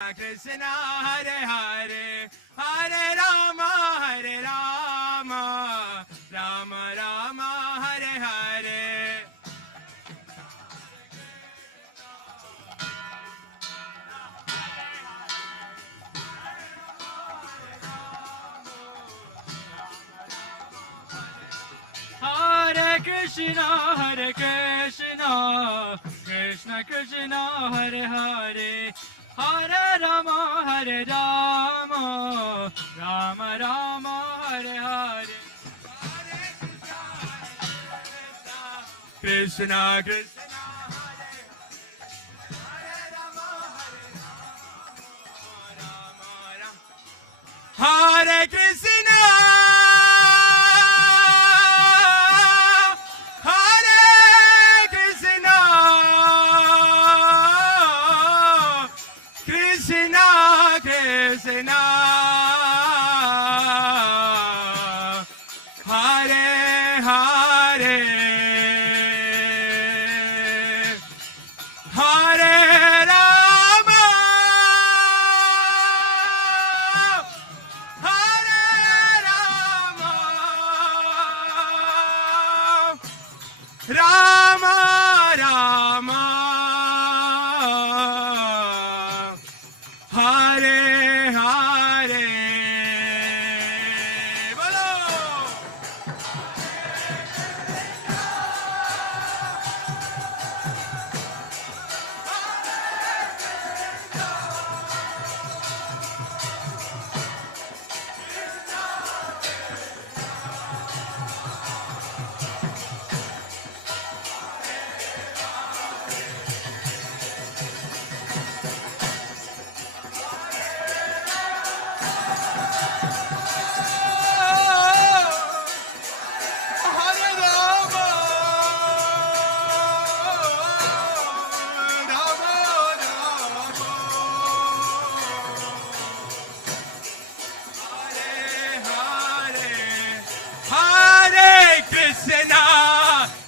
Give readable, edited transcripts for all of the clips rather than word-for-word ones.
Krishna Hare Hare Hare Rama Rama Rama Hare Hare. Hare Krishna Krishna Krishna Hare Hare Hare Rama Rama Rama Hare Hare. Krishna Krishna Hare Rama Hare Krishna Krishna Hare Hare Hare Rama Rama Rama Hare Hare. Bolo.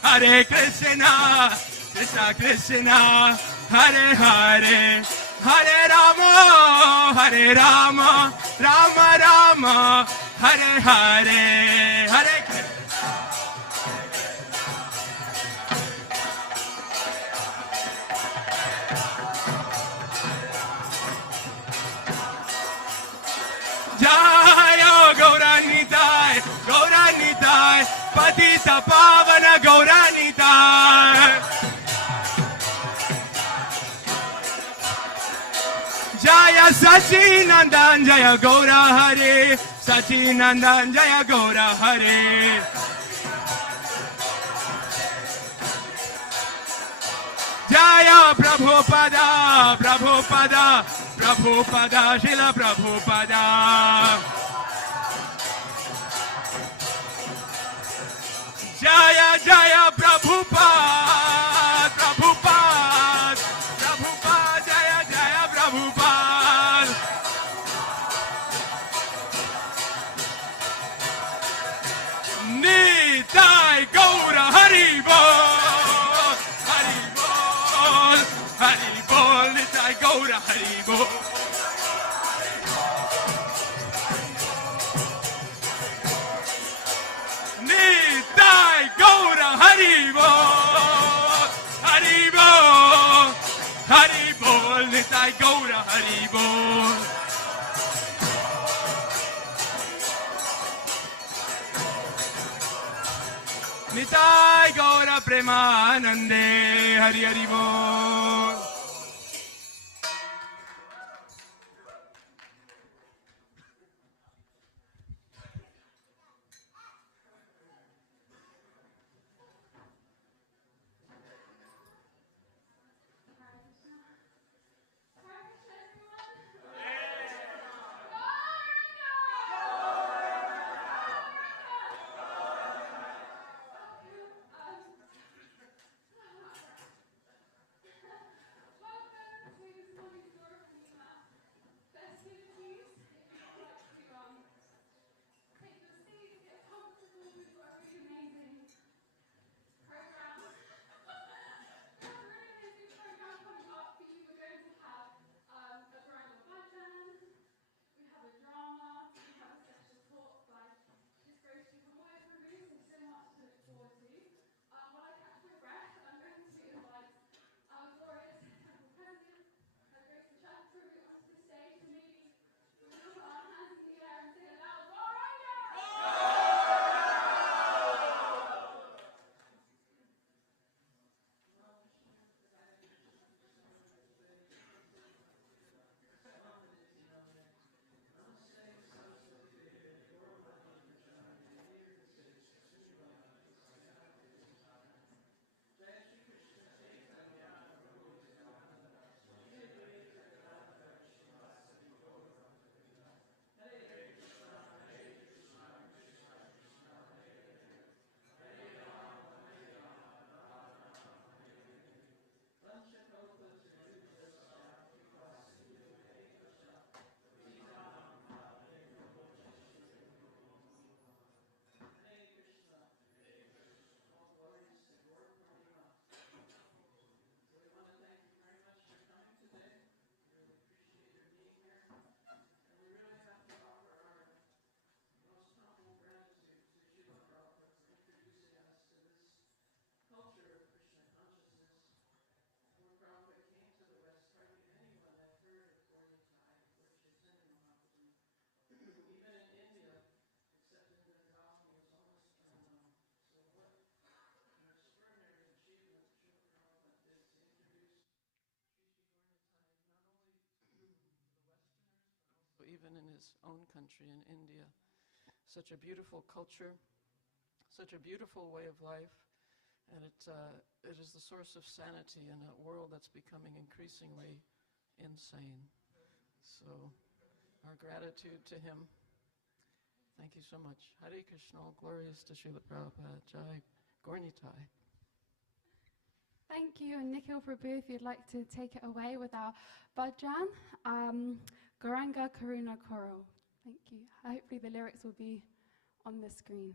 Hare Krishna, Krishna Krishna, Hare Hare, Hare Rama, Rama Rama, Hare Hare, Hare Krishna. Jaya Gaura Nitai, Patita Pavana Gaura Nitai. Jaya Sachinandan Jaya Gaura Hare, Sachinandan Jaya Gaura Hare. Jaya Prabhupada, Srila Prabhupada. Jaya Jaya Prabhupada, Jaya Jaya Prabhupada. Nitai Gaura Haribo, Nitai Gaura Haribo. Nitai Gaura Haribo, Nitai Gaura Haribo. Nitai Gaura Premanande, Hari Haribo. even in his own country, in India. Such a beautiful culture, such a beautiful way of life, and it is the source of sanity in a world that's becoming increasingly insane. So, our gratitude to him. Thank you so much. Hare Krishna, glories to Srila Prabhupada. Jai Gaurnitai. Thank you, Nikhil Prabhu, if you'd like to take it away with our bhajan, Gauranga Karuna Koro. Thank you. Hopefully the lyrics will be on the screen.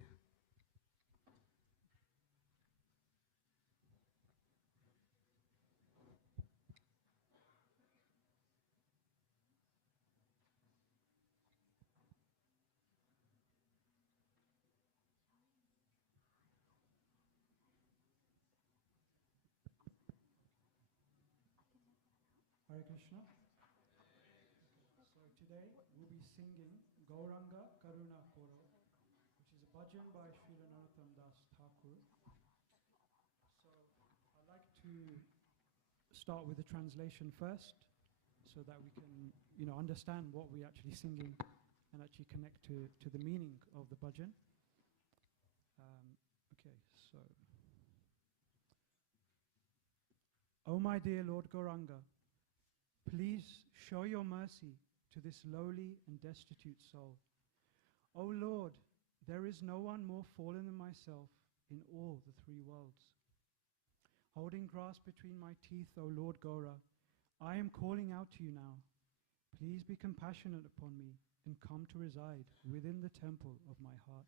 Hare Krishna. So today we'll be singing Gauranga Karuna Koro, which is a bhajan by Srila Narottam Das Thakur. So I'd like to start with the translation first, so that we can, understand what we're actually singing and actually connect to the meaning of the bhajan. Okay, so. Oh my dear Lord Gauranga, please show your mercy to this lowly and destitute soul. O Lord, there is no one more fallen than myself in all the three worlds. Holding grass between my teeth, O Lord Gaura, I am calling out to you now. Please be compassionate upon me and come to reside within the temple of my heart.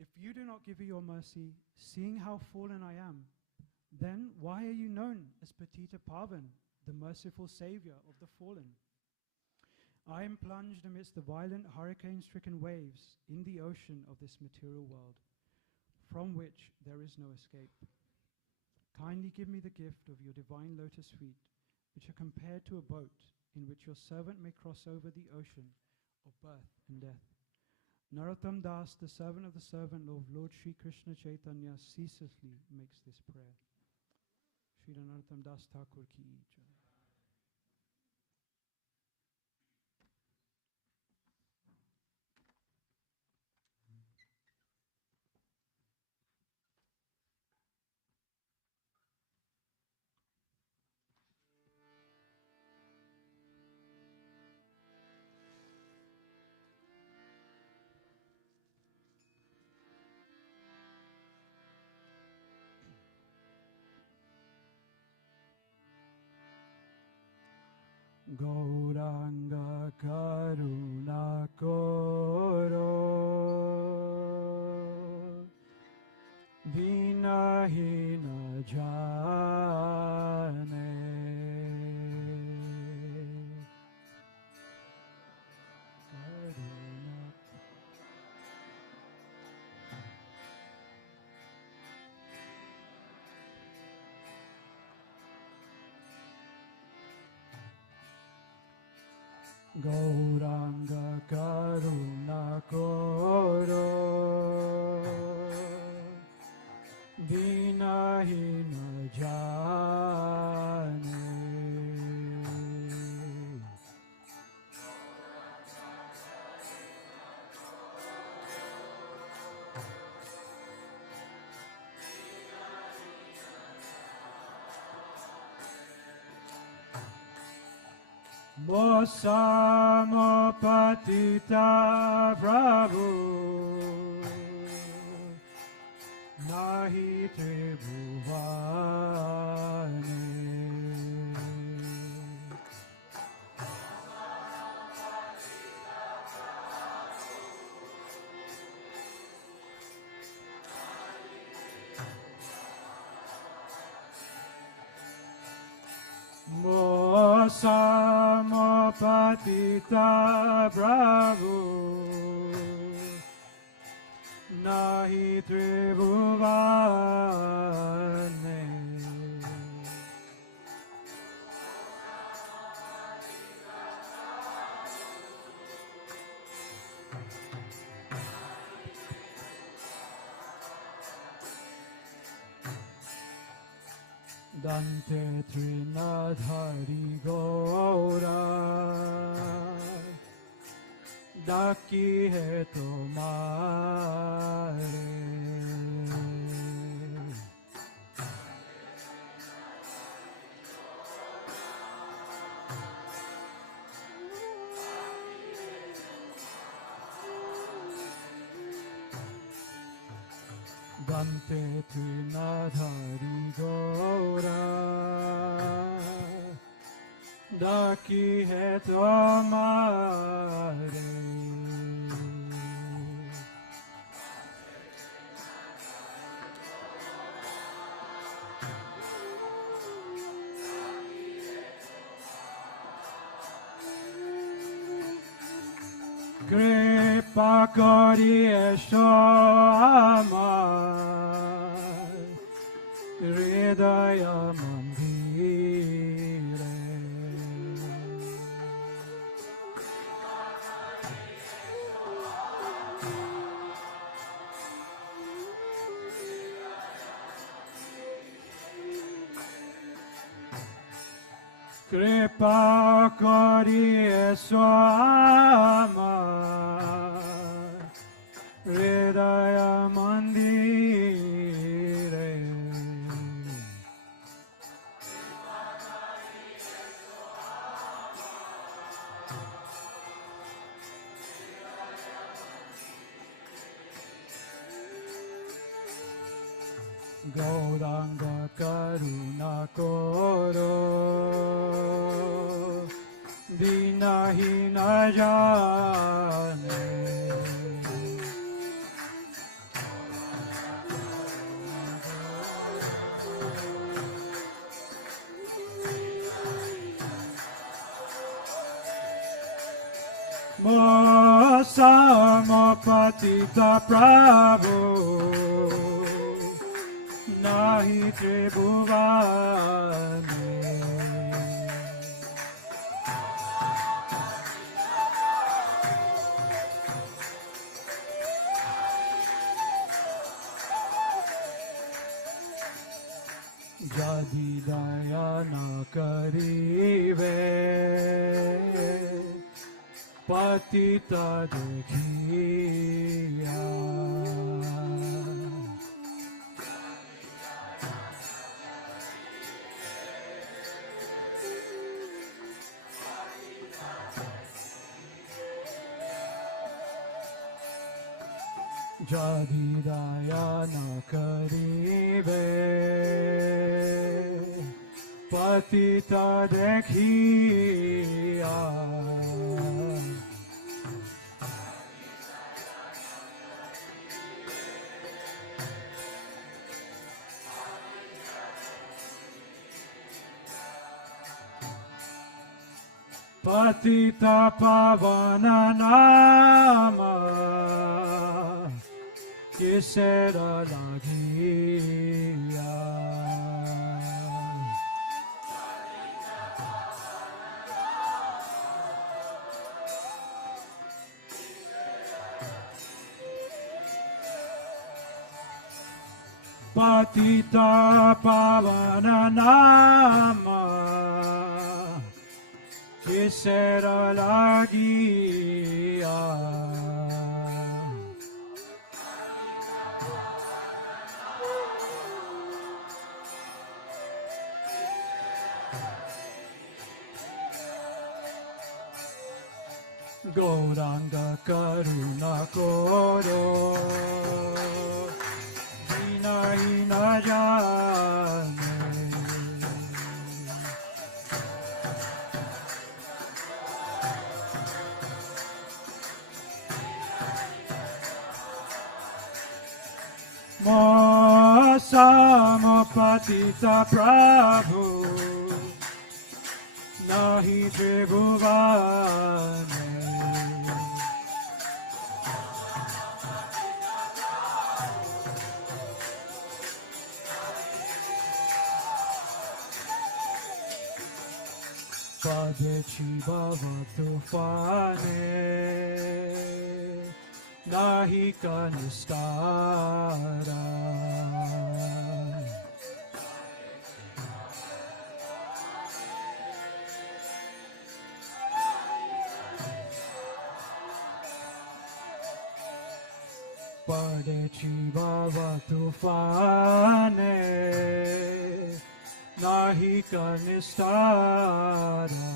If you do not give me your mercy, seeing how fallen I am, then why are you known as Patita Pavan, the merciful savior of the fallen? I am plunged amidst the violent hurricane-stricken waves in the ocean of this material world, from which there is no escape. Kindly give me the gift of your divine lotus feet, which are compared to a boat in which your servant may cross over the ocean of birth and death. Narottam Das, the servant of the servant of Lord Sri Krishna Caitanya, ceaselessly makes this prayer. Srila Narottam Das Thakur ki jai. Gauranga Karuna Koro Vinahina Jane Karuna Gauranga Karuna Koro Vinahina Jane Mosamo Patita Prabhu Nahi Tribhuvane Mosamo Patita Prabhu Nahi Tribhuvane Dante Trinadhari Gaura डाकी है तुम्हारे Dante Trinadhari Gaura डाकी है तुम्हारे कृपा करिए আমার হৃদয় মন্দিরে কৃপা করিয়ে আমার হৃদয় মন্দিরে Gauranga karuna koro dinahina jane Samapatita Prabhu Nahi Tribhuvane Jadi daya na karive Patita dekhiya Jadi daya na karibe Patita dekhiya Patita pavana nama Kisera lagiya Patita pavana nama Kisera lagiya Gauranga karuna koro dinahina jane Samapatita Prabhu Nahi Tribhuvane Padechi Bhava Tufane Nahi Kanistara Padeci bhava tufane nahi kanistara.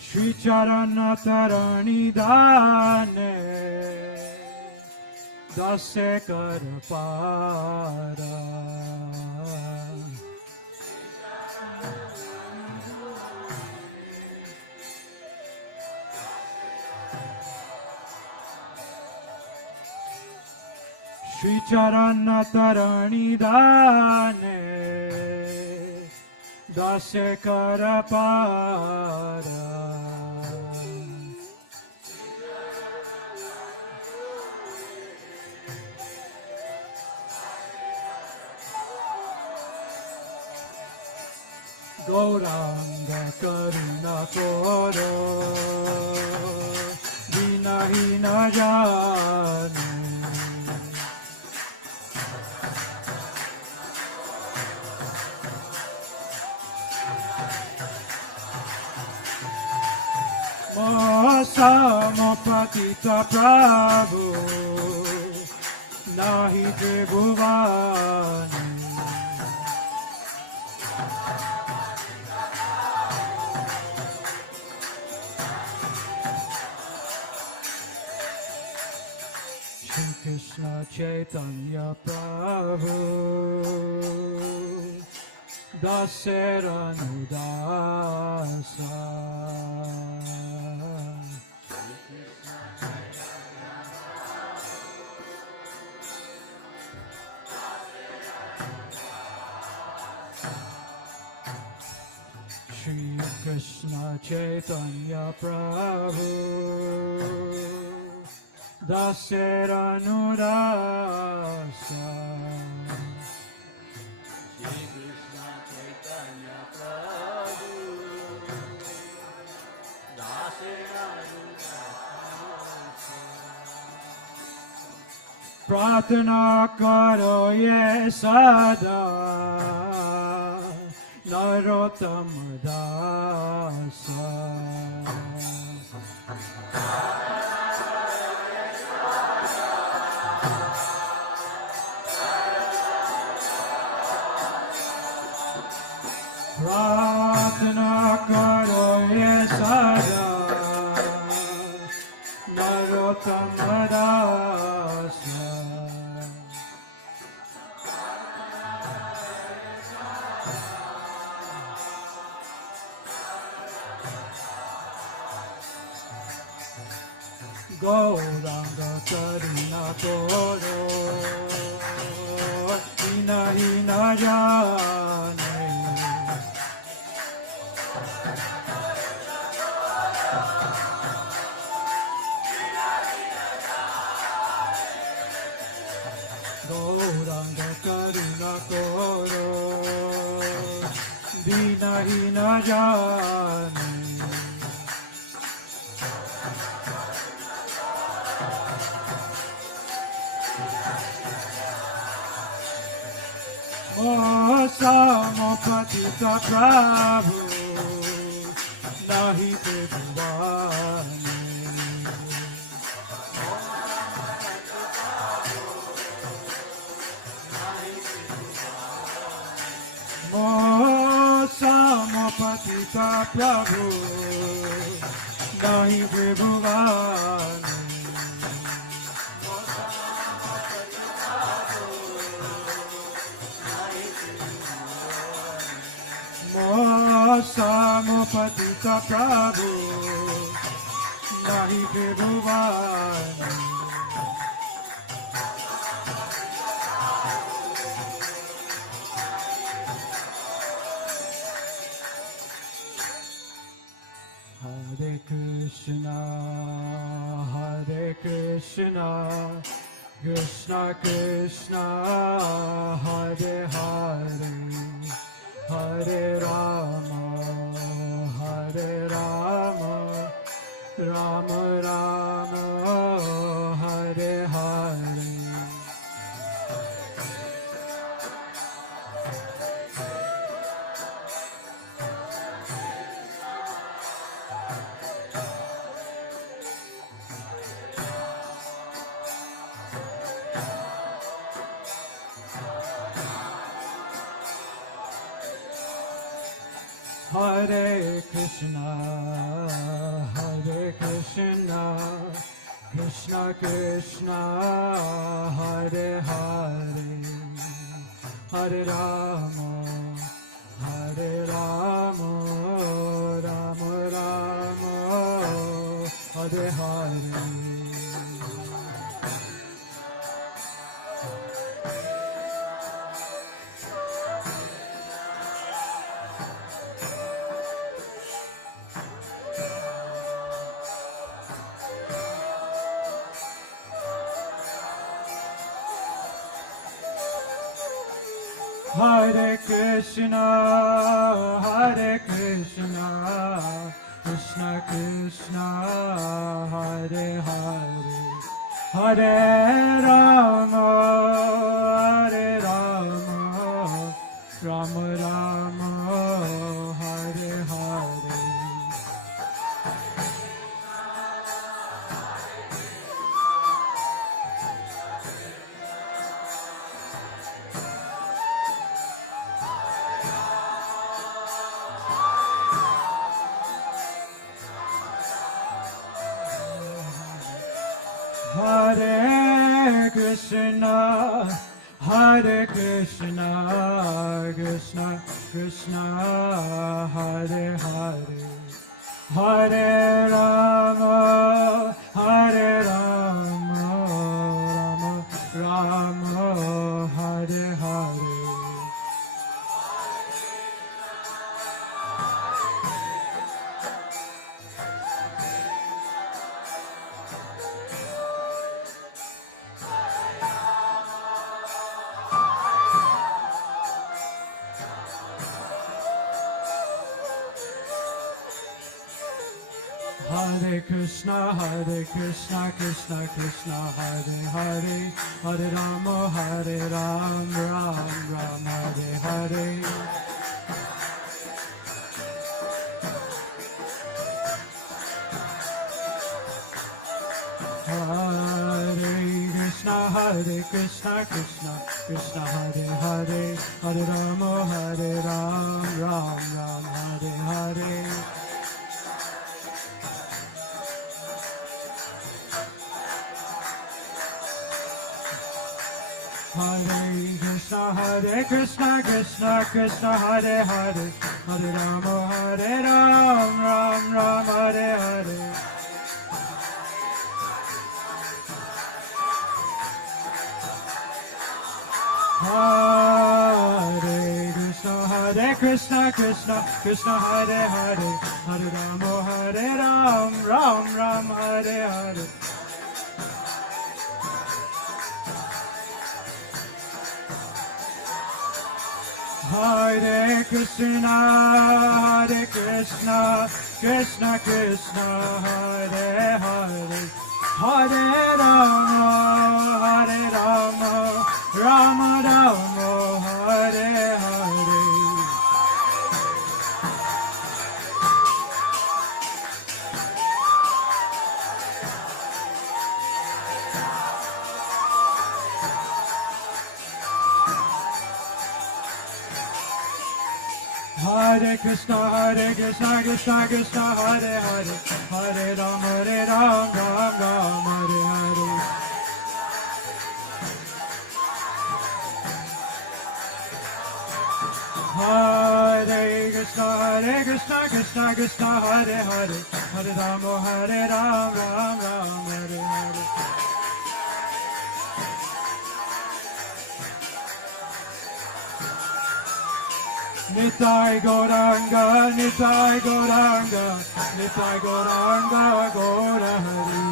Shri Charana Tarani Dane Dase Kar Para. Shri Charana Tarani Dane Dase Kar Para. Gauranga karuna koro vinahina jane. Samapatita Prabhu nahi tribhuvane. Shri Krishna Caitanya Prabhu Dasaranudasa. Shri Krishna Caitanya Prabhu Dasaranudasa. Shri Krishna Caitanya Prabhu Dasaranudasa. Pratana karo ye sada Narottama dasa. Pratana karo ye sada Narottama dasa. Gauranga karuna koro vinahina jane. Gauranga karuna koro vinahina jane. Samapatita Prabhu nahi tribhuvane. Samapatita Prabhu nahi tribhuvane. Samapatita Prabhu nahi tribhuvane. Hare Krishna, Hare Krishna, Krishna Krishna, Hare Hare, Hare Rama, Hare Rama, Rama Rama, Hare Hare. Hare Krishna, Krishna Krishna, Hare Hare, Hare Rama, Rama Rama, Hare Hare. Hare Krishna, Krishna Krishna, Hare Hare, Hare Rama, Rama Rama, Hare Hare. Hare Krishna, Krishna Krishna, Hare Hare, Hare Rama, Rama Rama, Hare Hare. Hare Krishna, Krishna Krishna, Hare Hare, Hare Rama, Ram Ram, Hare Hare. Hare Krishna, Krishna Hare Hare, Hare Rama, Ram Ram, Hare Hare. Hare Krishna, Krishna Hare Hare, Hare Rama, Ram Ram, Hare Hare. Hare Krishna, Krishna Hare Hare, Hare Rama, Ram Ram, Hare Hare. Hare Krishna, Krishna Krishna, Hare Hare, Hare Rama, Rama Rama, Hare Hare. Hare Krishna, Krishna Krishna, Hare Hare, Hare Rama, Ram Ram, Hare Hare. Hare Krishna, Krishna Hare Hare, Hare Rama, Ram Ram, Hare Hare. Nimai Gauranga, Nimai Gauranga, Nimai Gauranga, Gaura Hari.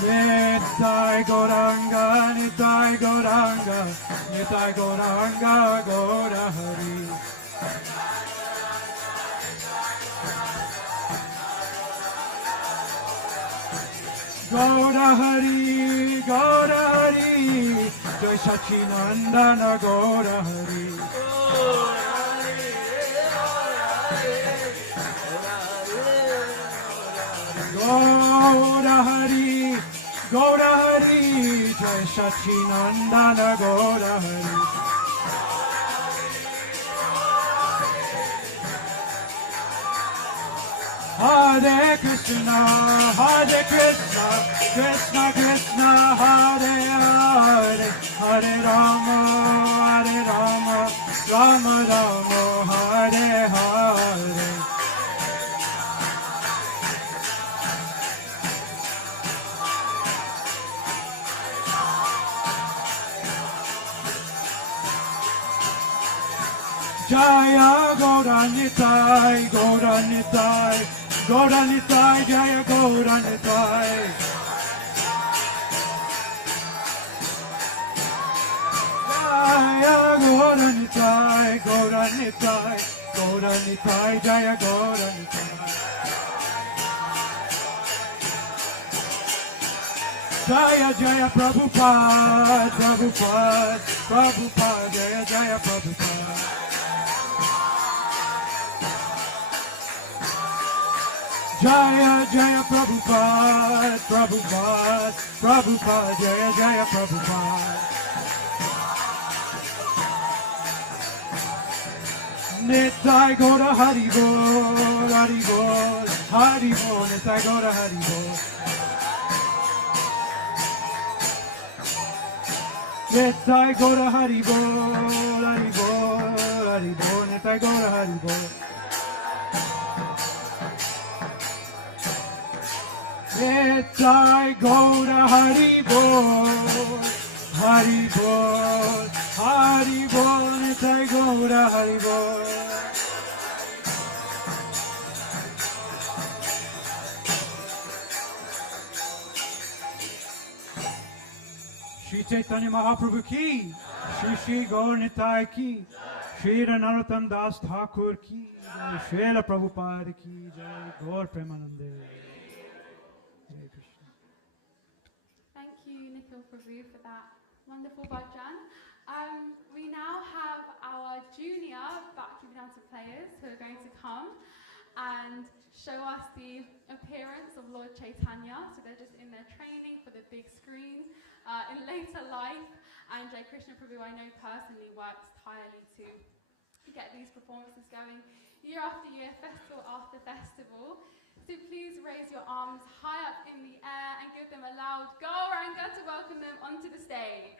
Nimai Gauranga, Nimai Gauranga, Nimai Gauranga, Gaura Hari. Gaura Hari, Gaura Hari, Jai Sachinandana Gaura Hari. Gaura Hari, Gaura Hari, Jai Sachinandana Gaura Hari. Hare Krishna, Krishna Krishna, Hare Hare, Hare Rama, Rama Rama, Hare Hare. Jaya Gaura Nitai, Gaura Nitai, Gaura Nitai, Jaya Gaura Nitai. Jaya Gaura Nitai, Gaura Nitai, Gaura Nitai, Jaya Gaura Nitai. Jaya Jaya Prabhupada, Prabhupada, Prabhupada, Jaya Jaya Prabhupada. Jaya Jaya Prabhupada, Prabhupada, Prabhupada, Jaya Jaya Prabhupada. Nitai Gaura Hari Bol, Hari Bol, Hari Bol, Nitai Gaura Hari Bol. Nitai Gaura Hari Bol, Hari Bol, Hari Bol, Nitai Gaura Hari Bol. Nitai Gaura Hari Bol, Hari Bol, Hari Bol, Nitai Gaura Hari Bol. Shri Caitanya Mahaprabhu ki, Shri Gaur Nitai ki, Shri Narottam Das Thakur ki, Srila Prabhupada ki, Jai Gaur Premanande. Thank you, Nikhil Prabhu, for that wonderful bhajan. We now have our junior Bhaktivedanta players who are going to come and show us the appearance of Lord Caitanya. So they're just in their training for the big screen in later life. And Jai Krishna Prabhu, I know personally, works tirelessly to get these performances going year after year, festival after festival. So please raise your arms high up in the air and give them a loud Gauranga to welcome them onto the stage.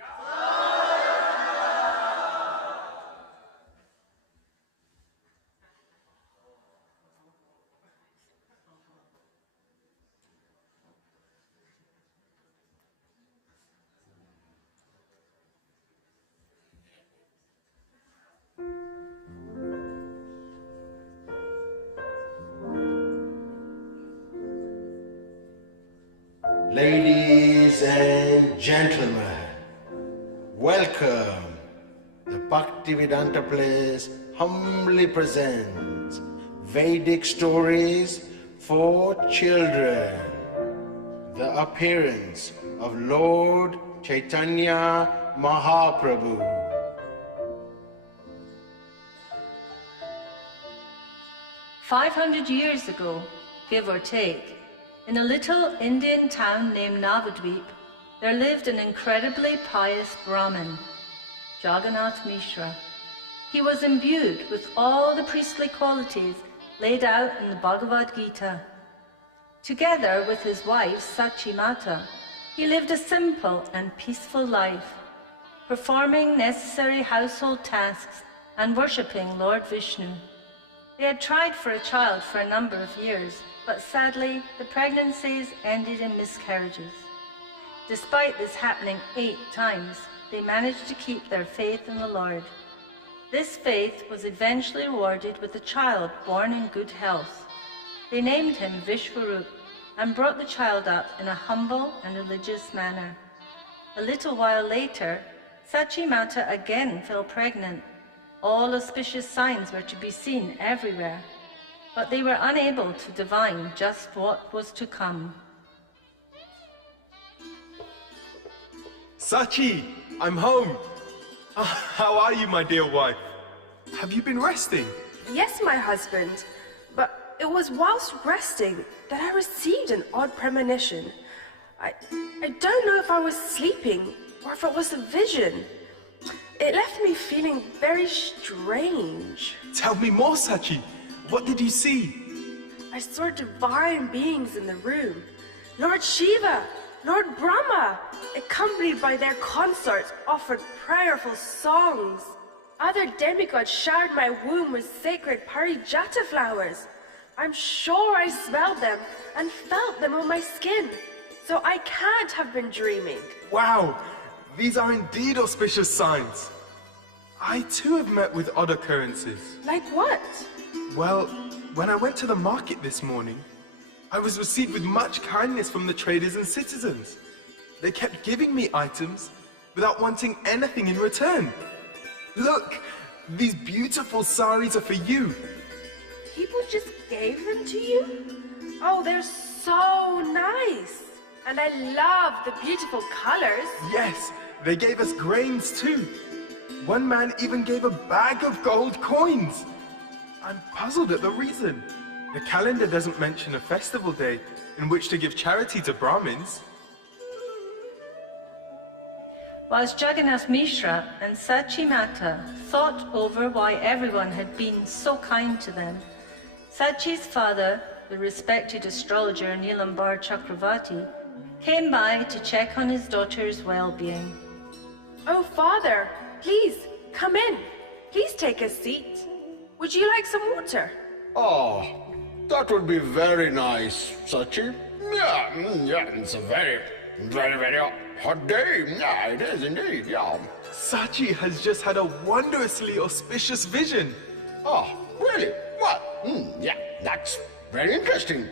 Ladies and gentlemen, welcome. The Bhaktivedanta Place humbly presents Vedic stories for children. The appearance of Lord Caitanya Mahaprabhu. "500 years ago, give or take, in a little Indian town named Navadvip, there lived an incredibly pious Brahmin, Jagannath Mishra. He was imbued with all the priestly qualities laid out in the Bhagavad Gita. Together with his wife Sachi Mata, he lived a simple and peaceful life, performing necessary household tasks and worshipping Lord Vishnu. They had tried for a child for a number of years, but sadly, the pregnancies ended in miscarriages. Despite this happening 8 times, they managed to keep their faith in the Lord. This faith was eventually rewarded with a child born in good health. They named him Vishwarup and brought the child up in a humble and religious manner. A little while later, Sachi Mata again fell pregnant. All auspicious signs were to be seen everywhere, but they were unable to divine just what was to come. Sachi, I'm home. How are you, my dear wife? Have you been resting? Yes, my husband, but it was whilst resting that I received an odd premonition. I don't know if I was sleeping or if it was a vision. It left me feeling very strange. Tell me more, Sachi. What did you see? I saw divine beings in the room. Lord Shiva, Lord Brahma, accompanied by their consorts, offered prayerful songs. Other demigods showered my womb with sacred parijata flowers. I'm sure I smelled them and felt them on my skin. So I can't have been dreaming. Wow, these are indeed auspicious signs. I too have met with odd occurrences. Like what? Well, when I went to the market this morning, I was received with much kindness from the traders and citizens. They kept giving me items without wanting anything in return. Look, these beautiful saris are for you. People just gave them to you? Oh, they're so nice. And I love the beautiful colors. Yes, they gave us grains too. One man even gave a bag of gold coins. I'm puzzled at the reason. The calendar doesn't mention a festival day in which to give charity to Brahmins. Whilst Jagannath Mishra and Sachi Mata thought over why everyone had been so kind to them, Sachi's father, the respected astrologer Nilambar Chakravarti, came by to check on his daughter's well-being. Oh, Father, please, come in. Please take a seat. Would you like some water? Oh, that would be very nice, Sachi. Yeah, it's a very hot day. Yeah, it is indeed, yeah. Sachi has just had a wondrously auspicious vision. Oh, really? What? Yeah, that's very interesting.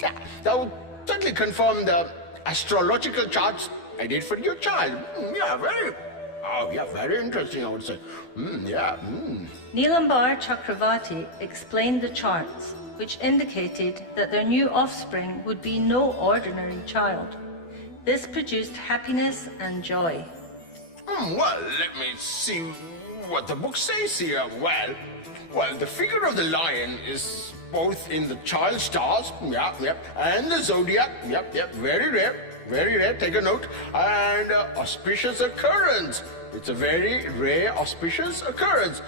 Yeah, that would certainly confirm the astrological charts I did for your child. Very interesting, I would say. Nilambar Chakravarti explained the charts, which indicated that their new offspring would be no ordinary child. This produced happiness and joy. Well, let me see what the book says here. Well, the figure of the lion is both in the child stars, and the zodiac, very rare, take a note, and auspicious occurrence. It's a very rare auspicious occurrence.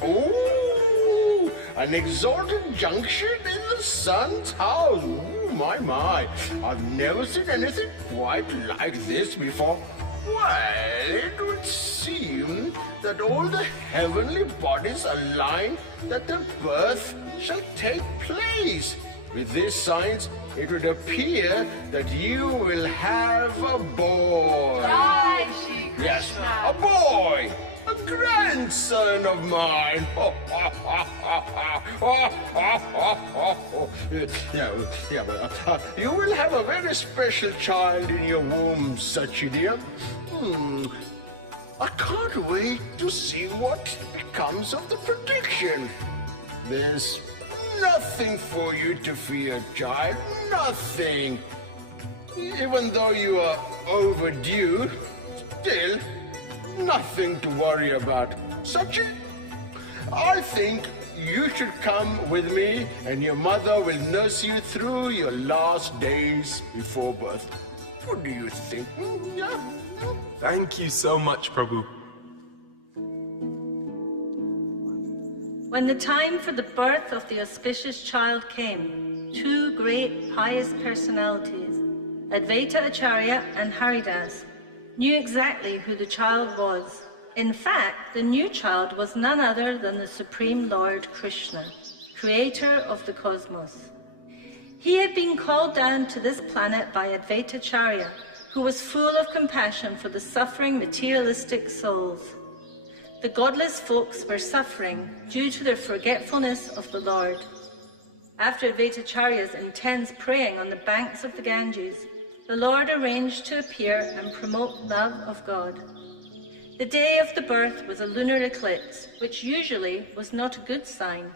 Oh, an exalted junction in the sun's house. Oh, my. I've never seen anything quite like this before. Well, it would seem that all the heavenly bodies align that the birth shall take place. With these signs, it would appear that you will have a boy. Jai Shri Krishna. Yes, a boy, a grandson of mine. You will have a very special child in your womb, Sachi dear. I can't wait to see what becomes of the prediction. There's nothing for you to fear, child. Nothing. Even though you are overdue, still nothing to worry about. Sachi, I think you should come with me and your mother will nurse you through your last days before birth. What do you think? Thank you so much, Prabhu. When the time for the birth of the auspicious child came, two great pious personalities, Advaita Acharya and Haridas, knew exactly who the child was. In fact, the new child was none other than the Supreme Lord Krishna, creator of the cosmos. He had been called down to this planet by Advaita Acharya, who was full of compassion for the suffering materialistic souls. The godless folks were suffering due to their forgetfulness of the Lord. After Advaita Acharya's intense praying on the banks of the Ganges, the Lord arranged to appear and promote love of God. The day of the birth was a lunar eclipse, which usually was not a good sign.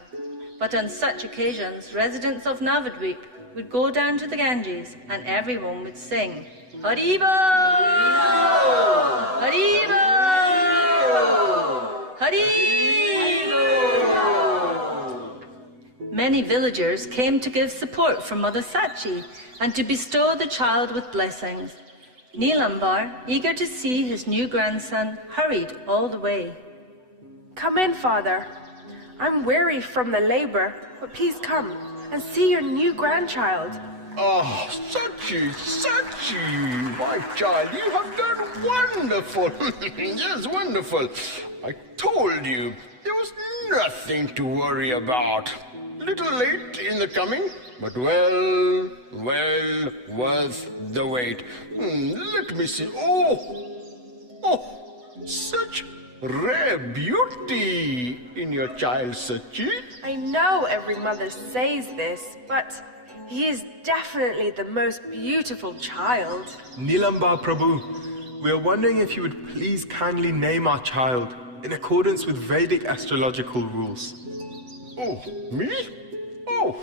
But on such occasions, residents of Navadvip would go down to the Ganges and everyone would sing, Haribo! Haribo! Haribo! Many villagers came to give support for Mother Sachi and to bestow the child with blessings. Nilambar, eager to see his new grandson, hurried all the way. Come in, Father. I'm weary from the labor, but please come and see your new grandchild. Oh, Sachi, my child, you have done wonderful. Yes, wonderful. I told you, there was nothing to worry about. Little late in the coming, but well worth the wait. Let me see. Oh, such rare beauty in your child, Sachi. I know every mother says this, but he is definitely the most beautiful child. Nilambar Prabhu, we are wondering if you would please kindly name our child in accordance with Vedic astrological rules. Oh, me? Oh,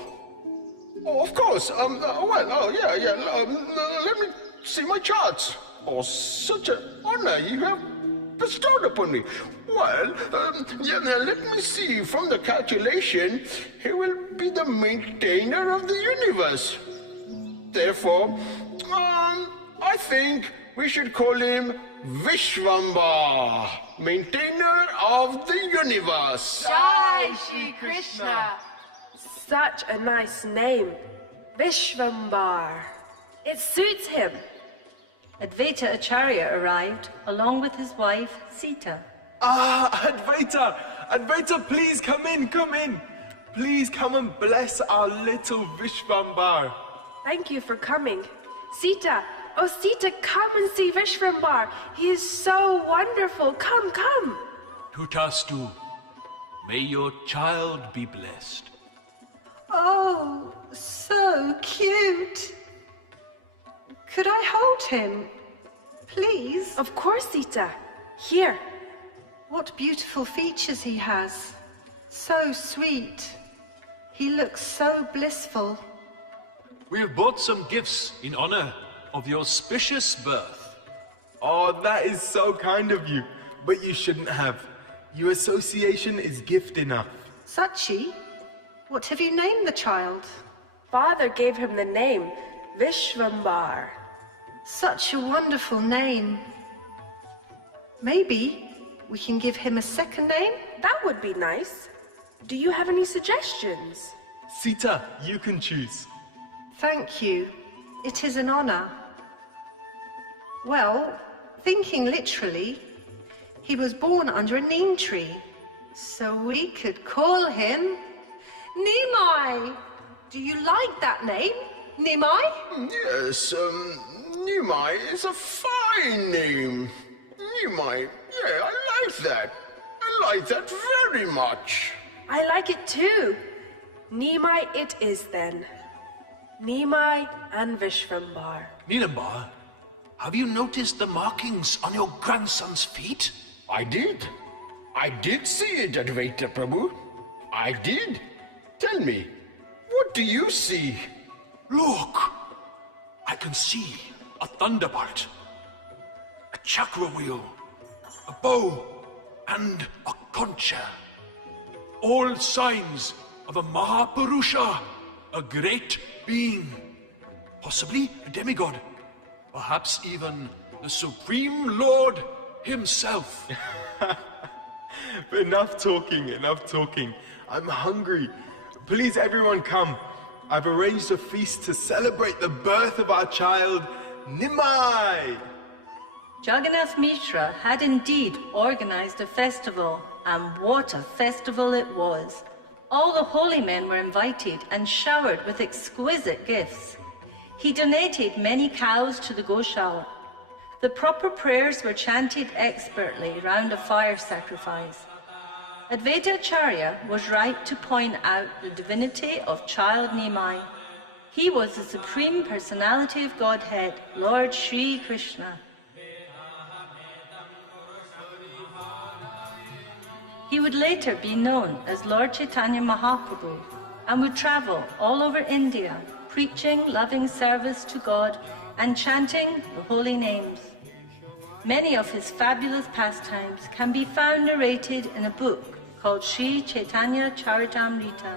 of course. Let me see my charts. Oh, such an honor you have bestowed upon me. Well, let me see. From the calculation, he will be the maintainer of the universe. Therefore, I think we should call him Vishvambar, maintainer of the universe. Jai Shri Krishna. Such a nice name, Vishvambar. It suits him. Advaita Acharya arrived, along with his wife, Sita. Advaita, please come in. Please come and bless our little Vishvambar. Thank you for coming. Sita, oh Sita, come and see Vishvambar. He is so wonderful. Come. Tutastu, may your child be blessed. Oh, so cute. Could I hold him, please? Of course, Sita. Here. What beautiful features he has. So sweet. He looks so blissful. We have brought some gifts in honor of your auspicious birth. Oh, that is so kind of you. But you shouldn't have. Your association is gift enough. Sachi, what have you named the child? Father gave him the name Vishvambar. Such a wonderful name. Maybe we can give him a second name? That would be nice. Do you have any suggestions? Sita, you can choose. Thank you. It is an honor. Well, thinking literally, he was born under a neem tree, so we could call him Nimai. Do you like that name, Nimai? Yes, Nimai is a fine name. Nimai, yeah, I like that. I like that very much. I like it too. Nimai it is then. Nimai and Vishvambar. Nilambar, have you noticed the markings on your grandson's feet? I did see it, Advaita Prabhu. I did. Tell me, what do you see? Look! I can see a thunderbolt, a chakra wheel, a bow, and a concha. All signs of a Mahapurusha, a great being. Possibly a demigod. Perhaps even the Supreme Lord himself. Enough talking. I'm hungry. Please, everyone, come. I've arranged a feast to celebrate the birth of our child, Nimai. Jagannath Mishra had indeed organized a festival, and what a festival it was. All the holy men were invited and showered with exquisite gifts. He donated many cows to the Goshala. The proper prayers were chanted expertly round a fire sacrifice. Advaita Acharya was right to point out the divinity of child Nimai. He was the supreme personality of Godhead, Lord Sri Krishna. He would later be known as Lord Caitanya Mahaprabhu and would travel all over India, preaching loving service to God and chanting the holy names. Many of his fabulous pastimes can be found narrated in a book called Sri Chaitanya Charitamrita.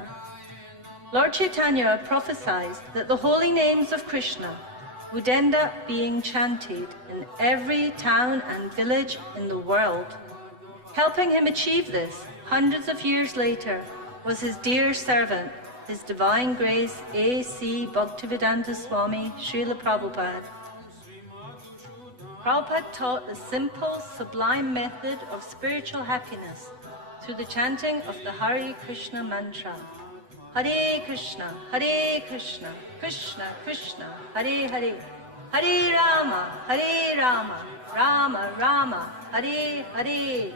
Lord Caitanya prophesied that the holy names of Krishna would end up being chanted in every town and village in the world. Helping him achieve this hundreds of years later was his dear servant, His Divine Grace A.C. Bhaktivedanta Swami Srila Prabhupada. Prabhupada taught the simple, sublime method of spiritual happiness through the chanting of the Hare Krishna mantra. Hare Krishna, Krishna Krishna, Hare Hare, Hare Rama, Rama Rama, Hare Hare.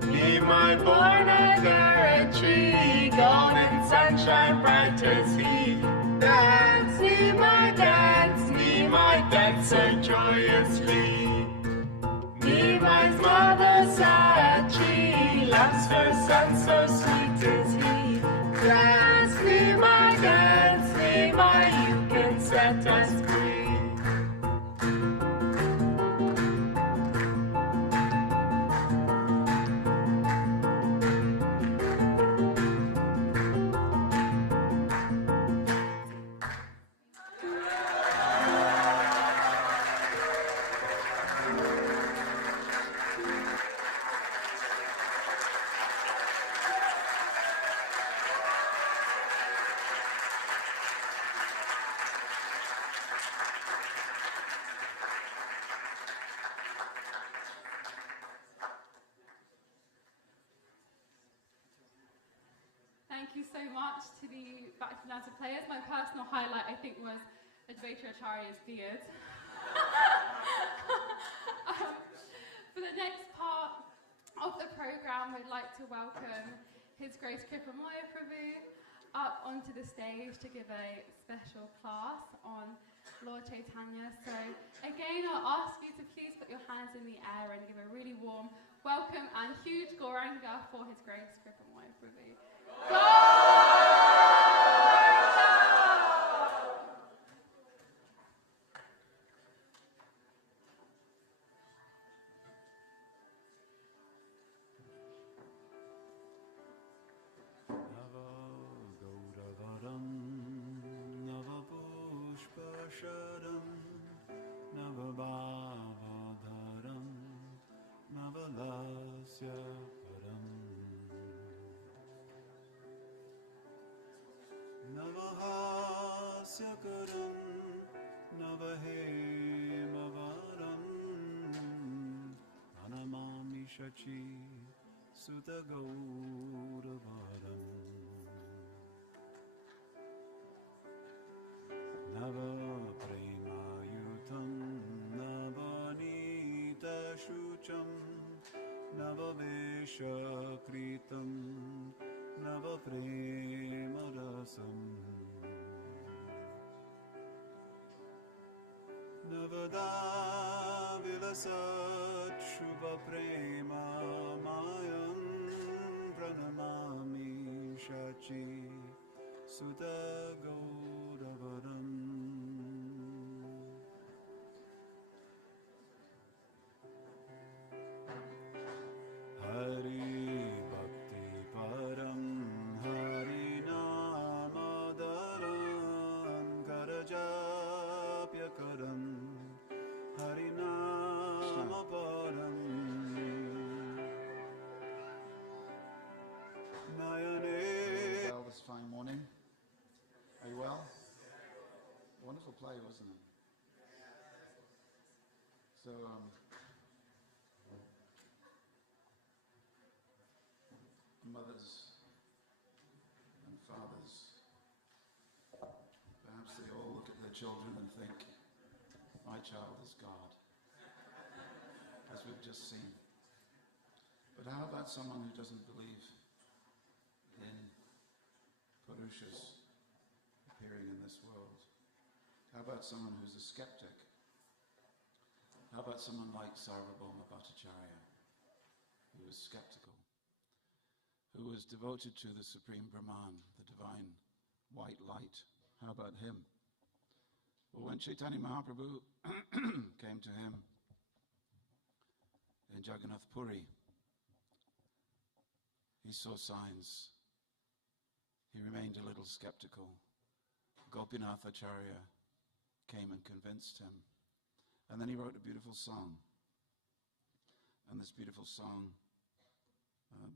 Nimai born under a tree, golden sunshine bright as he. Dance, Nimai dance so joyously. Nimai's mother saw a tree, loves her son so sweet as he. Dance, Nimai, you can set us free. Thank you so much to the Bhaktivedanta players. My personal highlight, I think, was Advaita Acharya's beard. For the next part of the program, we'd like to welcome His Grace Kripa Mahaprabhu up onto the stage to give a special class on Lord Caitanya. So again, I'll ask you to please put your hands in the air and give a really warm welcome and huge Gauranga for His Grace Kripa Mahaprabhu. Shachi Sutta Gaura Bhajan Nava Prema Yutam Nava Nita Shucham Nava Vesha Kritam Nava Prema Rasam Navada Vilasat Shubha Prema Mayam Pranamami Shachi Sutta Gauravaram Hari Bhakti Param Hari Namadaram Karajapya Karam Hari Namaparam Well, this fine morning. Are you well? Wonderful play, wasn't it? So, mothers and fathers, perhaps they all look at their children and think, my child is God, as we've just seen. But how about someone who doesn't believe in Purushas appearing in this world? How about someone who's a skeptic? How about someone like Sarvabhauma Bhattacharya, who was skeptical, who was devoted to the Supreme Brahman, the divine white light? How about him? Well, when Chaitanya Mahaprabhu came to him in Jagannath Puri, he saw signs he remained a little skeptical. Gopinath Acharya came and convinced him. And then he wrote a beautiful song. And this beautiful song,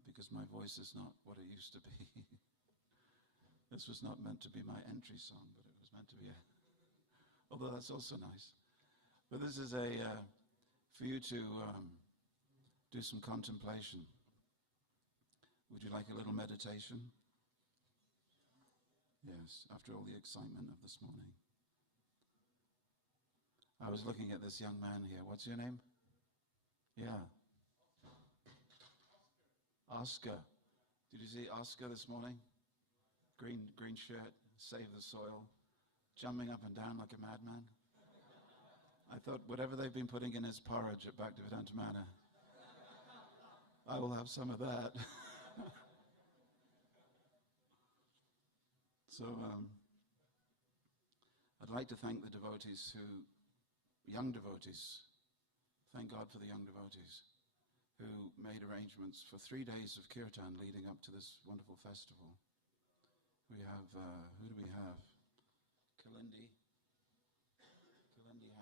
because my voice is not what it used to be, this was not meant to be my entry song, but it was meant to be although that's also nice. But this is for you to do some contemplation. Would you like a little meditation? Yes, after all the excitement of this morning. I was looking at this young man here. What's your name? Yeah. Oscar. Did you see Oscar this morning? Green shirt, save the soil, jumping up and down like a madman. I thought, whatever they've been putting in his porridge at Bhaktivedanta Manor, I will have some of that. So I'd like to thank the devotees young devotees, thank God for the young devotees, who made arrangements for 3 days of kirtan leading up to this wonderful festival. We have, who do we have? Kalindi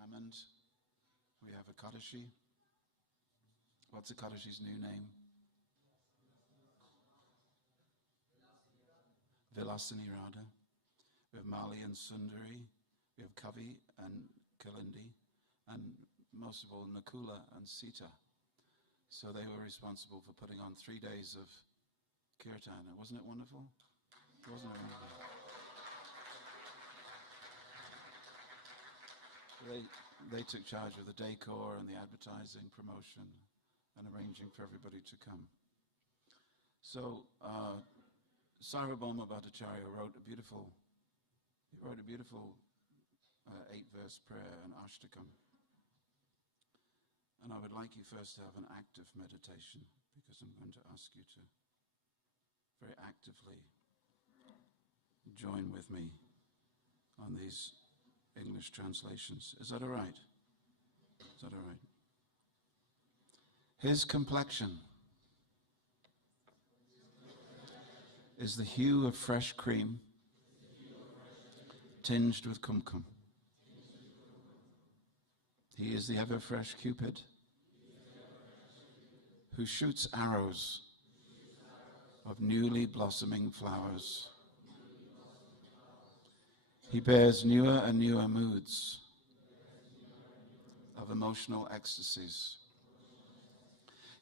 Hammond. We have Akadashi. What's Akadashi's new name? Vilasini Radha. We have Mali and Sundari. We have Kavi and Kalindi. And most of all, Nakula and Sita. So they were responsible for putting on 3 days of kirtan. And wasn't it wonderful? Wasn't it wonderful? They took charge of the decor and the advertising, promotion, and arranging for everybody to come. So Sarvabhauma Bhattacharya wrote a beautiful 8-verse prayer, an ashtakam. And I would like you first to have an active meditation, because I'm going to ask you to very actively join with me on these English translations. Is that all right? Is that all right? His complexion is the hue of fresh cream tinged with kumkum. He is the ever-fresh Cupid who shoots arrows of newly blossoming flowers. He bears newer and newer moods of emotional ecstasies.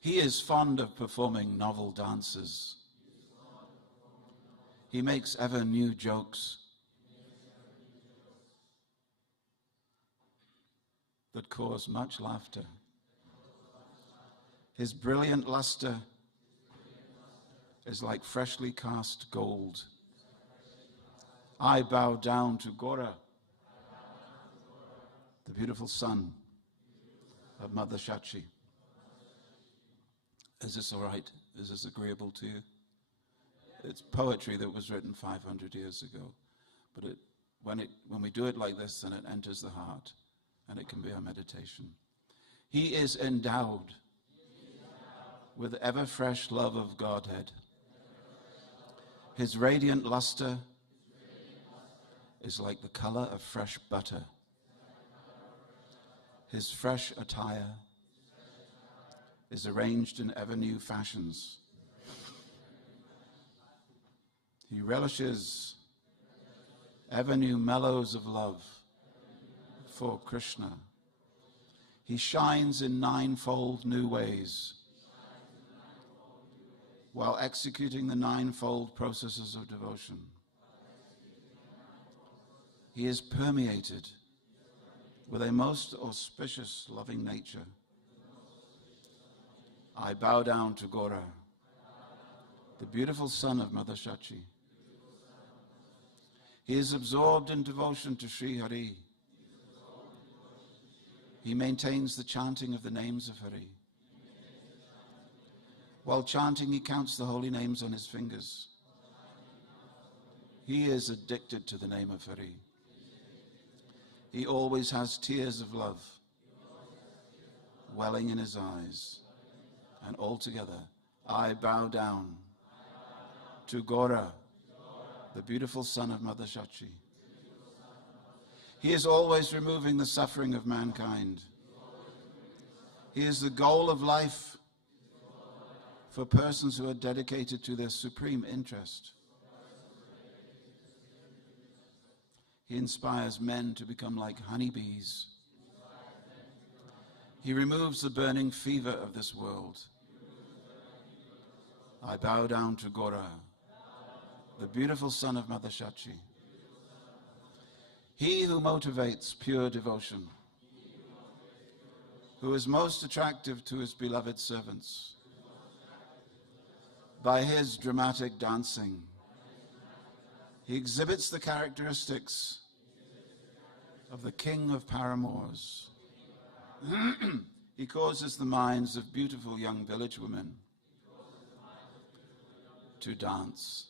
He is fond of performing novel dances. He makes ever new jokes that cause much laughter. His brilliant luster is like freshly cast gold. I bow down to Gaura, the beautiful son of Mother Shachi. Is this all right? Is this agreeable to you? It's poetry that was written 500 years ago, but when we do it like this, then it enters the heart, and it can be our meditation. He is endowed with ever-fresh love of Godhead. His radiant luster is like the color of fresh butter. His fresh attire is arranged in ever new fashions. He relishes ever new mellows of love for Krishna. He shines in ninefold new ways while executing the ninefold processes of devotion. He is permeated with a most auspicious loving nature. I bow down to Gaura, the beautiful son of Mother Shachi. He is absorbed in devotion to Sri Hari. He maintains the chanting of the names of Hari. While chanting, he counts the holy names on his fingers. He is addicted to the name of Hari. He always has tears of love welling in his eyes. And altogether, I bow down to Gaura, the beautiful son of Mother Shachi. He is always removing the suffering of mankind. He is the goal of life for persons who are dedicated to their supreme interest. He inspires men to become like honeybees. He removes the burning fever of this world. I bow down to Gaura, the beautiful son of Mother Shachi. He who motivates pure devotion, who is most attractive to his beloved servants by his dramatic dancing. He exhibits the characteristics of the king of paramours. He causes the minds of beautiful young village women to dance.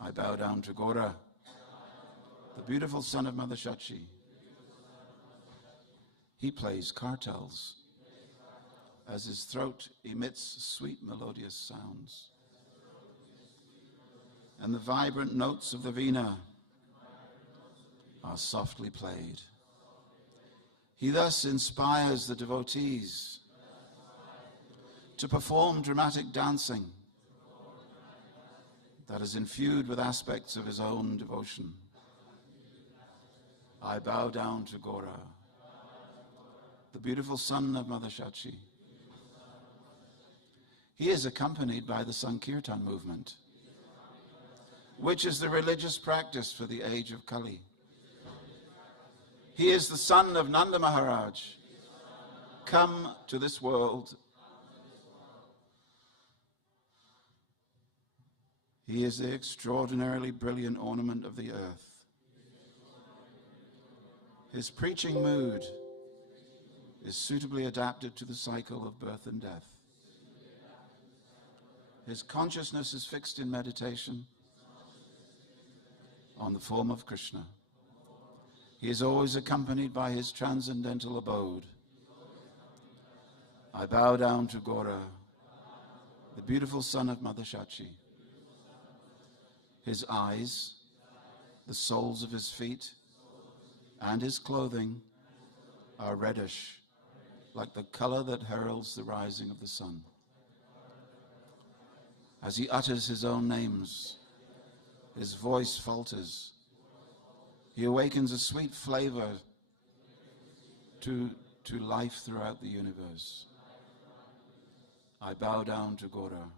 I bow down to Gaura, the beautiful son of Mother Shachi. He plays kartals as his throat emits sweet melodious sounds. And the vibrant notes of the veena are softly played. He thus inspires the devotees to perform dramatic dancing that is infused with aspects of his own devotion. I bow down to Gaura, the beautiful son of Mother Shachi. He is accompanied by the Sankirtan movement, which is the religious practice for the age of Kali. He is the son of Nanda Maharaj, come to this world. He is the extraordinarily brilliant ornament of the earth. His preaching mood is suitably adapted to the cycle of birth and death. His consciousness is fixed in meditation on the form of Krishna. He is always accompanied by his transcendental abode. I bow down to Gaura, the beautiful son of Mother Shachi. His eyes, the soles of his feet, and his clothing are reddish, like the color that heralds the rising of the sun. As he utters his own names, his voice falters. He awakens a sweet flavor to life throughout the universe. I bow down to Gaura,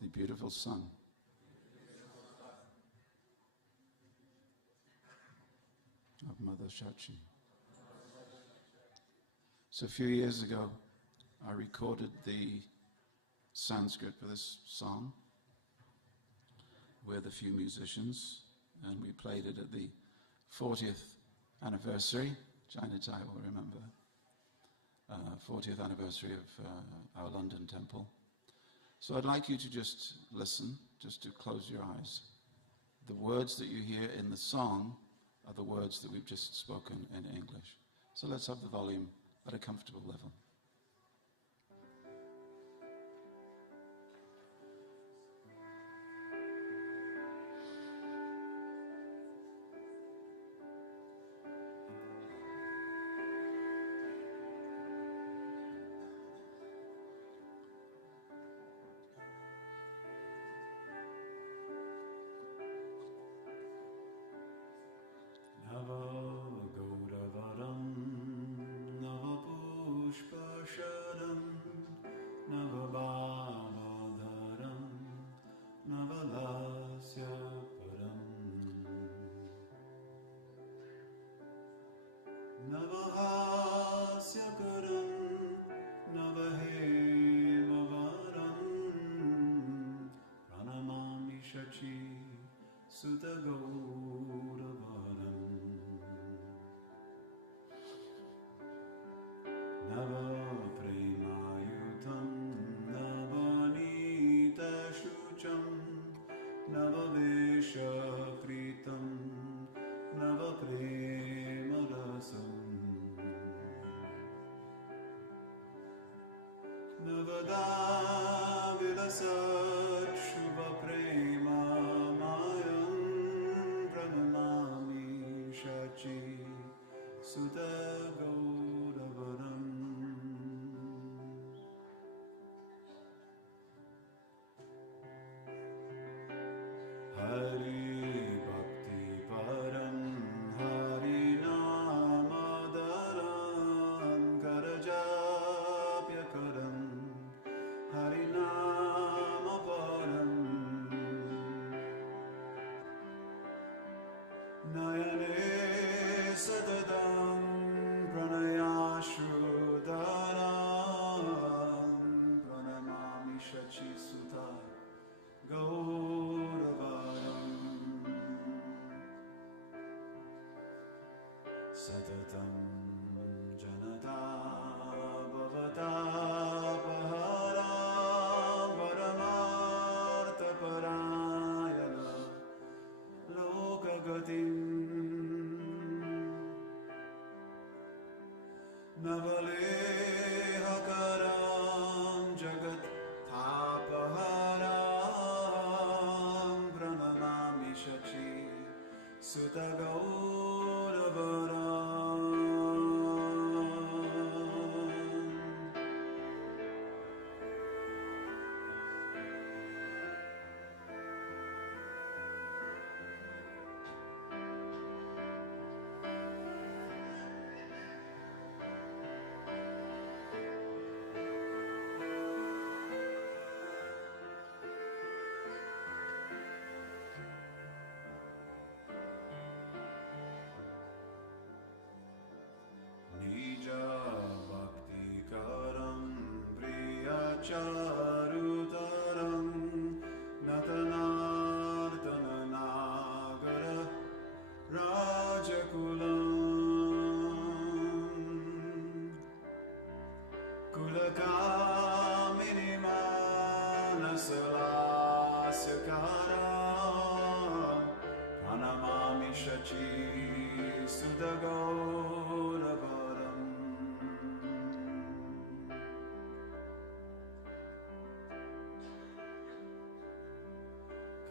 the beautiful son of Mother Shachi. So a few years ago, I recorded the Sanskrit for this song with a few musicians, and we played it at the 40th anniversary. Chinatai will remember. 40th anniversary of our London temple. So I'd like you to just listen, just to close your eyes. The words that you hear in the song are the words that we've just spoken in English. So let's have the volume at a comfortable level. Navada Vilasa charutaram natanardana nagara rajakulam kulakamini manasalasakaram pranamami shachi sudagauravaram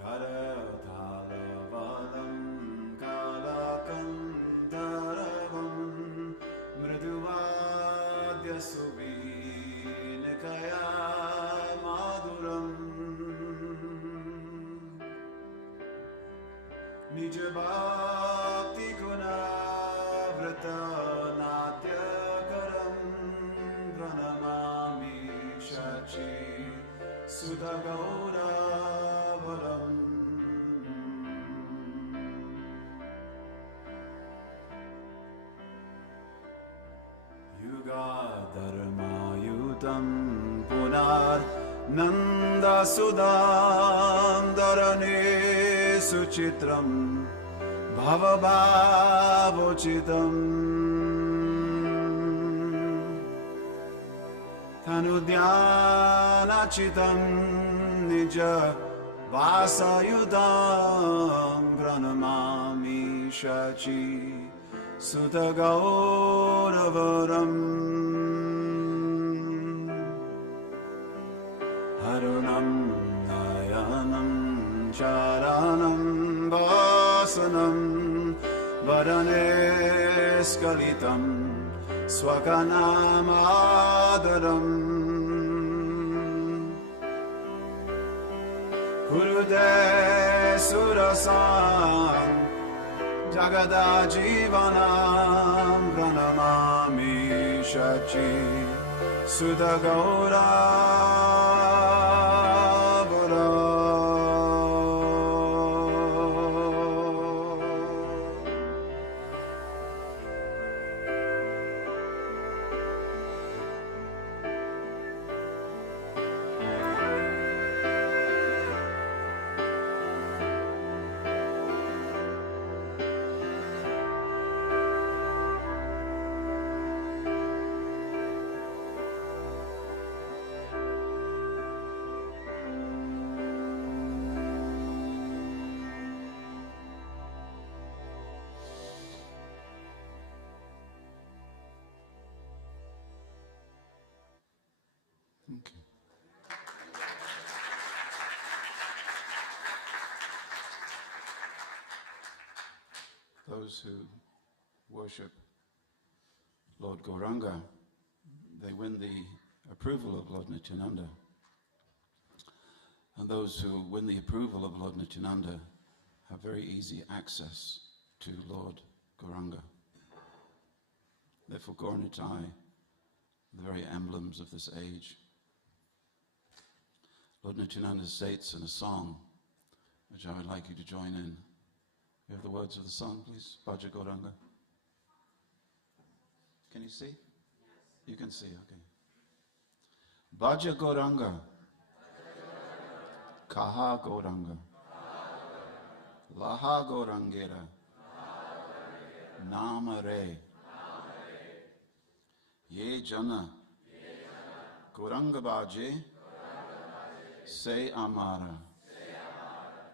Karathalavalam kalakandaravam mriduvadya suvinikaya maduram Nija bhakti guna vrata natyakaram pranamami shachi sudagauravaram Yuga dharmayutam punar nanda sudam dharane suchitram bhavabhavochitam tanudhyanachitam nija vasayudam pranamami shachi sudagauravaram harunam nayanam charanam vasanam varane skalitam swakanamadaram kurude surasam jagadajivanam pranamami shachi Okay. Those who worship Lord Gauranga, they win the approval of Lord Nityananda. And those who win the approval of Lord Nityananda have very easy access to Lord Gauranga. Therefore, Gauranitai, the very emblems of this age. Lord Nityananda states in a song, which I would like you to join in. You have the words of the song, please? Bhaja Gauranga. Can you see? You can see, okay. Bhaja Gauranga. Kaha Gauranga. Laha Gaurangera. Namare. Ye Jana. Gauranga Bhaje. Se Amara.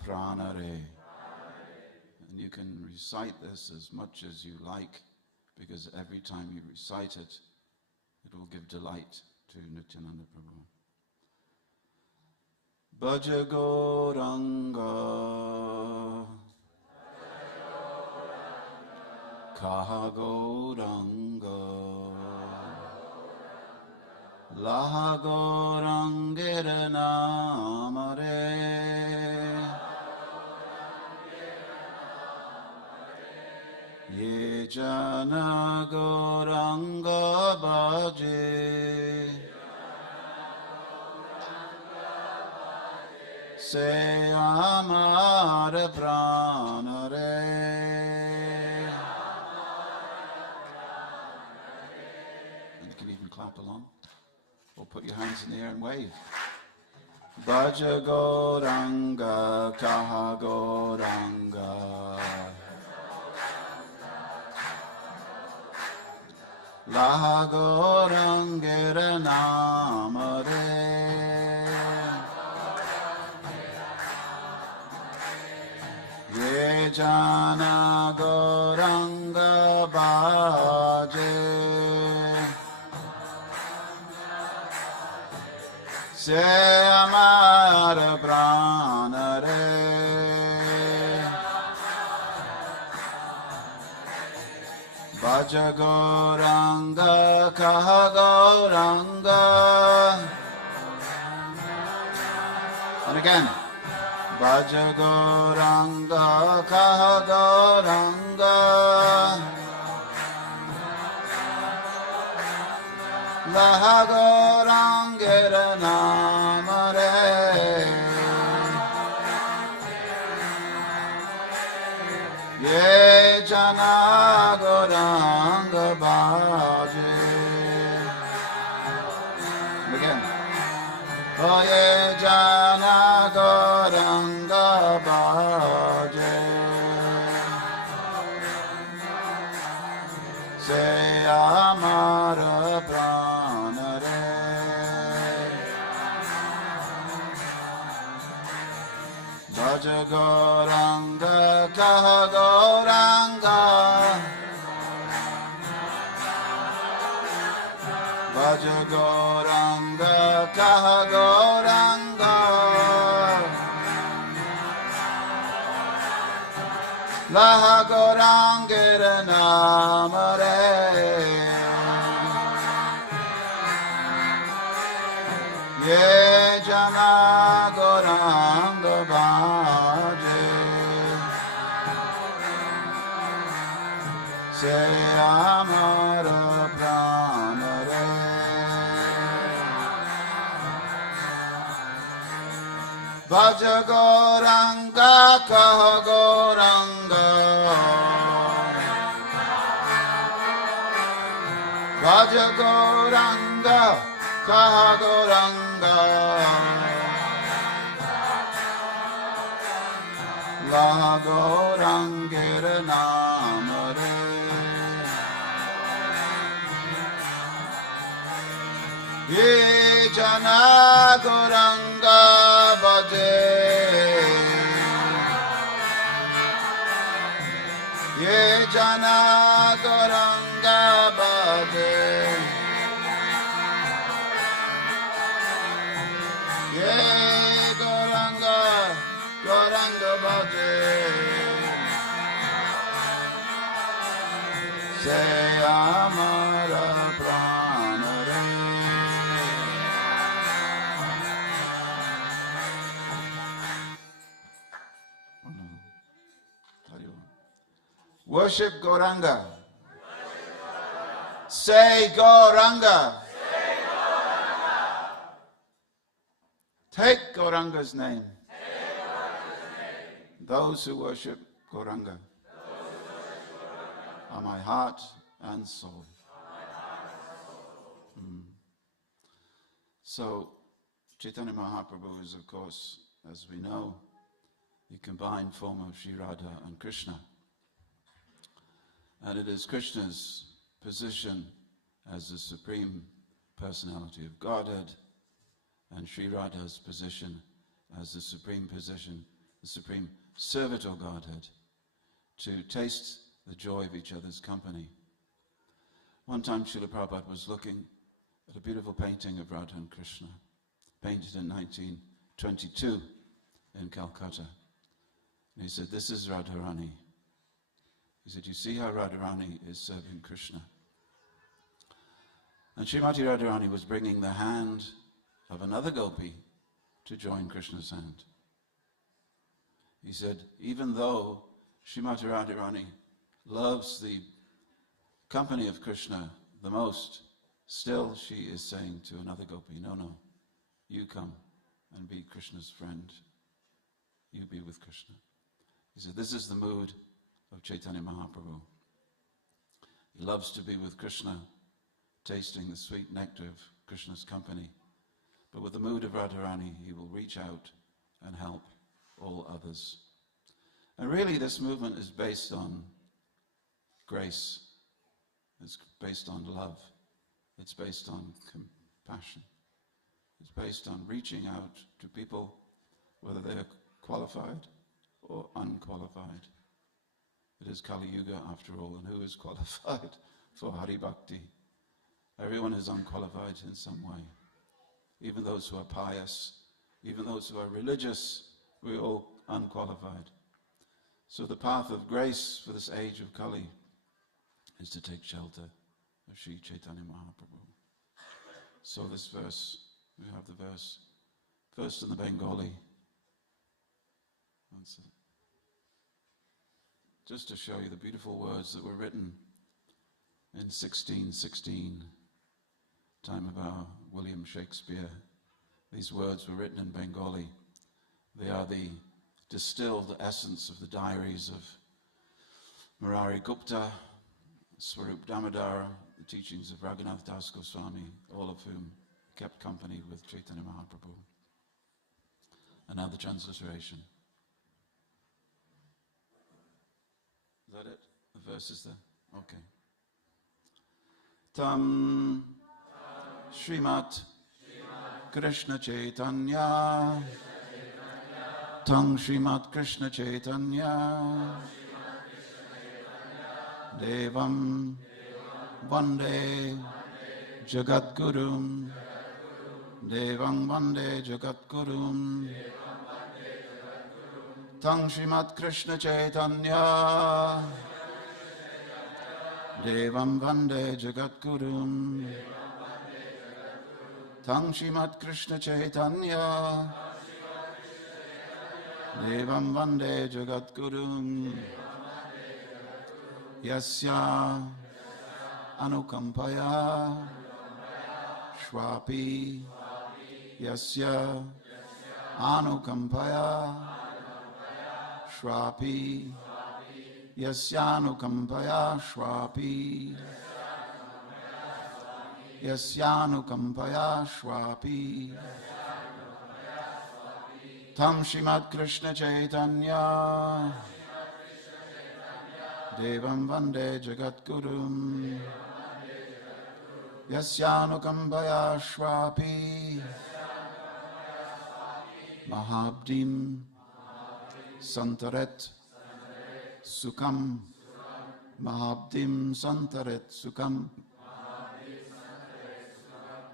Pranare. And you can recite this as much as you like, because every time you recite it, it will give delight to Nityananda Prabhu. Bhaja Gauranga, Kaha Gauranga, Laha Gaurangera Namare, Ye Jana Gauranga Bhaje, Se Amara Pranare. And you can even clap along or put your hands near and wave. Bhaja Gauranga, Kaha Gauranga. Laha Gaurangera Namare. Ye Jana Gauranga Bhaje. Se amara pranare. Bhaja Gauranga, Kaha Gauranga. And again. Bhaja Gauranga, Kaha Gauranga. Laha Gaurangera Namare. Ye Jana Gauranga Bhaje. Again. Oh Ye Jana Gauranga Bhaje. Se amara pranare. Bhaja Gauranga, Kaha Gauranga. Bhaja Gauranga, Kaha Gauranga. Laha Gaurangera Namare. Ye Jana Gauranga Bhaje. Se amara pranare. Bhaja Gauranga, Kaha Gauranga. Bhaja Gauranga, Kaha Gauranga. Laha Gaurangera Namare. Ye Jana Gauranga Bhaje. Ye Jana Gauranga Bhaje. Ye Gauranga, Gauranga Bhaje. Se amara pranare. Worship Gauranga. Say Gauranga. Take Gauranga's name. Those who worship Gauranga are my heart and soul. So, Caitanya Mahaprabhu is, of course, as we know, the combined form of Sri Radha and Krishna. And it is Krishna's position as the Supreme Personality of Godhead and Sri Radha's position as the Supreme Position, the Supreme Servitor Godhead, to taste the joy of each other's company. One time Srila Prabhupada was looking at a beautiful painting of Radha and Krishna, painted in 1922 in Calcutta. And he said, "This is Radharani." He said, "You see how Radharani is serving Krishna?" And Srimati Radharani was bringing the hand of another gopi to join Krishna's hand. He said, even though Srimati Radharani loves the company of Krishna the most, still she is saying to another gopi, no, you come and be Krishna's friend. You be with Krishna. He said, this is the mood of Caitanya Mahaprabhu. He loves to be with Krishna, tasting the sweet nectar of Krishna's company. mood of Radharani, he will reach out and help all others. And really this movement is based on grace. It's based on love. It's based on compassion. It's based on reaching out to people, whether they are qualified or unqualified. It is Kali Yuga after all, and who is qualified for Hari Bhakti? Everyone is unqualified in some way. Even those who are pious, even those who are religious, we're all unqualified. So the path of grace for this age of Kali is to take shelter of Sri Caitanya Mahaprabhu. So this verse, we have the verse, first in the Bengali. That's it. Just to show you the beautiful words that were written in 1616, time of our William Shakespeare. These words were written in Bengali. They are the distilled essence of the diaries of Murari Gupta, Swarup Damodar, the teachings of Raghunath Das Goswami, all of whom kept company with Chaitanya Mahaprabhu. And now the transliteration. Is that it? The verse is there? Okay. Tam Srimat Krishna Chaitanya Tam Srimat Krishna Chaitanya Devam Vande Jagat Gurum Devam Vande Jagat Gurum Tam Srimat Krishna Chaitanya Devam Vande Jagat Gurum Tam Srimat Krishna Chaitanya Devam Vande Jagat Gurum Yasya Anukampaya Shwapi Yasya Anukampaya Shwapi Yasyanukampaya Shwapi Yasyanukampaya Shwapi Tam Srimad Krishna Chaitanya Devam Vande Jagat Gurum Yasyanukampaya Shwapi Mahabdim Santaret Sukham Mahabdim Santaret Sukham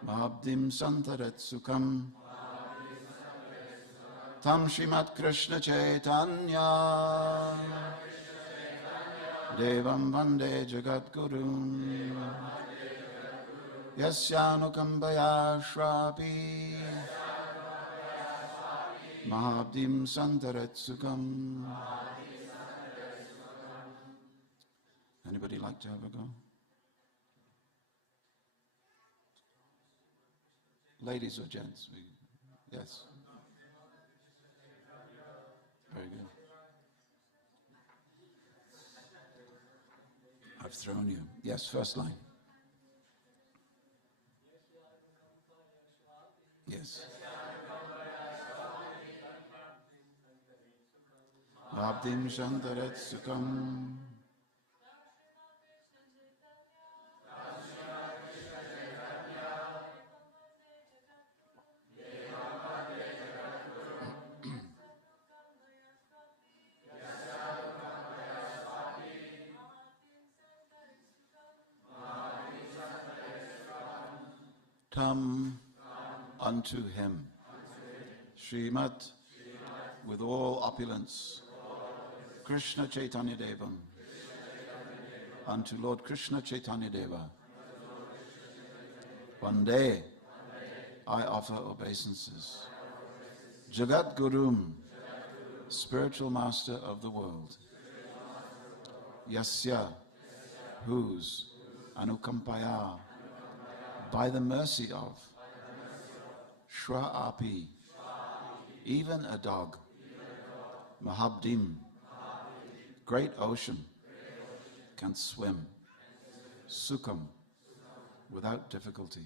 Mahabdim Santaret Sukham Tam Srimat Krishna Chaitanya Devam Vande Jagat Gurum Yasyanukampaya Shrapi Mahabdim Santaret Sukham. Anybody like to have a go? Ladies or gents? Yes. Very good. I've thrown you. Yes, first line. Yes. Abdim Shantaret Sukham. Come unto him, Srimat, with all opulence, Krishna Chaitanya Devam, unto Lord Krishna Chaitanya Deva. One day I offer obeisances. Jagat Gurum, spiritual master of the world. Yasya, whose, Anukampaya, by the mercy of, Shra Api, even a dog, Mahabdim, great ocean, can swim, Sukham, without difficulty.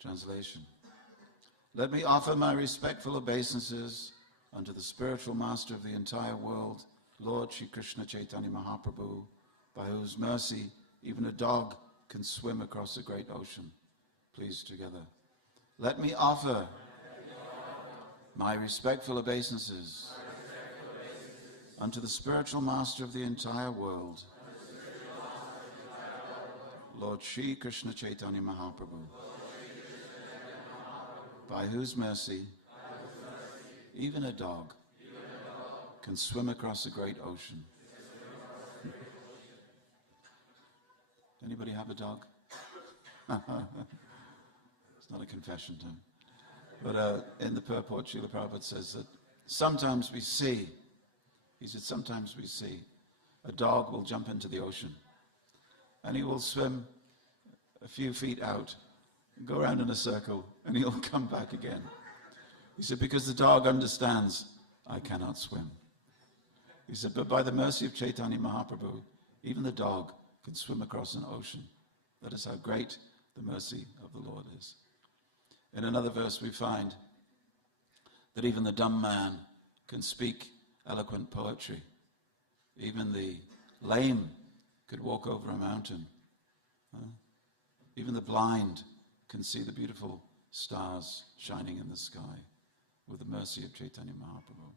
Translation. Let me offer my respectful obeisances unto the spiritual master of the entire world, Lord Shri Krishna Caitanya Mahaprabhu, by whose mercy even a dog can swim across the great ocean. Please together. Let me offer my respectful obeisances unto the spiritual master of the entire world, Lord Shri Krishna Caitanya Mahaprabhu, by whose mercy even a dog can swim across a great ocean. Anybody have a dog? It's not a confession time. But in the purport, Srila Prabhupada says that sometimes we see, he said, sometimes we see a dog will jump into the ocean and he will swim a few feet out, go around in a circle, and he'll come back again. He said, because the dog understands, I cannot swim. He said, but by the mercy of Chaitanya Mahaprabhu, even the dog can swim across an ocean. That is how great the mercy of the Lord is. In another verse we find that even the dumb man can speak eloquent poetry. Even the lame could walk over a mountain. Even the blind can see the beautiful stars shining in the sky with the mercy of Chaitanya Mahaprabhu.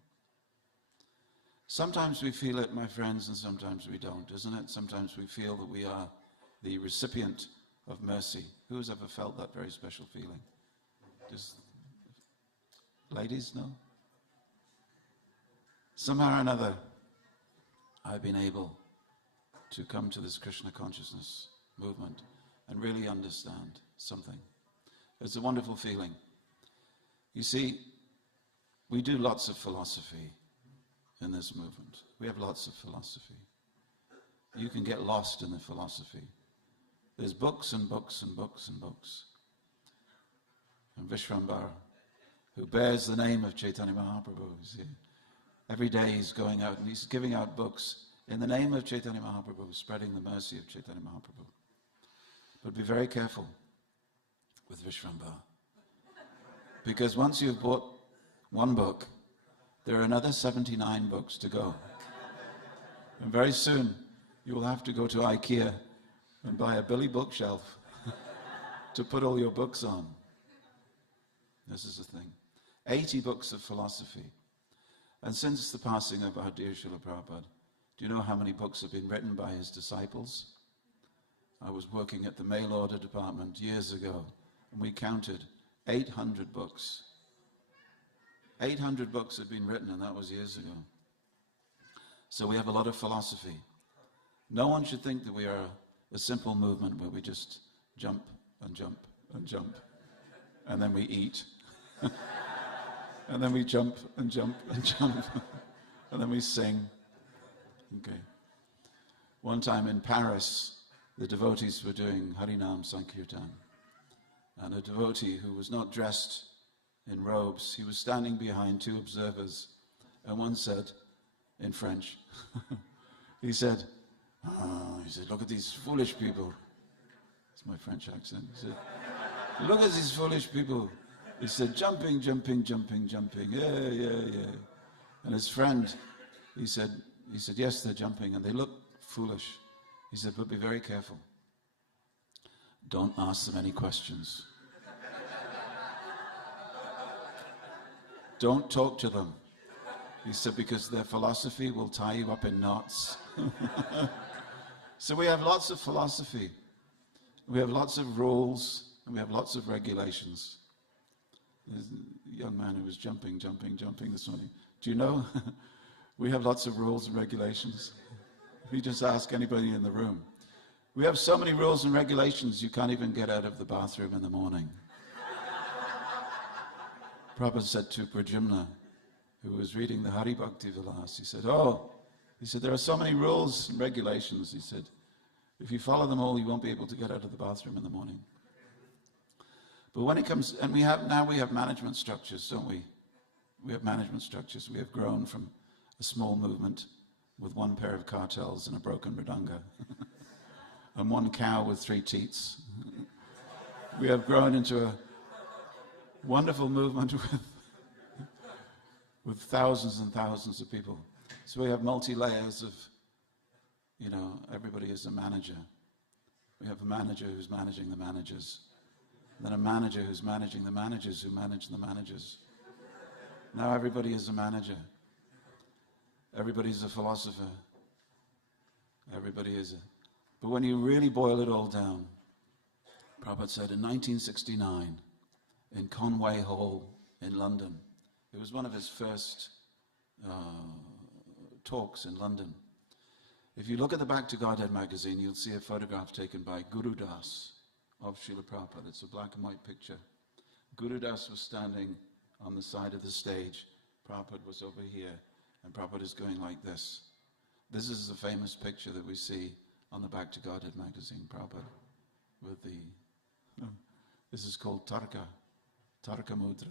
Sometimes we feel it, my friends, and sometimes we don't, isn't it? Sometimes we feel that we are the recipient of mercy. Who has ever felt that very special feeling? Just ladies, no? Somehow or another, I've been able to come to this Krishna consciousness movement and really understand something. It's a wonderful feeling. You see, we do lots of philosophy in this movement. We have lots of philosophy. You can get lost in the philosophy. There's books and books and books and books. And Vishwambara, who bears the name of Chaitanya Mahaprabhu, you see, every day he's going out and he's giving out books in the name of Chaitanya Mahaprabhu, spreading the mercy of Chaitanya Mahaprabhu. But be very careful with Vishwambara. Because once you've bought one book, there are another 79 books to go. And very soon, you will have to go to IKEA and buy a Billy bookshelf to put all your books on. This is the thing. 80 books of philosophy. And since the passing of our dear Srila Prabhupada, do you know how many books have been written by his disciples? I was working at the mail order department years ago, and we counted 800 books. 800 books had been written, and that was years ago. So we have a lot of philosophy. No one should think that we are a simple movement where we just jump and jump and jump, and then we eat. And then we jump and jump and jump, and then we sing. Okay. One time in Paris, the devotees were doing Harinam Sankirtan, and a devotee who was not dressed in robes, he was standing behind two observers, and one said, in French, he said, look at these foolish people. It's my French accent. He said, look at these foolish people. He said, jumping, jumping, jumping, jumping, yeah, yeah, yeah. And his friend, he said, yes, they're jumping, and they look foolish. He said, but be very careful. Don't ask them any questions. Don't talk to them. He said, because their philosophy will tie you up in knots. So we have lots of philosophy. We have lots of rules, and we have lots of regulations. There's a young man who was jumping this morning. Do you know, we have lots of rules and regulations. If you just ask anybody in the room. We have so many rules and regulations, you can't even get out of the bathroom in the morning. Prabhupada said to Purnima, who was reading the Hari Bhakti Vilas, he said, there are so many rules and regulations. He said, if you follow them all, you won't be able to get out of the bathroom in the morning. But when it comes, and we have management structures, don't we? We have management structures. We have grown from a small movement with one pair of cartels and a broken mridanga, and one cow with 3 teats. We have grown into wonderful movement with thousands and thousands of people. So we have multi-layers of, everybody is a manager. We have a manager who's managing the managers. Then a manager who's managing the managers who manage the managers. Now everybody is a manager. Everybody's a philosopher. Everybody is a... But when you really boil it all down, Prabhupada said in 1969, in Conway Hall in London, it was one of his first talks in London. If you look at the Back to Godhead magazine, you'll see a photograph taken by Guru Das of Srila Prabhupada. It's a black and white picture. Guru Das was standing on the side of the stage. Prabhupada was over here, and Prabhupada is going like this. This is the famous picture that we see on the Back to Godhead magazine, Prabhupada, with the... this is called Tarka Mudra,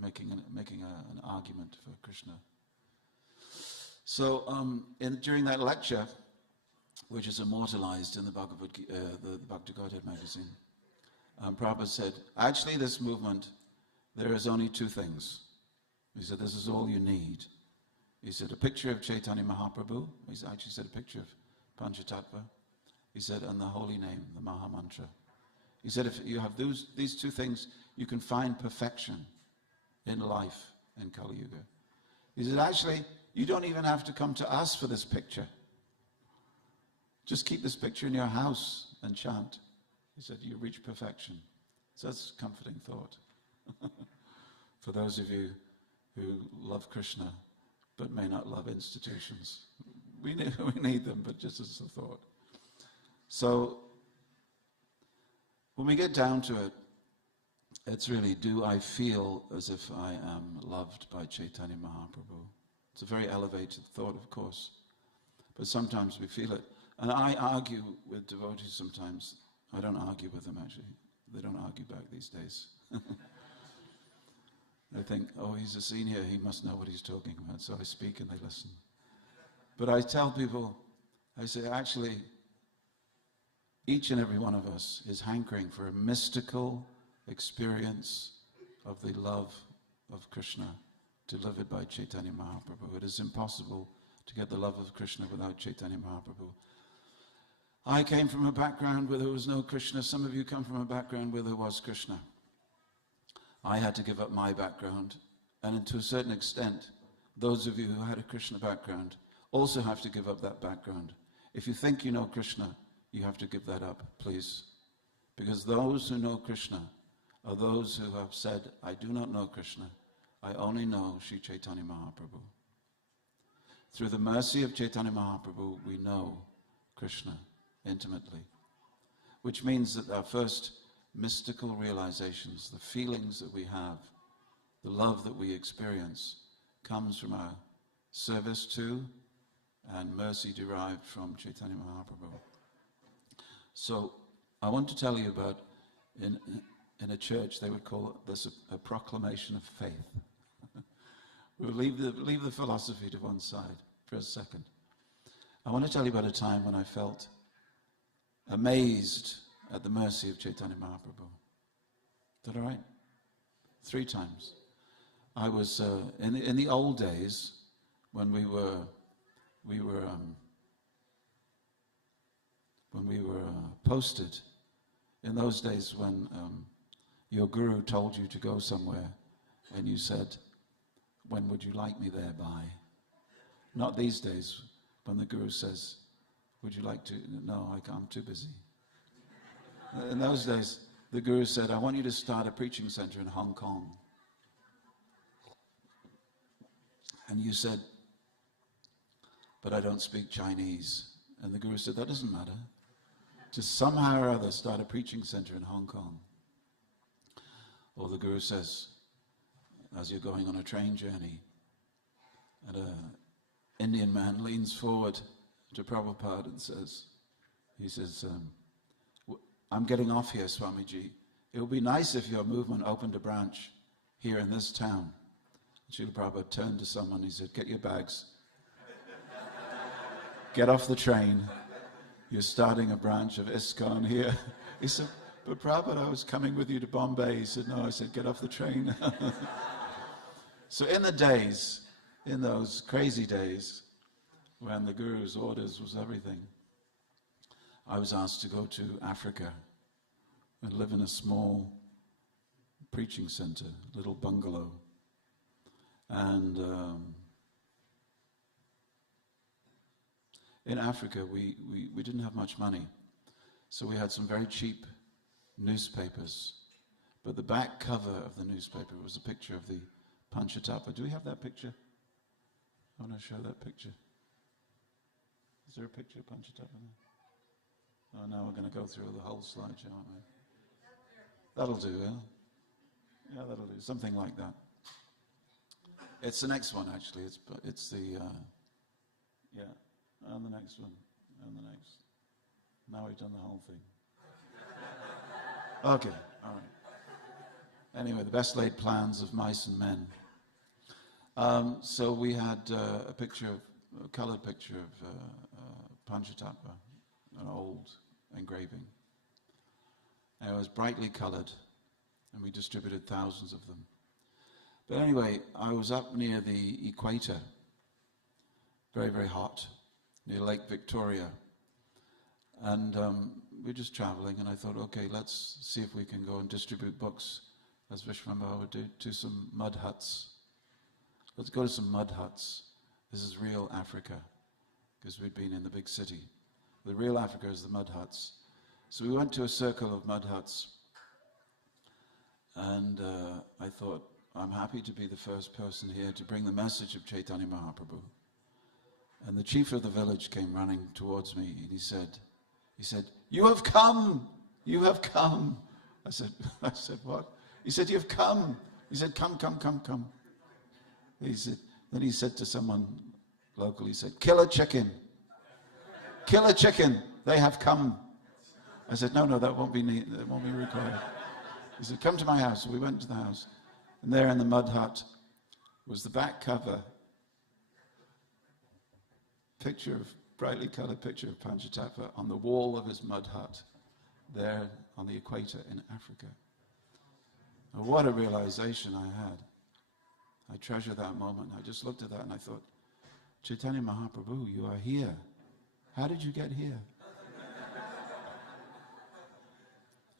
making an argument for Krishna. So during that lecture, which is immortalized in the Back to Godhead magazine, Prabhupada said, actually this movement, there is only two things. He said, this is all you need. He said, a picture of Caitanya Mahaprabhu. He actually said a picture of Panchatattva. He said, and the holy name, the Maha Mantra. He said, if you have these two things, you can find perfection in life in Kali Yuga. He said, actually, you don't even have to come to us for this picture. Just keep this picture in your house and chant. He said, you reach perfection. So that's a comforting thought. For those of you who love Krishna, but may not love institutions. We need them, but just as a thought. So, when we get down to it, it's really, do I feel as if I am loved by Caitanya Mahaprabhu? It's a very elevated thought, of course. But sometimes we feel it. And I argue with devotees sometimes. I don't argue with them, actually. They don't argue back these days. They think, oh, he's a senior, he must know what he's talking about. So I speak and they listen. But I tell people, I say, actually, each and every one of us is hankering for a mystical experience of the love of Krishna delivered by Caitanya Mahaprabhu. It is impossible to get the love of Krishna without Caitanya Mahaprabhu. I came from a background where there was no Krishna. Some of you come from a background where there was Krishna. I had to give up my background, and to a certain extent, those of you who had a Krishna background also have to give up that background. If you think you know Krishna, you have to give that up, please. Because those who know Krishna are those who have said, I do not know Krishna, I only know Sri Caitanya Mahaprabhu. Through the mercy of Caitanya Mahaprabhu, we know Krishna intimately. Which means that our first mystical realizations, the feelings that we have, the love that we experience, comes from our service to and mercy derived from Caitanya Mahaprabhu. So I want to tell you about, in a church, they would call this a proclamation of faith. We'll leave the philosophy to one side for a second. I want to tell you about a time when I felt amazed at the mercy of Caitanya Mahaprabhu. Is that all right? 3 times. I was in the old days when we were posted. In those days when your guru told you to go somewhere, and you said, "When would you like me there by?" Not these days when the guru says, "Would you like to?" No, I'm too busy. In those days, the guru said, "I want you to start a preaching center in Hong Kong." And you said, "But I don't speak Chinese." And the guru said, "That doesn't matter. Just somehow or other start a preaching center in Hong Kong." Or the guru says, as you're going on a train journey, and an Indian man leans forward to Prabhupada and says, "I'm getting off here, Swamiji. It would be nice if your movement opened a branch here in this town." Srila Prabhupada turned to someone, he said, "Get your bags. Get off the train. You're starting a branch of ISKCON here." He said, But Prabhupada, I was coming with you to Bombay. He said, no. I said, get off the train. So in the days, in those crazy days, when the Guru's orders was everything, I was asked to go to Africa and live in a small preaching center, little bungalow. And in Africa, we didn't have much money. So we had some very cheap newspapers. But the back cover of the newspaper was a picture of the Panchatattva. Do we have that picture? I want to show that picture. Is there a picture of Panchatattva there? Oh, now we're going to go through the whole slideshow, aren't we? That'll do, yeah? Yeah, that'll do. Something like that. It's the next one, actually. It's the, yeah, and the next one, and the next. Now we've done the whole thing. Okay, all right. Anyway, the best laid plans of mice and men. So we had a colored picture of Panchatattva, an old engraving. And it was brightly colored, and we distributed thousands of them. But anyway, I was up near the equator, very, very hot, near Lake Victoria. And we were just traveling, and I thought, okay, let's see if we can go and distribute books, as Vishwambhava would do, to some mud huts. Let's go to some mud huts. This is real Africa, because we'd been in the big city. The real Africa is the mud huts. So we went to a circle of mud huts, and I thought, I'm happy to be the first person here to bring the message of Caitanya Mahaprabhu. And the chief of the village came running towards me, and he said, you have come! You have come! I said, what? He said, you've come! He said, come. Then he said to someone local, he said, kill a chicken! Kill a chicken! They have come! I said, no, that won't be required. He said, come to my house. So we went to the house. And there in the mud hut was the back cover, brightly colored picture of Panchatattva on the wall of his mud hut, there on the equator in Africa. Now, what a realization I had. I treasure that moment. I just looked at that and I thought, Caitanya Mahaprabhu, you are here. How did you get here?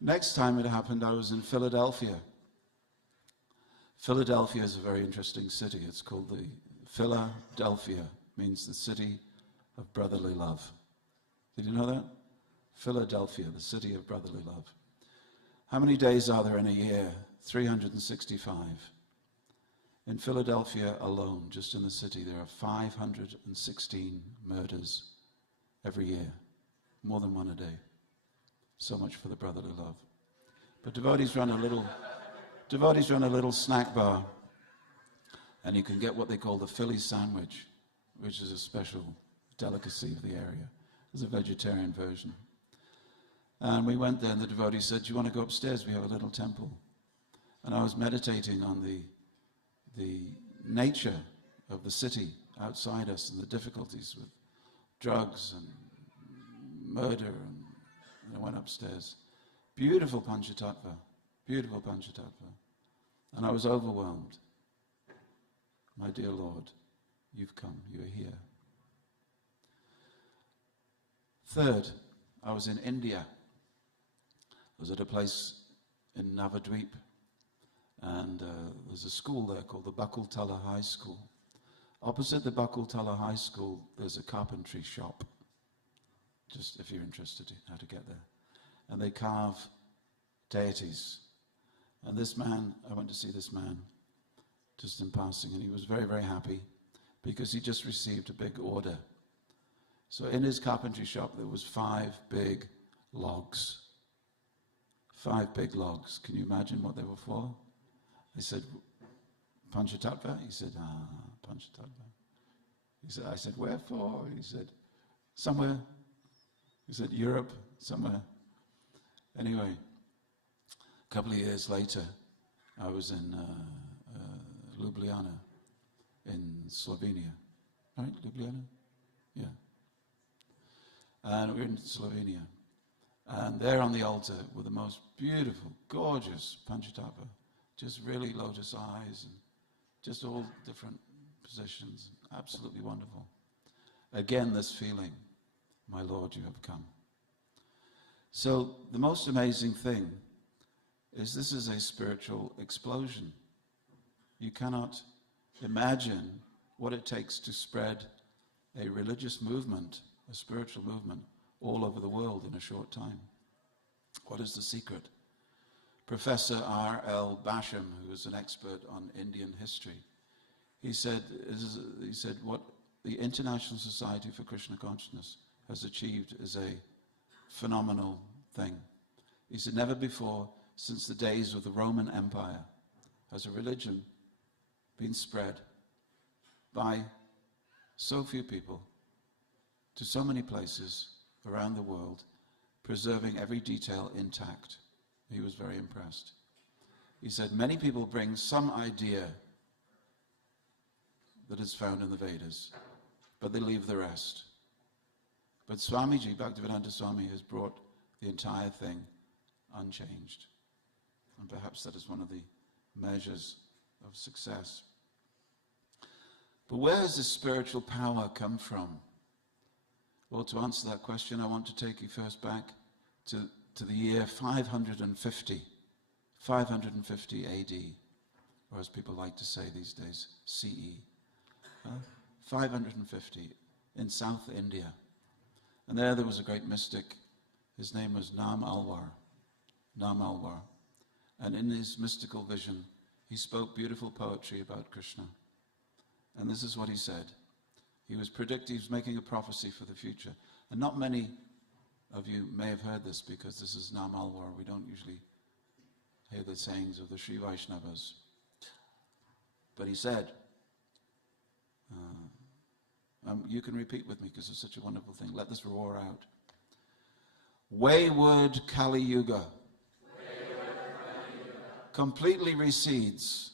Next time it happened, I was in Philadelphia. Philadelphia is a very interesting city. It's called the Philadelphia, means the city of brotherly love. Did you know that? Philadelphia, the city of brotherly love. How many days are there in a year? 365. In Philadelphia alone, just in the city, there are 516 murders every year, more than one a day. So much for the brotherly love. But devotees run a little snack bar, and you can get what they call the Philly sandwich, which is a special delicacy of the area. It's a vegetarian version. And we went there, and the devotee said, do you want to go upstairs? We have a little temple. And I was meditating on the nature of the city outside us and the difficulties with drugs and murder, and I went upstairs. Beautiful Panchatattva, beautiful Panchatattva. And I was overwhelmed. My dear Lord, you've come, you're here. Third, I was in India. I was at a place in Navadvip, and there's a school there called the Bakultala High School. Opposite the Bakultala High School, there's a carpentry shop, just if you're interested in how to get there. And they carve deities. And this man, I went to see this man just in passing, and he was very, very happy because he just received a big order. So in his carpentry shop, there was 5 big logs. 5 big logs. Can you imagine what they were for? I said, Panchatattva? He said, Panchatattva. I said, wherefore? He said, somewhere. He said, Europe, somewhere. Anyway, a couple of years later, I was in Ljubljana, in Slovenia. Right, Ljubljana? Yeah. And we were in Slovenia. And there on the altar were the most beautiful, gorgeous Panchatattva, just really lotus eyes, and just all different positions, absolutely wonderful. Again, this feeling, my Lord, you have come. So the most amazing thing is this is a spiritual explosion. You cannot imagine what it takes to spread a religious movement, a spiritual movement, all over the world in a short time. What is the secret? Professor R.L. Basham, who is an expert on Indian history, he said what the International Society for Krishna Consciousness has achieved is a phenomenal thing. He said, never before, since the days of the Roman Empire, has a religion been spread by so few people to so many places around the world, preserving every detail intact. He was very impressed. He said, many people bring some idea that is found in the Vedas, but they leave the rest. But Swamiji, Bhaktivedanta Swami, has brought the entire thing unchanged. And perhaps that is one of the measures of success. But where has this spiritual power come from? Well, to answer that question, I want to take you first back to the year 550 AD, or as people like to say these days, CE. 550 in South India. And there was a great mystic. His name was Nam Alwar. And in his mystical vision, he spoke beautiful poetry about Krishna. And this is what he said. He was making a prophecy for the future. And not many of you may have heard this because this is Nam Alwar. We don't usually hear the sayings of the Sri Vaishnavas. But he said, you can repeat with me because it's such a wonderful thing. Let this roar out. Wayward Kali Yuga completely recedes.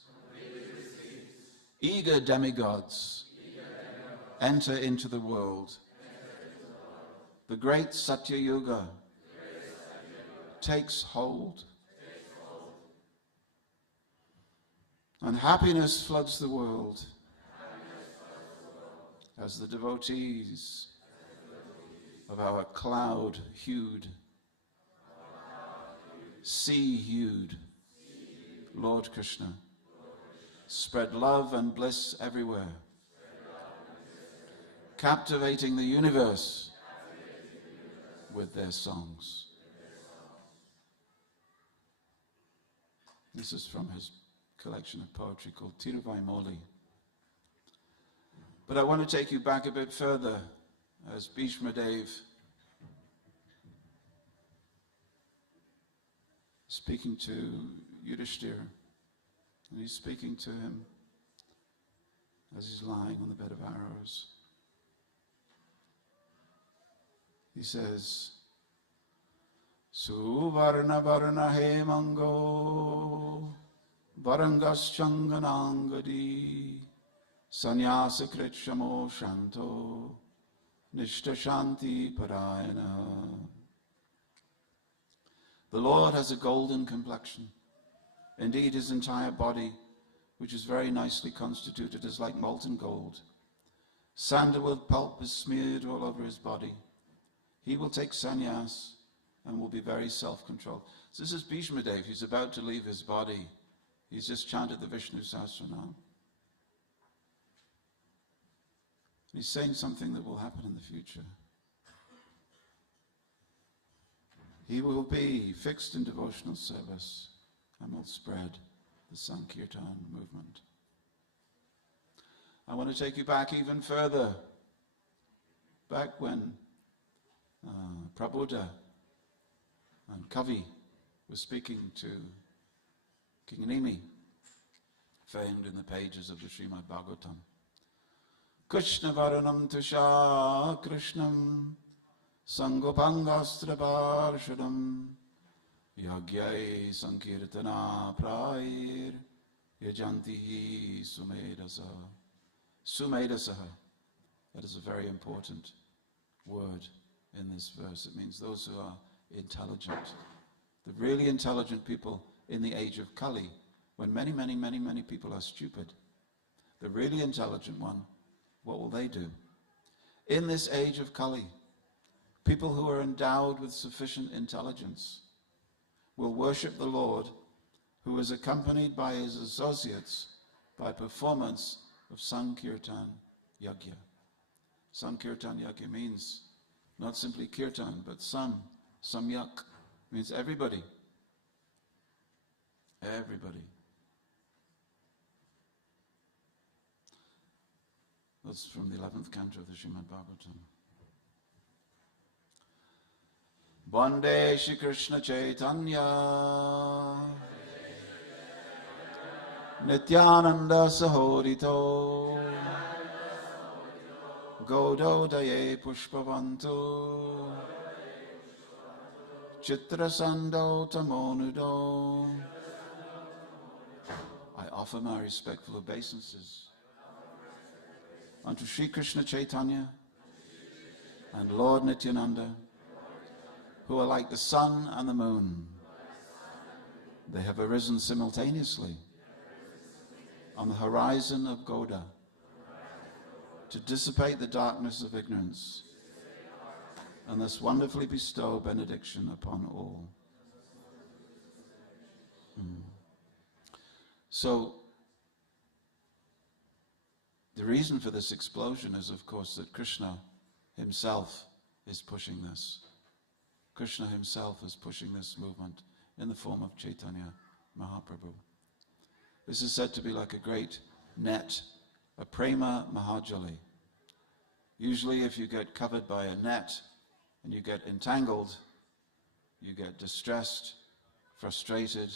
Eager demigods enter into the world. The great Satya Yuga takes hold. And happiness floods the world as the devotees of our cloud-hued, sea-hued Lord Krishna spread love and bliss everywhere, captivating the universe with their songs. This is from his collection of poetry called Tiruvaimoli. But I want to take you back a bit further as Bhishma Dev, speaking to Yudhishthira, and he's speaking to him as he's lying on the bed of arrows. He says, Suvarna varna hemango varangas changanangadi Sannyasa kritshamo shanto nishta shanti parayana. The Lord has a golden complexion. Indeed, his entire body, which is very nicely constituted, is like molten gold. Sandalwood pulp is smeared all over his body. He will take sannyas and will be very self-controlled. So this is Bhishma Dev. He's about to leave his body. He's just chanted the Vishnu Sahasranam. He's saying something that will happen in the future. He will be fixed in devotional service and will spread the Sankirtan movement. I want to take you back even further. Back when Prabhupada and Kavi were speaking to King Nimai, famed in the pages of the Srimad Bhagavatam. Krishna varanam tusha krishnam sangopangastra parshadam yagyai sankirtana prair yajantihi sumedasa. Sumedasa. That is a very important word in this verse. It means those who are intelligent. The really intelligent people in the age of Kali, when many, many, many, many people are stupid, the really intelligent one, what will they do? In this age of Kali, people who are endowed with sufficient intelligence will worship the Lord, who is accompanied by his associates by performance of Sankirtan Yagya. Sankirtan Yagya means not simply kirtan, but samyak, means everybody. Everybody. That's from the 11th canto of the Srimad Bhagavatam. Vande Shri Krishna Caitanya Nityananda Sahorito Gododaye Pushpavantu Chitrasando Tamonudo. I offer my respectful obeisances unto Sri Krishna Caitanya and Lord Nityananda, who are like the sun and the moon. They have arisen simultaneously on the horizon of Gauda to dissipate the darkness of ignorance and thus wonderfully bestow benediction upon all. So, the reason for this explosion is, of course, that Krishna himself is pushing this. Krishna himself is pushing this movement in the form of Caitanya Mahaprabhu. This is said to be like a great net, a prema mahajali. Usually if you get covered by a net and you get entangled, you get distressed, frustrated,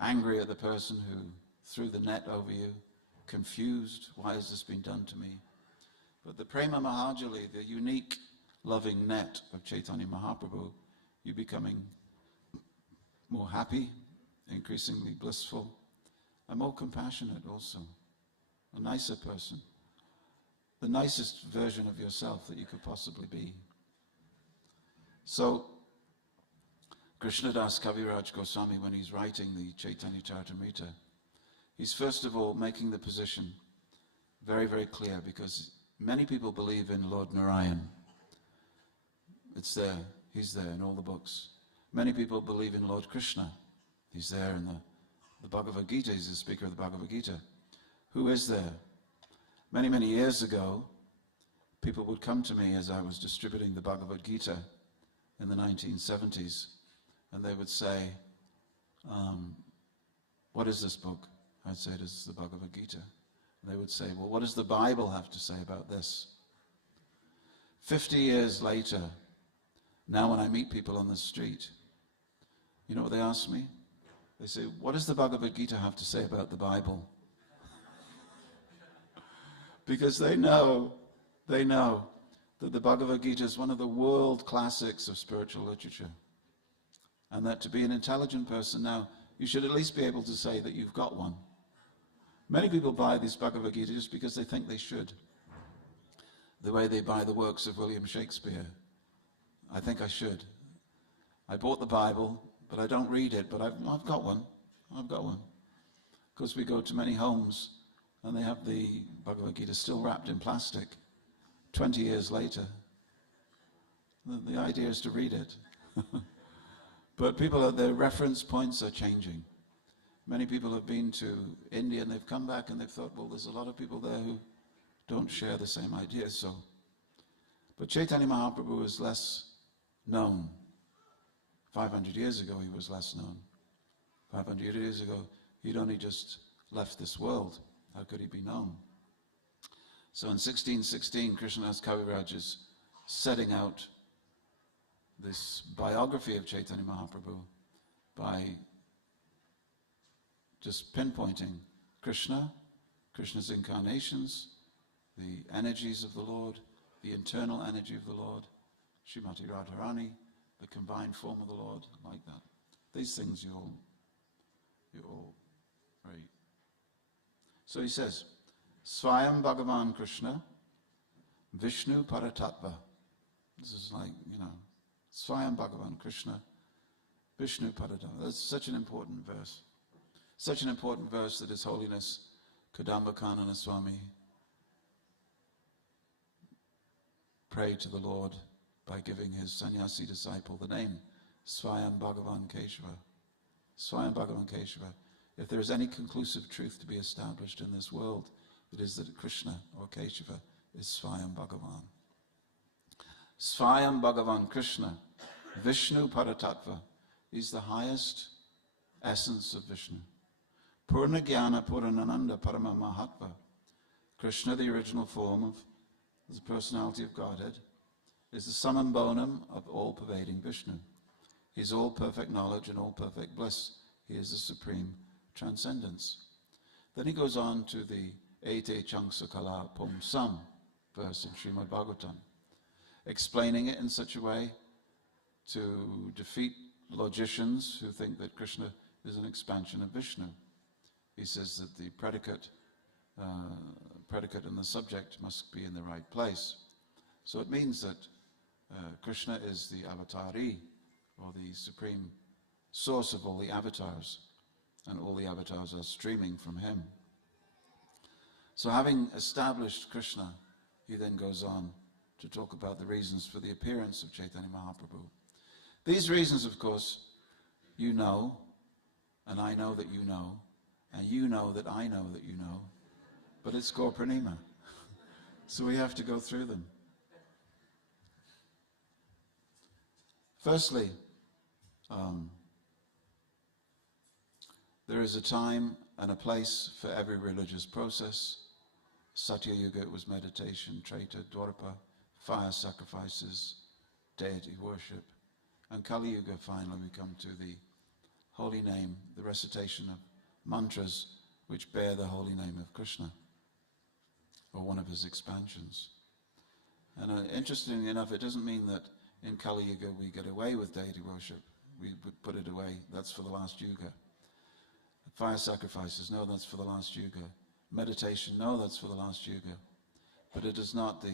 angry at the person who threw the net over you, confused, why has this been done to me? But the prema mahajali, the unique loving net of Caitanya Mahaprabhu, you becoming more happy, increasingly blissful, and more compassionate also, a nicer person, the nicest version of yourself that you could possibly be. So, Krishnadas Kaviraj Goswami, when he's writing the Chaitanya Charitamrita, he's first of all making the position very, very clear, because many people believe in Lord Narayan. It's there, he's there in all the books. Many people believe in Lord Krishna. He's there in the Bhagavad Gita, he's the speaker of the Bhagavad Gita. Who is there? Many, many years ago, people would come to me as I was distributing the Bhagavad Gita in the 1970s, and they would say, what is this book? I'd say, this is the Bhagavad Gita. And they would say, well, what does the Bible have to say about this? 50 years later, now when I meet people on the street, you know what they ask me? They say, what does the Bhagavad Gita have to say about the Bible? Because they know that the Bhagavad Gita is one of the world classics of spiritual literature. And that to be an intelligent person now, you should at least be able to say that you've got one. Many people buy these Bhagavad Gita just because they think they should. The way they buy the works of William Shakespeare. I think I should. I bought the Bible, but I don't read it, but I've got one. I've got one. Because we go to many homes and they have the Bhagavad Gita still wrapped in plastic 20 years later. The idea is to read it. But their reference points are changing. Many people have been to India and they've come back and they've thought, well, there's a lot of people there who don't share the same ideas. But Chaitanya Mahaprabhu is less known. 500 years ago he was less known. 500 years ago he'd only just left this world. How could he be known? So in 1616, Krishnadas Kaviraj is setting out this biography of Chaitanya Mahaprabhu by just pinpointing Krishna's incarnations, the energies of the Lord, the internal energy of the Lord, Srimati Radharani, the combined form of the Lord, like that. These things you're all very... So he says, Swayam Bhagavan Krishna, Vishnu Paratattva. This is like, Swayam Bhagavan Krishna, Vishnu Padadama. That's such an important verse. Such an important verse that His Holiness Kadamba Kanana Swami prayed to the Lord by giving his sannyasi disciple the name Swayam Bhagavan Keshava. Swayam Bhagavan Keshava. If there is any conclusive truth to be established in this world, it is that Krishna or Keshava is Swayam Bhagavan. Swayam Bhagavan Krishna, Vishnu Paratattva, is the highest essence of Vishnu. Purna Jnana Puranananda Parama Mahatva. Krishna, the original form of the personality of Godhead, is the summum bonum of all-pervading Vishnu. He is all perfect knowledge and all perfect bliss. He is the supreme transcendence. Then he goes on to the Ete Changsakala Pum Sam verse in Srimad Bhagavatam, explaining it in such a way to defeat logicians who think that Krishna is an expansion of Vishnu. He says that the predicate and the subject must be in the right place. So it means that Krishna is the avatari, or the supreme source of all the avatars, and all the avatars are streaming from him. So having established Krishna, he then goes on to talk about the reasons for the appearance of Caitanya Mahaprabhu. These reasons, of course, you know, and I know that you know, and you know that I know that you know, but it's called Purnima. So we have to go through them. Firstly, there is a time and a place for every religious process. Satya Yuga, it was meditation. Treta, Dwarapa, fire sacrifices, deity worship. And Kali Yuga, finally, we come to the holy name, the recitation of mantras which bear the holy name of Krishna, or one of his expansions. And interestingly enough, it doesn't mean that in Kali Yuga we get away with deity worship. We put it away. That's for the last Yuga. Fire sacrifices, no, that's for the last Yuga. Meditation, no, that's for the last Yuga. But it is not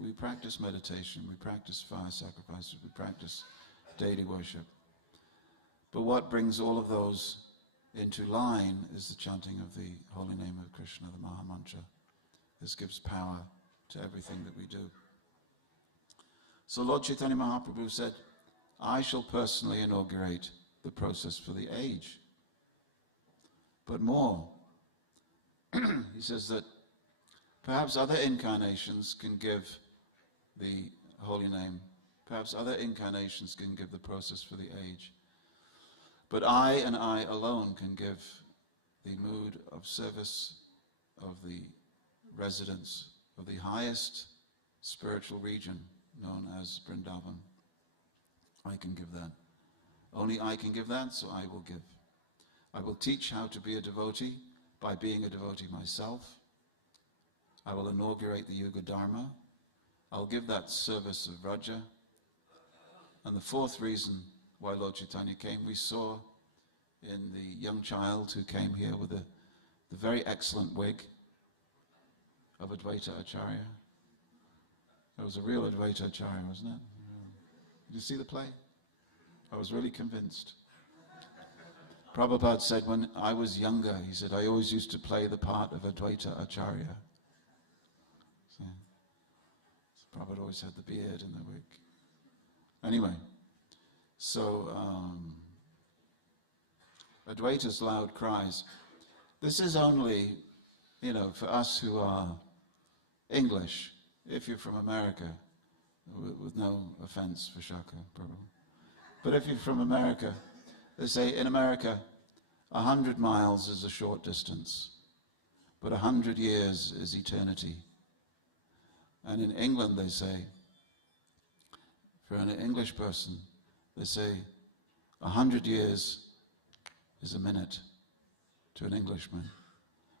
we practice meditation, we practice fire sacrifices, we practice deity worship. But what brings all of those into line is the chanting of the holy name of Krishna, the Maha Mantra. This gives power to everything that we do. So Lord Chaitanya Mahaprabhu said, I shall personally inaugurate the process for the age. But more, he says that perhaps other incarnations can give the holy name, perhaps other incarnations can give the process for the age. But I and I alone can give the mood of service of the residents of the highest spiritual region known as Vrindavan. I can give that. Only I can give that, so I will give. I will teach how to be a devotee by being a devotee myself. I will inaugurate the Yuga Dharma. I'll give that service of Vraja. And the fourth reason why Lord Chaitanya came, we saw in the young child who came here with the very excellent wig of Advaita Acharya. It was a real Advaita Acharya, wasn't it? Did you see the play? I was really convinced. Prabhupada said when I was younger, he said, I always used to play the part of Advaita Acharya. So Prabhupada always had the beard and the wig. Anyway, so Advaita's loud cries. This is only, for us who are English. If you're from America, with no offense for Shaka, probably. But if you're from America, they say in America, 100 miles is a short distance, but 100 years is eternity. And in England, they say, for an English person, they say 100 years is a minute to an Englishman,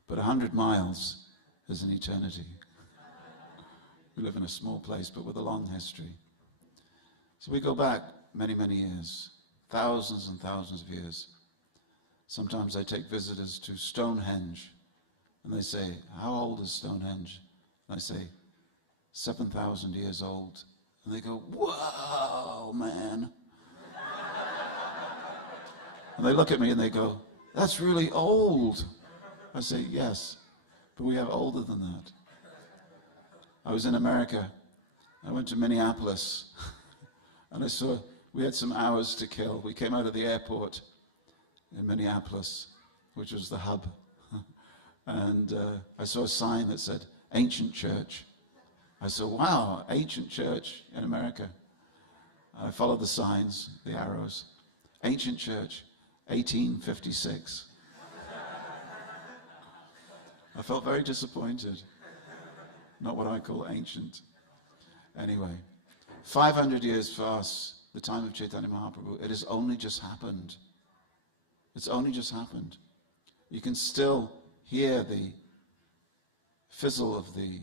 but 100 miles is an eternity. We live in a small place, but with a long history. So we go back many, many years, thousands and thousands of years. Sometimes I take visitors to Stonehenge, and they say, how old is Stonehenge? And I say, 7,000 years old. And they go, whoa, man. And they look at me and they go, that's really old. I say, yes, but we have older than that. I was in America. I went to Minneapolis and I saw, we had some hours to kill. We came out of the airport in Minneapolis, which was the hub. And I saw a sign that said, Ancient Church. I said, wow, Ancient Church in America. I followed the signs, the arrows. Ancient Church, 1856. I felt very disappointed. Not what I call ancient. Anyway, 500 years for us, the time of Caitanya Mahaprabhu, it has only just happened. It's only just happened. You can still hear the fizzle of the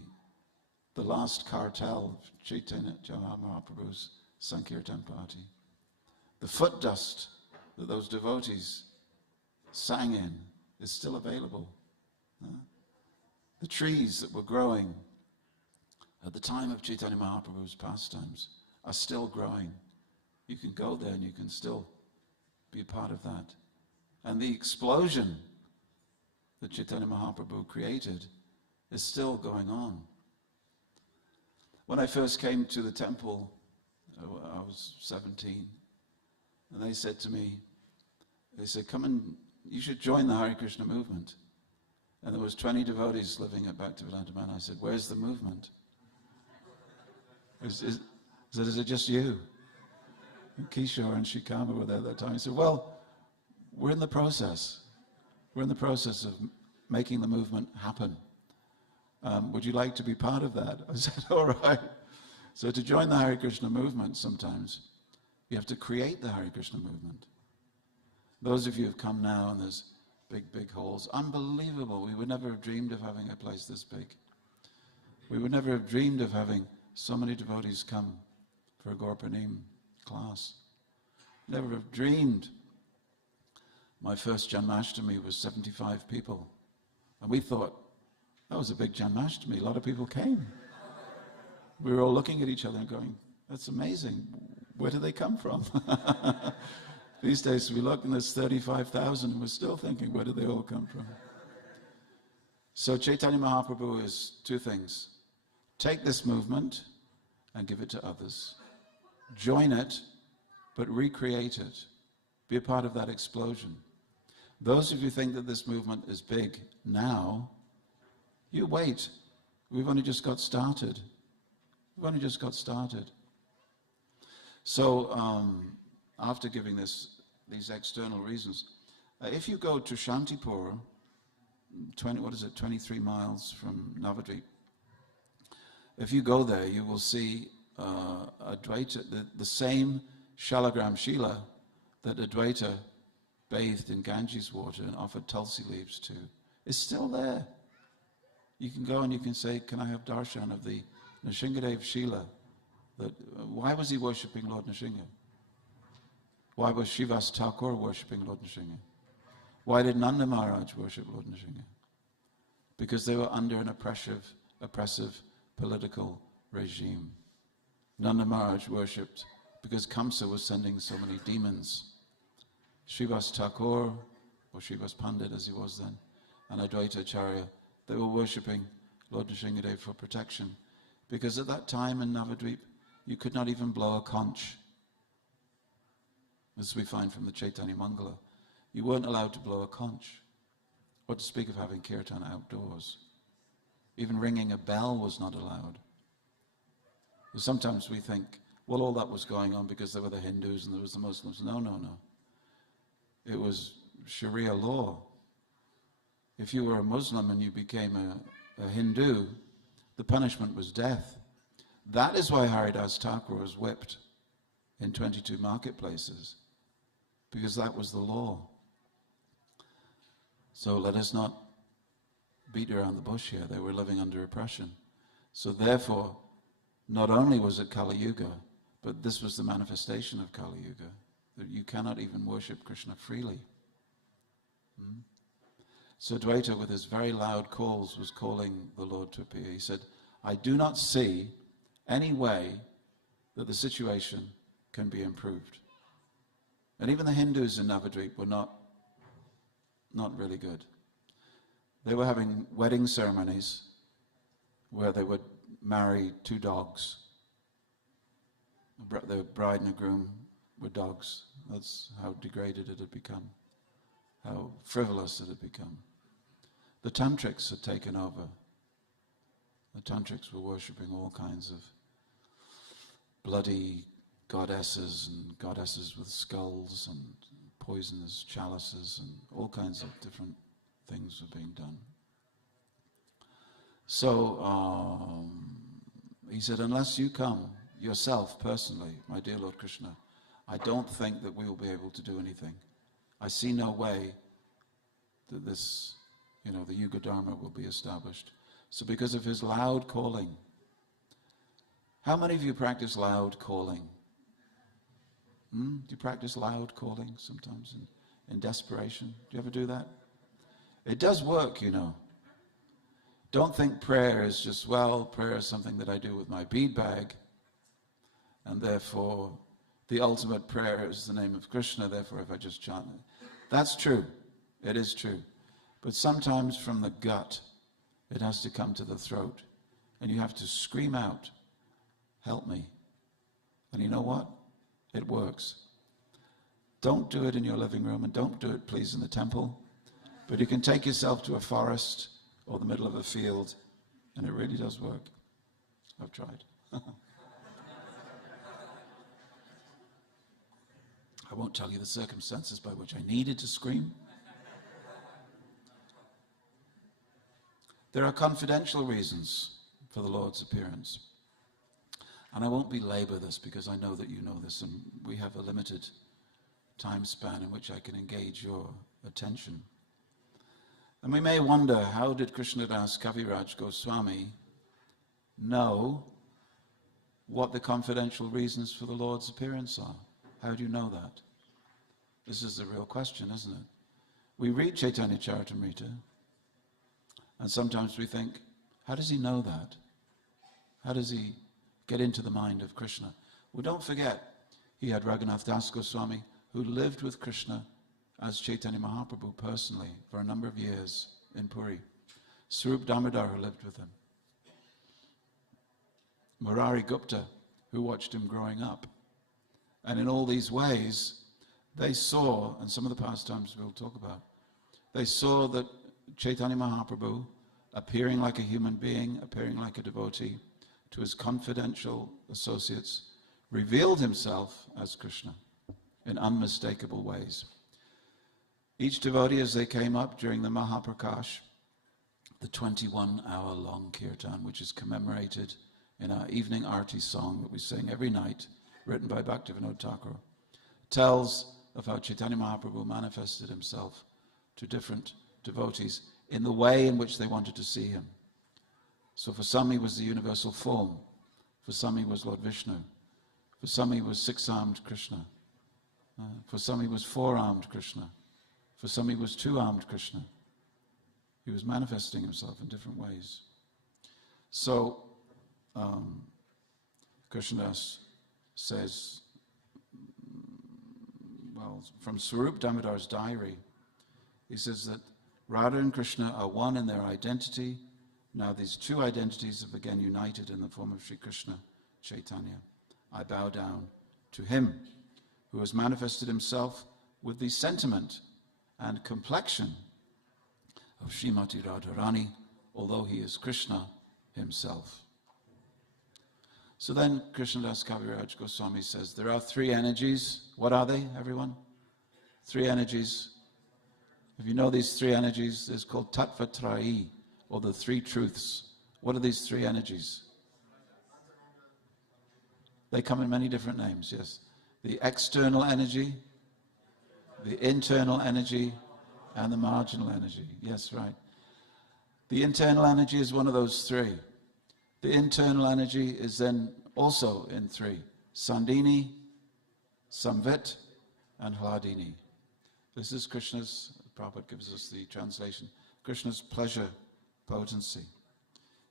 last cartel of Caitanya Mahaprabhu's Sankirtan party. The foot dust that those devotees sang in is still available. The trees that were growing at the time of Caitanya Mahaprabhu's pastimes are still growing. You can go there and you can still be a part of that. And the explosion that Caitanya Mahaprabhu created is still going on. When I first came to the temple, I was 17, and they said to me, they said, come and, you should join the Hare Krishna movement. And there was 20 devotees living at Bhaktivedanta Manor. I said, where's the movement? Is it just you? And Kishore and Shikama were there at that time. He said, well, we're in the process. We're in the process of making the movement happen. Would you like to be part of that? I said, all right. So to join the Hare Krishna movement, sometimes you have to create the Hare Krishna movement. Those of you who have come now, and there's big halls, unbelievable. We would never have dreamed of having a place this big. We would never have dreamed of having so many devotees come for a Gaura Purnima class. Never have dreamed. My first Janmashtami was 75 people. And we thought, that was a big Janmashtami. A lot of people came. We were all looking at each other and going, that's amazing. Where do they come from? These days we look and there's 35,000 and we're still thinking, where do they all come from? So Caitanya Mahaprabhu is two things. Take this movement and give it to others. Join it, but recreate it. Be a part of that explosion. Those of you who think that this movement is big now, you wait. We've only just got started. We've only just got started. So after giving these external reasons, if you go to Shantipur, 23 miles from Navadvip, if you go there, you will see Advaita, the same Shalagram Shila that Advaita bathed in Ganges water and offered tulsi leaves to, is still there. You can go and you can say, can I have darshan of the Nrsingadev Shila? Why was he worshipping Lord Nrsinga? Why was Srivas Thakur worshipping Lord Nrsinga? Why did Nanda Maharaj worship Lord Nrsinga? Because they were under an oppressive political regime. Nanda Maharaj worshipped because Kamsa was sending so many demons. Srivas Thakur, or Srivas Pandit as he was then, and Advaita Acharya, they were worshipping Lord Nrsingadev for protection. Because at that time in Navadvip, you could not even blow a conch. As we find from the Chaitanya Mangala, you weren't allowed to blow a conch. What to speak of having kirtan outdoors. Even ringing a bell was not allowed. Sometimes we think, well, all that was going on because there were the Hindus and there was the Muslims. No. It was Sharia law. If you were a Muslim and you became a Hindu, the punishment was death. That is why Haridas Thakur was whipped in 22 marketplaces, because that was the law. So let us not beat around the bush here. They were living under oppression. So therefore, not only was it Kali Yuga, but this was the manifestation of Kali Yuga, that you cannot even worship Krishna freely. So Dvaita, with his very loud calls, was calling the Lord to appear. He said, I do not see any way that the situation can be improved. And even the Hindus in Navadvip were not really good. They were having wedding ceremonies where they would marry two dogs. The bride and the groom were dogs. That's how degraded it had become, how frivolous it had become. The tantrics had taken over. The tantrics were worshipping all kinds of bloody goddesses and goddesses with skulls and poisonous chalices and all kinds of different things were being done. So he said, unless you come yourself personally, my dear Lord Krishna, I don't think that we will be able to do anything. I see no way that this, the Yuga Dharma will be established. So because of his loud calling, how many of you practice loud calling? Do you practice loud calling sometimes in desperation? Do you ever do that? It does work, Don't think prayer is just, prayer is something that I do with my bead bag, and therefore the ultimate prayer is the name of Krishna, therefore if I just chant it. That's true. It is true. But sometimes from the gut, it has to come to the throat, and you have to scream out, help me. And you know what? It works. Don't do it in your living room, and don't do it, please, in the temple. But you can take yourself to a forest or the middle of a field, and it really does work. I've tried. I won't tell you the circumstances by which I needed to scream. There are confidential reasons for the Lord's appearance. And I won't belabor this because I know that you know this, and we have a limited time span in which I can engage your attention. And we may wonder, how did Krishnadas Kaviraj Goswami know what the confidential reasons for the Lord's appearance are? How do you know that? This is the real question, isn't it? We read Chaitanya Charitamrita, and sometimes we think, how does he know that? How does he get into the mind of Krishna? Well, don't forget, he had Raghunath Das Goswami, who lived with Krishna as Chaitanya Mahaprabhu personally for a number of years in Puri. Swarup Damodar, who lived with him. Murari Gupta, who watched him growing up. And in all these ways, they saw, and some of the pastimes we'll talk about, they saw that Chaitanya Mahaprabhu, appearing like a human being, appearing like a devotee, to his confidential associates, revealed himself as Krishna in unmistakable ways. Each devotee, as they came up during the Mahaprakash, the 21-hour-long kirtan, which is commemorated in our evening arti song that we sing every night, written by Bhaktivedanta Thakur, tells of how Chaitanya Mahaprabhu manifested himself to different devotees in the way in which they wanted to see him. So for some he was the universal form, for some he was Lord Vishnu, for some he was six-armed Krishna, for some he was four-armed Krishna, for some he was two-armed Krishna. He was manifesting himself in different ways. So Krishnadas says, from Swarup Damodar's diary, he says that Radha and Krishna are one in their identity. Now these two identities have again united in the form of Sri Krishna Chaitanya. I bow down to him who has manifested himself with the sentiment and complexion of Srimati Radharani, although he is Krishna himself. So then Krishnadas Kaviraj Goswami says there are three energies. What are they, everyone? Three energies. If you know these three energies, it's called Tattva Trayi, or the three truths. What are these three energies? They come in many different names, yes. The external energy, the internal energy, and the marginal energy. Yes, right. The internal energy is one of those three. The internal energy is then also in three: Sandini, Samvit, and Hladini. This is Krishna's, Prabhupada gives us the translation, Krishna's pleasure potency.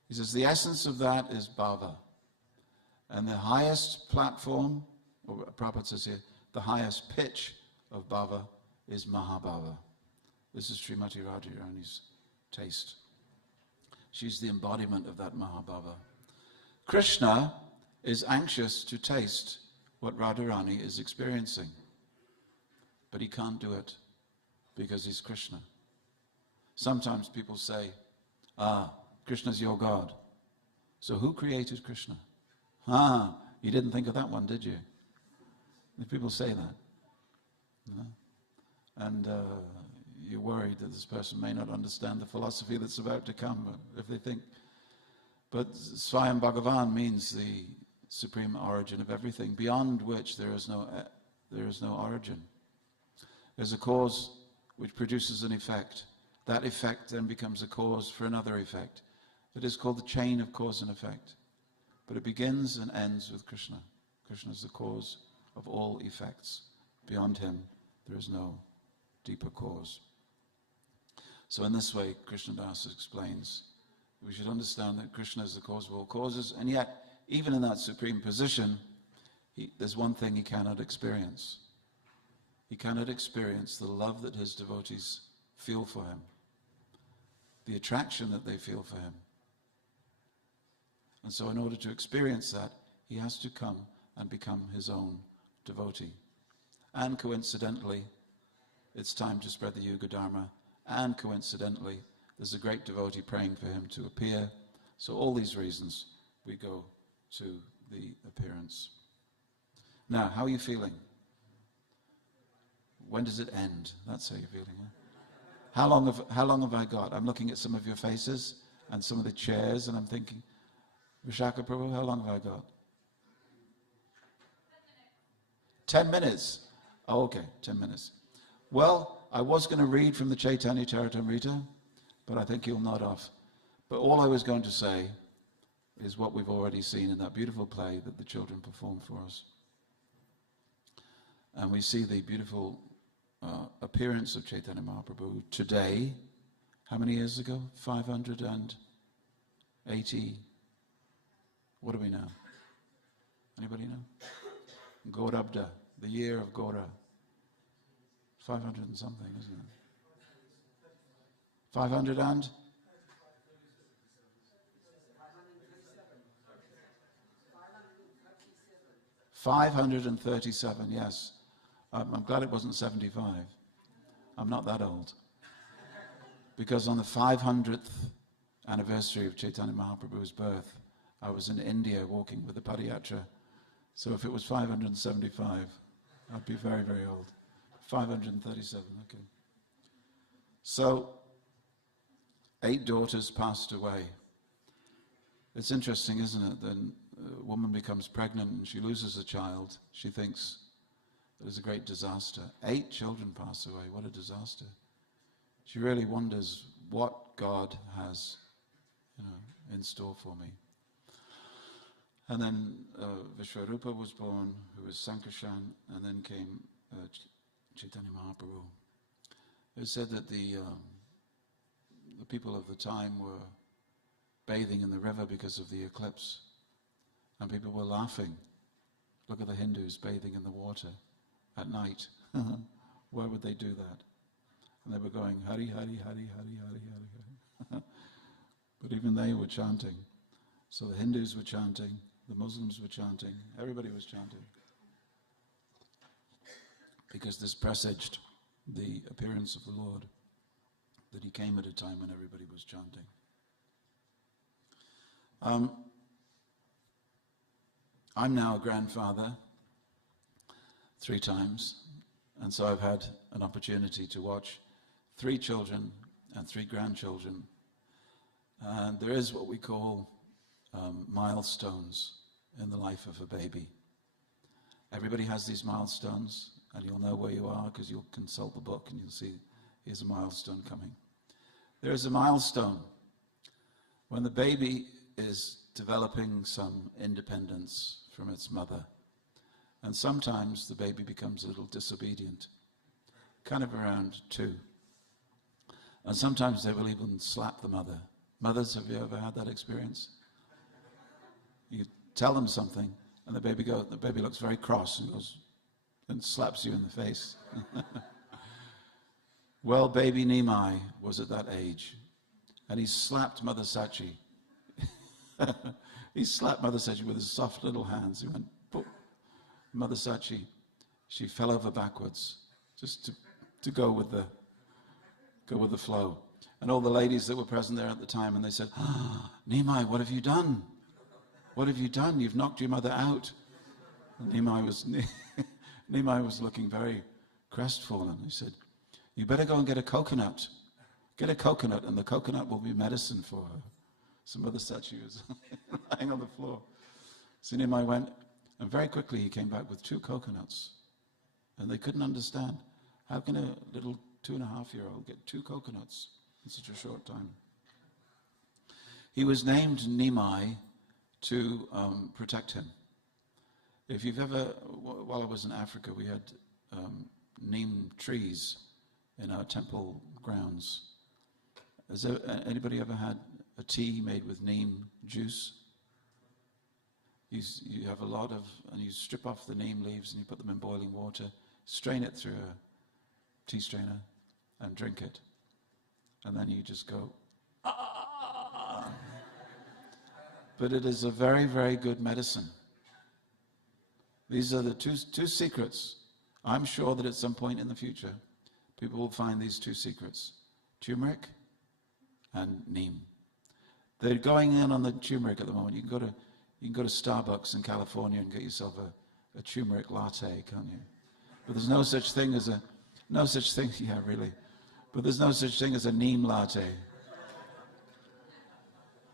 He says the essence of that is bhava. And the highest platform, or Prabhupada says here, the highest pitch of bhava is Mahabhava. This is Srimati Radharani's taste. She's the embodiment of that Mahabhava. Krishna is anxious to taste what Radharani is experiencing. But he can't do it because he's Krishna. Sometimes people say, Krishna's your God. So who created Krishna? You didn't think of that one, did you? If people say that. You know? And you're worried that this person may not understand the philosophy that's about to come, if they think. But Swayam Bhagavan means the supreme origin of everything, beyond which there is no origin. There's a cause which produces an effect. That effect then becomes a cause for another effect. It is called the chain of cause and effect. But it begins and ends with Krishna. Krishna is the cause of all effects. Beyond him, there is no deeper cause. So in this way, Krishna Das explains, we should understand that Krishna is the cause of all causes, and yet, even in that supreme position, there's one thing he cannot experience. He cannot experience the love that his devotees feel for him, the attraction that they feel for him. And so in order to experience that, he has to come and become his own devotee. And coincidentally, it's time to spread the Yuga Dharma, and coincidentally, there's a great devotee praying for him to appear. So all these reasons, we go to the appearance. Now, how are you feeling? When does it end? That's how you're feeling, huh? How long have I got? I'm looking at some of your faces and some of the chairs, and I'm thinking, Vishaka Prabhu, how long have I got? 10 minutes. Oh, okay, 10 minutes. Well, I was going to read from the Caitanya Charitamrita, but I think you'll nod off. But all I was going to say is what we've already seen in that beautiful play that the children performed for us. And we see the beautiful appearance of Chaitanya Mahaprabhu today. How many years ago? 580. What do we know? Anybody know? Gaurabda, the year of Gaura. 500 and something, isn't it? 500 and? 537, yes. I'm glad it wasn't 75. I'm not that old. Because on the 500th anniversary of Chaitanya Mahaprabhu's birth, I was in India walking with the Padayatra. So if it was 575, I'd be very, very old. 537, okay. So, 8 daughters passed away. It's interesting, isn't it? Then a woman becomes pregnant and she loses a child. She thinks it is a great disaster. 8 children pass away. What a disaster. She really wonders what God has, in store for me. And then Vishwarupa was born, who was Sankarshan, and then came Chaitanya Mahaprabhu. It said that the people of the time were bathing in the river because of the eclipse, and people were laughing. Look at the Hindus bathing in the water at night. Why would they do that? And they were going, Hari, Hari, Hari, Hari, Hari, Hari, Hari. But even they were chanting. So the Hindus were chanting, the Muslims were chanting, everybody was chanting. Because this presaged the appearance of the Lord, that he came at a time when everybody was chanting. I'm now a grandfather 3 times, and so I've had an opportunity to watch 3 children and 3 grandchildren. And there is what we call milestones in the life of a baby. Everybody has these milestones, and you'll know where you are because you'll consult the book and you'll see here's a milestone coming. There is a milestone when the baby is developing some independence from its mother. And sometimes the baby becomes a little disobedient, kind of around 2. And sometimes they will even slap the mother. Mothers, have you ever had that experience? You tell them something, and the baby looks very cross and goes and slaps you in the face. Well, baby Nimai was at that age, and he slapped Mother Sachi. He slapped Mother Sachi with his soft little hands. He went, boop. Mother Sachi, she fell over backwards, just to go with the flow. And all the ladies that were present there at the time, and they said, "Ah, Nimai, what have you done? What have you done? You've knocked your mother out." And Nimai was looking very crestfallen. He said, "You better go and get a coconut. Get a coconut, and the coconut will be medicine for her." So Mother Sachi was lying on the floor. So Nimai went, and very quickly he came back with 2 coconuts. And they couldn't understand. How can a little 2.5-year-old get 2 coconuts in such a short time? He was named Nimai to protect him. If you've ever, while I was in Africa, we had neem trees in our temple grounds. Has anybody ever had a tea made with neem juice? You have a lot of, and you strip off the neem leaves and you put them in boiling water, strain it through a tea strainer and drink it. And then you just go, ah! But it is a very, very good medicine. These are the two secrets. I'm sure that at some point in the future, people will find these 2 secrets: turmeric and neem. They're going in on the turmeric at the moment. You can go to Starbucks in California and get yourself a turmeric latte, can't you? But there's no such thing, yeah, really. But there's no such thing as a neem latte.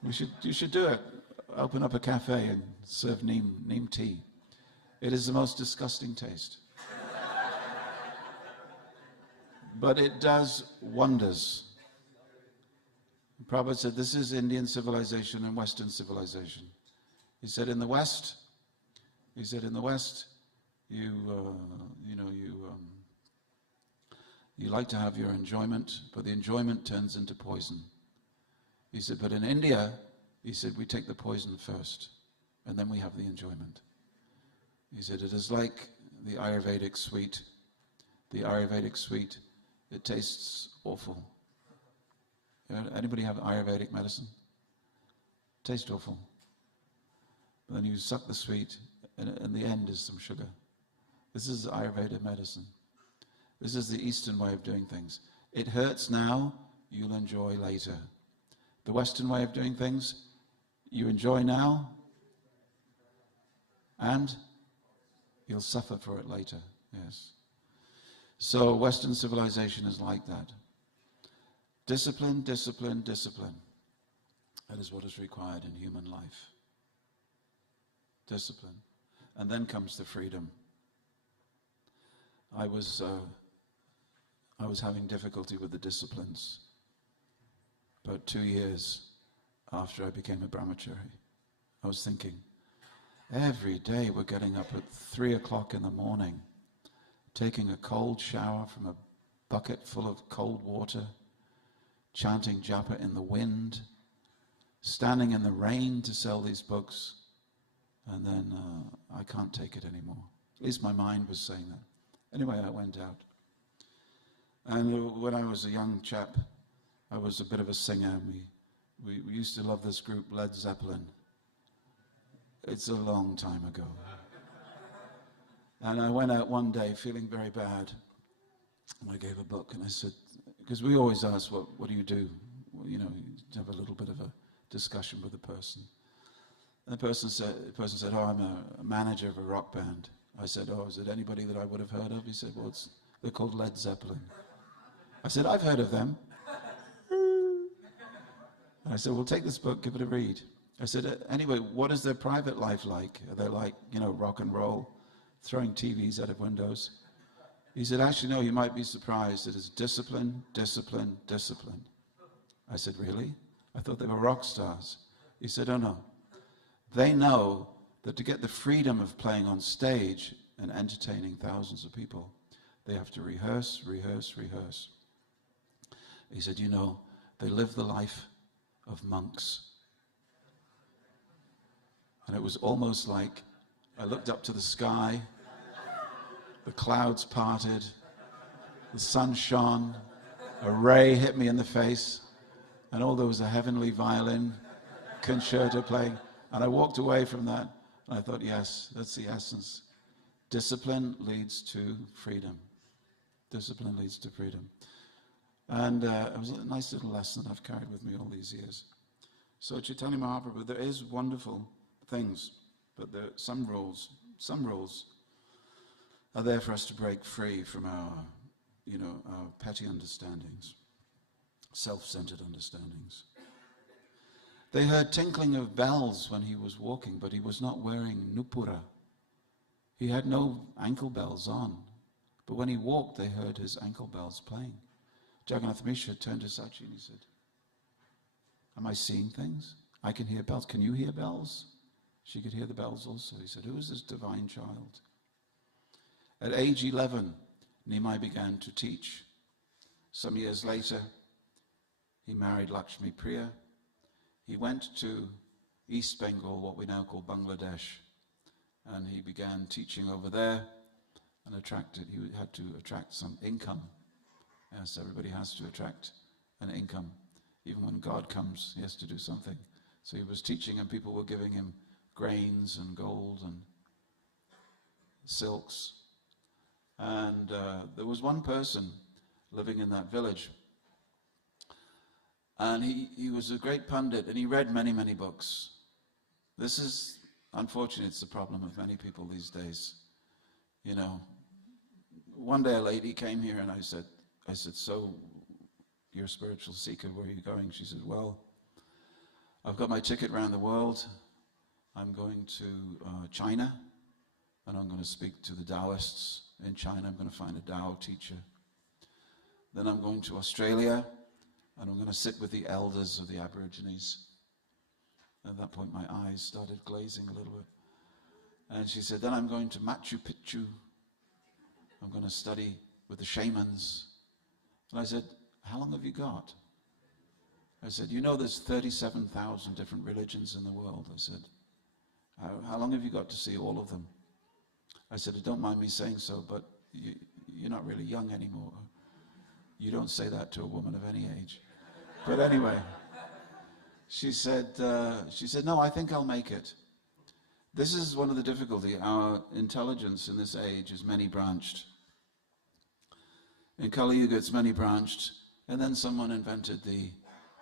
You should do it. Open up a cafe and serve neem tea. It is the most disgusting taste. But it does wonders. Prabhupada said, this is Indian civilization and Western civilization. He said, in the West, you like to have your enjoyment, but the enjoyment turns into poison. He said, but in India, he said, we take the poison first, and then we have the enjoyment. He said, it is like the Ayurvedic sweet. The Ayurvedic sweet, it tastes awful. Anybody have Ayurvedic medicine? Tastes awful. But then you suck the sweet, and the end is some sugar. This is Ayurveda medicine. This is the Eastern way of doing things. It hurts now, you'll enjoy later. The Western way of doing things, you enjoy now, and you'll suffer for it later. Yes. So Western civilization is like that. Discipline, discipline, discipline. That is what is required in human life. Discipline. And then comes the freedom. I was having difficulty with the disciplines about 2 years after I became a brahmachari. I was thinking, every day we're getting up at 3 o'clock in the morning, taking a cold shower from a bucket full of cold water, chanting japa in the wind, standing in the rain to sell these books, and then I can't take it anymore. At least my mind was saying that. Anyway, I went out. And when I was a young chap, I was a bit of a singer. We used to love this group, Led Zeppelin. It's a long time ago. And I went out one day feeling very bad. And I gave a book and I said, because we always ask, what do you do? Well, you have a little bit of a discussion with the person. And the person said, oh, I'm a manager of a rock band. I said, oh, is it anybody that I would have heard of? He said, well, they're called Led Zeppelin. I said, I've heard of them. And I said, well, take this book, give it a read. I said, anyway, what is their private life like? Are they like, rock and roll, throwing TVs out of windows? He said, actually, no, you might be surprised. It is discipline, discipline, discipline. I said, really? I thought they were rock stars. He said, oh, no. They know that to get the freedom of playing on stage and entertaining thousands of people, they have to rehearse, rehearse, rehearse. He said, they live the life of monks. And it was almost like I looked up to the sky, the clouds parted, the sun shone, a ray hit me in the face, and all there was a heavenly violin concerto playing. And I walked away from that, and I thought, yes, that's the essence. Discipline leads to freedom. Discipline leads to freedom. And it was a nice little lesson I've carried with me all these years. So Chaitanya Mahaprabhu, there is wonderful things, but there are some rules are there for us to break free from our petty understandings, self-centered understandings. They heard tinkling of bells when he was walking, but he was not wearing nupura. He had no ankle bells on, but when he walked, they heard his ankle bells playing. Jagannath Mishra turned to Sachi and he said, am I seeing things? I can hear bells. Can you hear bells? She could hear the bells also. He said, who is this divine child? At age 11, Nimai began to teach. Some years later, he married Lakshmi Priya. He went to East Bengal, what we now call Bangladesh, and he began teaching over there and he had to attract some income. Yes, everybody has to attract an income. Even when God comes, he has to do something. So he was teaching and people were giving him grains and gold and silks. And there was one person living in that village. And he was a great pundit and he read many, many books. This is, unfortunately, it's the problem of many people these days. You know, one day a lady came here and I said, so you're a spiritual seeker, where are you going? She said, well, I've got my ticket around the world. I'm going to China, and I'm going to speak to the Taoists in China. I'm going to find a Tao teacher. Then I'm going to Australia, and I'm going to sit with the elders of the Aborigines. At that point, my eyes started glazing a little bit. And she said, then I'm going to Machu Picchu. I'm going to study with the shamans. And I said, how long have you got? I said, you know there's 37,000 different religions in the world. I said, how long have you got to see all of them? I said, don't mind me saying so, but you're not really young anymore. You don't say that to a woman of any age. But anyway, she said, no, I think I'll make it. This is one of the difficulty. Our intelligence in this age is many-branched. In Kali Yuga, it's many-branched, and then someone invented the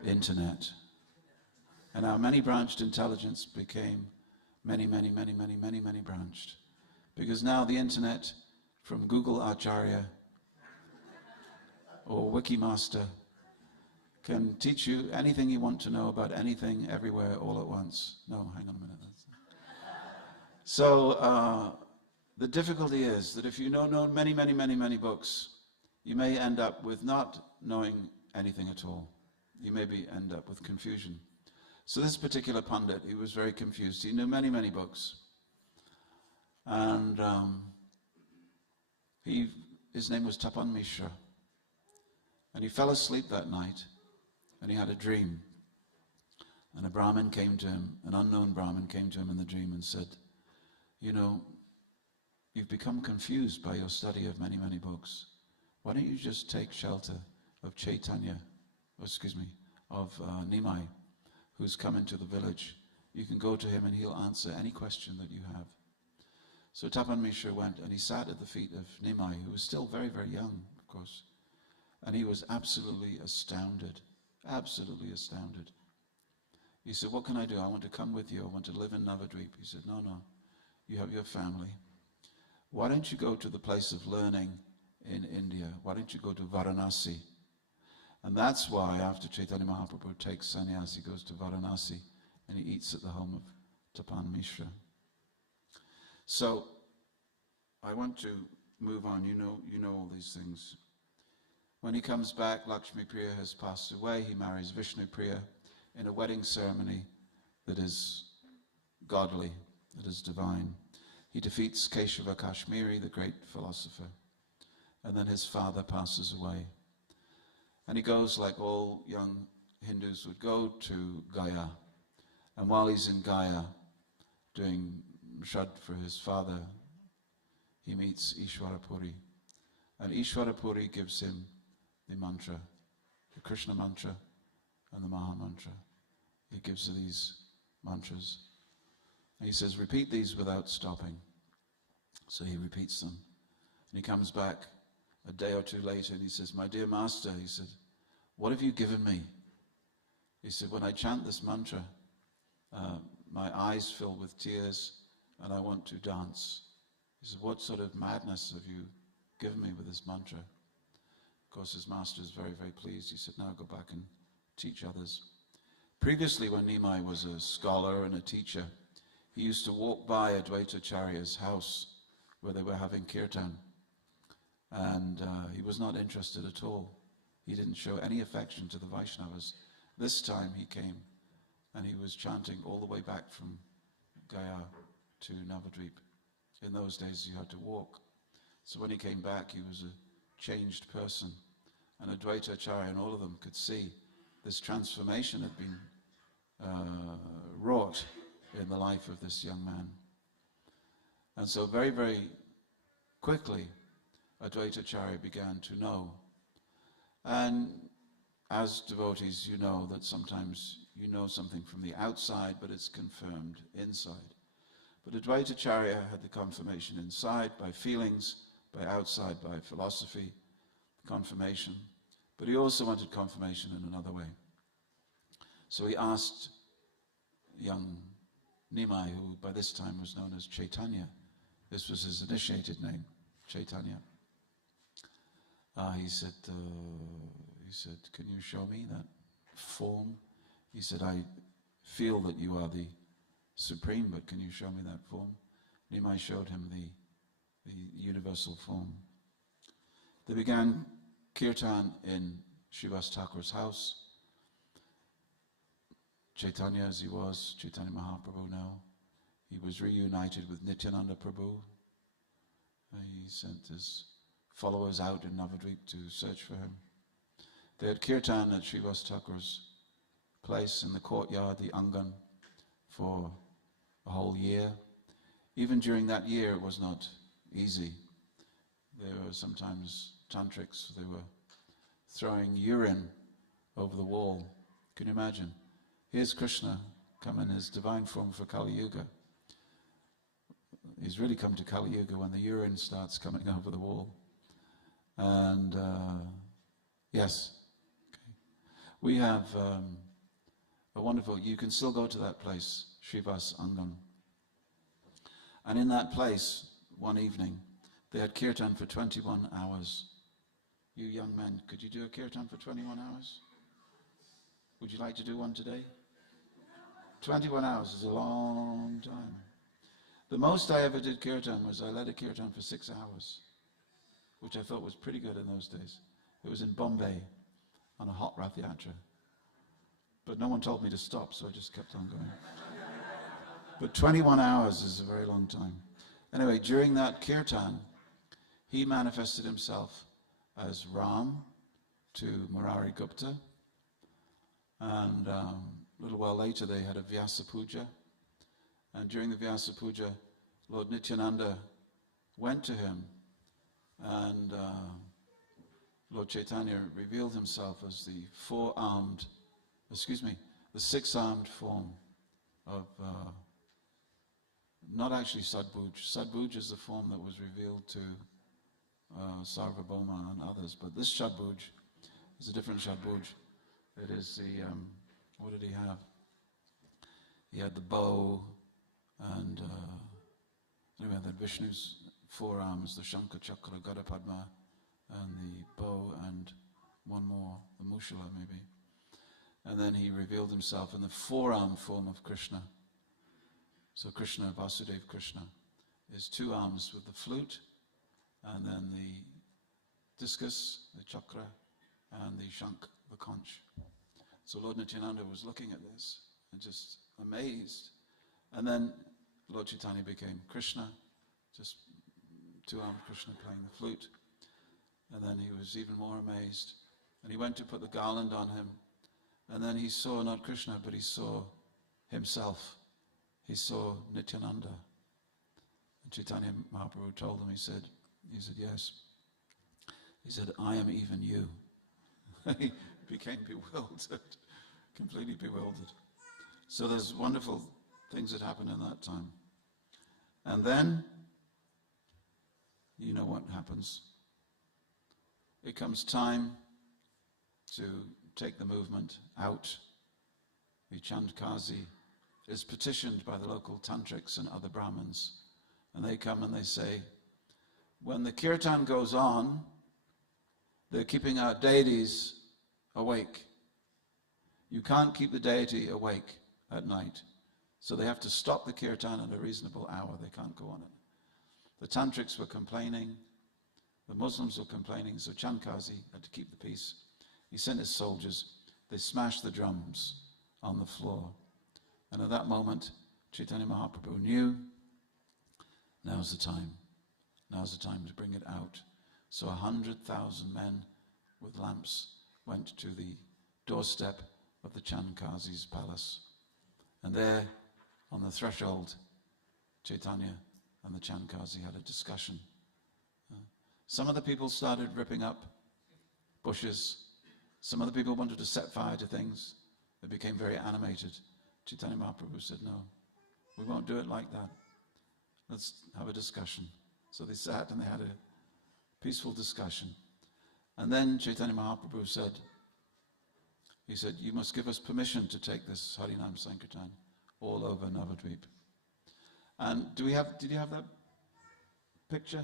internet. And our many-branched intelligence became many-branched. Because now the internet, from Google Acharya or Wikimaster, can teach you anything you want to know about anything, everywhere, all at once. No, hang on a minute. So the difficulty is that if you know many books, you may end up with not knowing anything at all. You may end up with confusion. So this particular pundit, he was very confused. He knew many books. And his name was Tapan Mishra. And he fell asleep that night, and he had a dream. And a Brahmin came to him, an unknown Brahmin came to him in the dream and said, you know, you've become confused by your study of many books. Why don't you just take shelter of Caitanya, of Nimai, who's come into the village. You can go to him and he'll answer any question that you have. So Tapan Mishra went and he sat at the feet of Nimai, who was still very young, of course. And he was absolutely astounded. He said, what can I do? I want to come with you. I want to live in Navadvip. He said, no, you have your family. Why don't you go to the place of learning in India? Why don't you go to Varanasi? And that's why after Chaitanya Mahaprabhu takes sannyas, he goes to Varanasi and he eats at the home of Tapan Mishra. So I want to move on. You know all these things. When he comes back, Lakshmi Priya has passed away. He marries Vishnu Priya in a wedding ceremony that is godly, that is divine. He defeats Keshava Kashmiri, the great philosopher. And then his father passes away. And he goes, like all young Hindus would go, to Gaya. And while he's in Gaya, doing Shad for his father, he meets Ishwarapuri. And Ishwarapuri gives him the mantra, the Krishna mantra and the Maha mantra. He gives these mantras. And he says, repeat these without stopping. So he repeats them. And he comes back a day or two later and he says, my dear master, he said, what have you given me? He said, when I chant this mantra, my eyes fill with tears and I want to dance. He said, what sort of madness have you given me with this mantra? Of course, his master is very, very pleased. He said, now go back and teach others. Previously, when Nimai was a scholar and a teacher, he used to walk by Advaita Acharya's house where they were having kirtan. And he was not interested at all. He didn't show any affection to the Vaishnavas. This time he came and he was chanting all the way back from Gaya to Navadvip. In those days you had to walk. So when he came back he was a changed person. And Advaita Acharya and all of them could see this transformation had been wrought in the life of this young man. And so very, very quickly Advaita Acharya began to know. And as devotees, you know that sometimes you know something from the outside, but it's confirmed inside. But Advaita Acharya had the confirmation inside by feelings, by outside by philosophy, confirmation. But he also wanted confirmation in another way. So he asked young Nimai, who by this time was known as Caitanya. This was his initiated name, Caitanya. He said, can you show me that form? He said, I feel that you are the supreme, but can you show me that form? Nimai showed him the universal form. They began kirtan in Srivas Thakur's house. Caitanya, as he was, Chaitanya Mahaprabhu now, he was reunited with Nityananda Prabhu. He sent his followers out in Navadvip to search for him. They had kirtan at Srivas Thakur's place in the courtyard, the Angan, for a whole year. Even during that year it was not easy. There were sometimes tantrics, they were throwing urine over the wall. Can you imagine? Here's Krishna come in his divine form for Kali Yuga. He's really come to Kali Yuga when the urine starts coming over the wall. And yes, okay. We have a wonderful, you can still go to that place, Srivas Angan. And in that place, one evening, they had kirtan for 21 hours. You young men, could you do a kirtan for 21 hours? Would you like to do one today? 21 hours is a long time. The most I ever did kirtan was I led a kirtan for 6 hours, which I thought was pretty good in those days. It was in Bombay on a hot Rath Yatra. But no one told me to stop, so I just kept on going. But 21 hours is a very long time. Anyway, during that kirtan, he manifested himself as Ram to Murari Gupta. And a little while later they had a Vyasa Puja. And during the Vyasa Puja, Lord Nityananda went to him and Lord Chaitanya revealed himself as the the six-armed form of, not actually Sadbhuj. Sadbhuj is the form that was revealed to Sarvabhauma and others, but this Sadbhuj is a different Sadbhuj. It is the, what did he have? He had the bow, and anyway, that Vishnu's four arms, the Shankha, Chakra, Gada, Padma, and the bow, and one more, the Mushala maybe. And then he revealed himself in the four-armed form of Krishna. So Krishna, Vasudeva Krishna, is two arms with the flute, and then the discus, the chakra, and the shank, the conch. So Lord Nityananda was looking at this and just amazed. And then Lord Chaitanya became Krishna, just two-armed Krishna playing the flute. And then he was even more amazed. And he went to put the garland on him. And then he saw not Krishna, but he saw himself, he saw Nityananda. And Chaitanya Mahaprabhu told him, he said, yes. He said, I am even you. He became bewildered, completely bewildered. So there's wonderful things that happen in that time. And then, you know what happens. It comes time to take the movement out. The Chandkazi is petitioned by the local tantrics and other Brahmins. And they come and they say, when the kirtan goes on, they're keeping our deities awake. You can't keep the deity awake at night. So they have to stop the kirtan at a reasonable hour. They can't go on it. The tantrics were complaining. The Muslims were complaining. So Chandkazi had to keep the peace. He sent his soldiers. They smashed the drums on the floor. And at that moment, Chaitanya Mahaprabhu knew, now's the time. Now's the time to bring it out. So 100,000 men with lamps went to the doorstep of the Chandkazi's palace. And there, on the threshold, Chaitanya and the Chandkazi had a discussion. Some of the people started ripping up bushes. Some of the people wanted to set fire to things. They became very animated. Chaitanya Mahaprabhu said, no, we won't do it like that. Let's have a discussion. So they sat and they had a peaceful discussion. And then Chaitanya Mahaprabhu said, you must give us permission to take this Harinam Sankirtan all over Navadvip. And did you have that picture?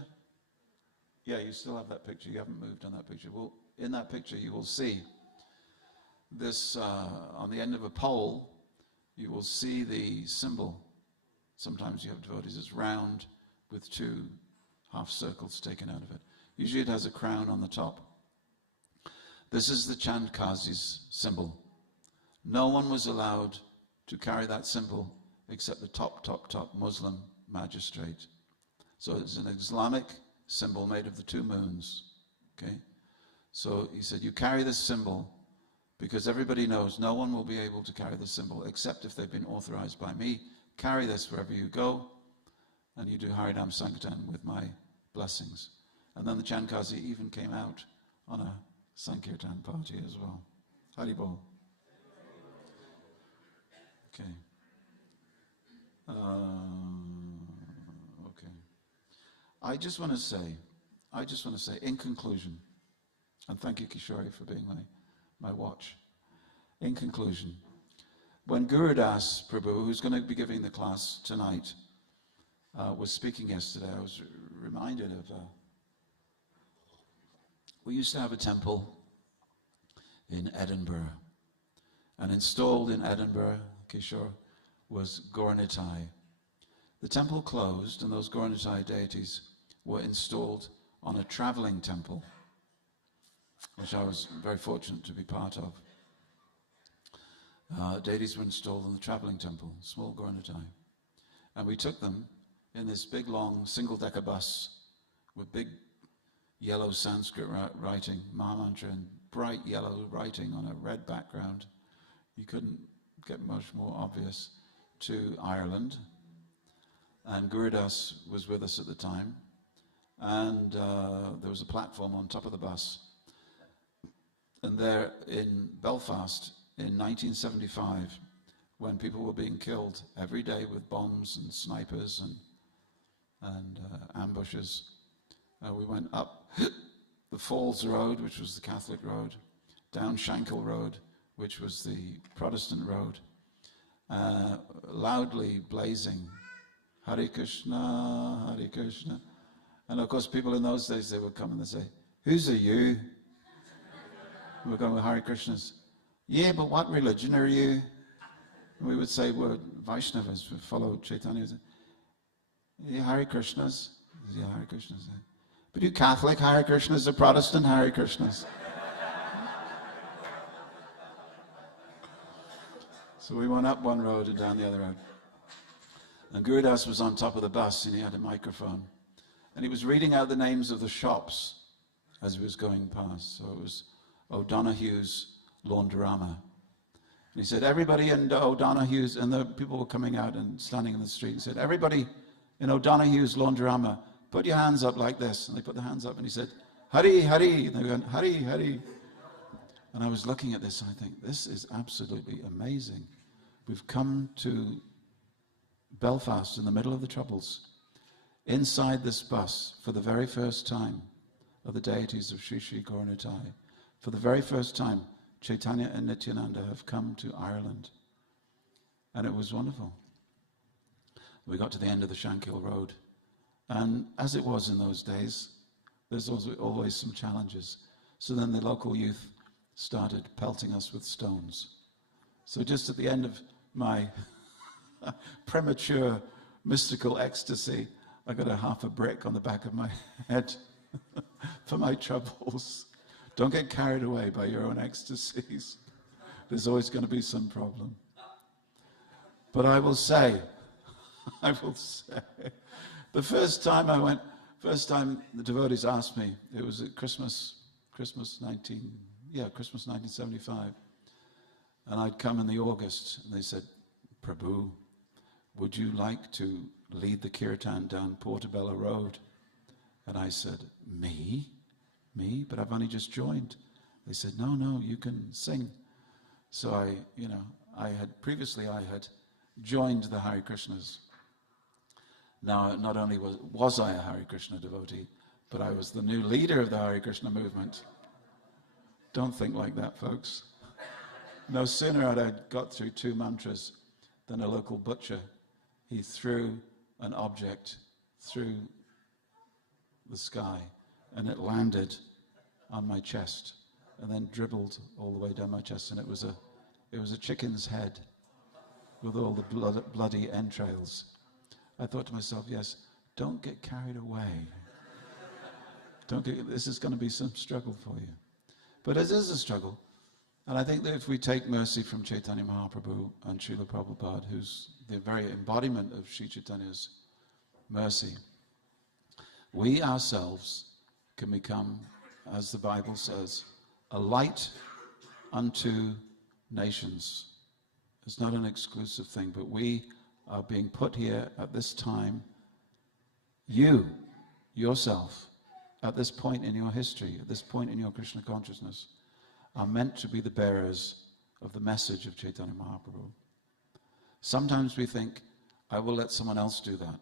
Yeah, you still have that picture. You haven't moved on that picture. Well, in that picture you will see this, on the end of a pole, you will see the symbol. Sometimes you have devotees, it's round with two half circles taken out of it. Usually it has a crown on the top. This is the Chandkazi's symbol. No one was allowed to carry that symbol except the top Muslim magistrate. So it's an Islamic symbol made of the two moons. Okay? So he said, you carry this symbol because everybody knows no one will be able to carry this symbol except if they've been authorized by me. Carry this wherever you go, and you do Harinam Sankirtan with my blessings. And then the Chandkazi even came out on a Sankirtan party as well. Haribol. Okay. Okay. I just want to say, in conclusion, and thank you, Kishori, for being my watch. In conclusion, when Gurudas Prabhu, who's going to be giving the class tonight, was speaking yesterday, I was reminded of, we used to have a temple in Edinburgh, and installed in Edinburgh, Kishore, was Gauranitai. The temple closed, and those Gauranitai deities were installed on a traveling temple, which I was very fortunate to be part of. Deities were installed in the traveling temple, small Gauranitai. And we took them in this big, long, single-decker bus with big yellow Sanskrit writing, Mahamantra, and bright yellow writing on a red background. You couldn't get much more obvious, to Ireland. And Gurudas was with us at the time. And there was a platform on top of the bus. And there in Belfast, in 1975, when people were being killed every day with bombs and snipers and ambushes, we went up the Falls Road, which was the Catholic road, down Shankill Road, which was the Protestant road, loudly blazing, Hare Krishna, Hare Krishna. And of course, people in those days, they would come and they'd say, whose are you? We were going with Hare Krishnas. Yeah, but what religion are you? And we would say, we're Vaishnavas, we follow Chaitanya. Yeah, Hare Krishnas. Yeah, Hare Krishnas. But you Catholic Hare Krishnas or Protestant Hare Krishnas? So we went up one road and down the other road. And Gurudas was on top of the bus and he had a microphone. And he was reading out the names of the shops as he was going past. So it was O'Donoghue's Laundrama. And he said, everybody in O'Donoghue's, and the people were coming out and standing in the street, and said, everybody in O'Donoghue's laundroma, put your hands up like this. And they put their hands up, and he said, Hari, Hari. And they went, Hari, Hari. And I was looking at this, and I think, this is absolutely amazing. We've come to Belfast in the middle of the Troubles. Inside this bus, for the very first time, are the deities of Sri Sri Gaura. For the very first time, Caitanya and Nityananda have come to Ireland. And it was wonderful. We got to the end of the Shankill Road. And as it was in those days, there's always some challenges. So then the local youth started pelting us with stones. So just at the end of my premature mystical ecstasy, I got a half a brick on the back of my head for my troubles. Don't get carried away by your own ecstasies. There's always going to be some problem. But I will say, the first time the devotees asked me, it was at Christmas 1975. And I'd come in the August, and they said, Prabhu, would you like to lead the kirtan down Portobello Road? And I said, me? But I've only just joined. They said, no, you can sing. So I had joined the Hare Krishnas. Now, not only was I a Hare Krishna devotee, but I was the new leader of the Hare Krishna movement. Don't think like that, folks. No sooner had I got through 2 mantras than a local butcher, he threw an object through the sky, and it landed on my chest and then dribbled all the way down my chest, and it was a chicken's head with all the bloody entrails. I thought to myself, yes, don't get carried away. This is going to be some struggle for you. But it is a struggle. And I think that if we take mercy from Chaitanya Mahaprabhu and Srila Prabhupada, who's the very embodiment of Sri Chaitanya's mercy, we ourselves can become, as the Bible says, a light unto nations. It's not an exclusive thing, but we are being put here at this time. You, yourself, at this point in your history, at this point in your Krishna consciousness, are meant to be the bearers of the message of Chaitanya Mahaprabhu. Sometimes we think, I will let someone else do that.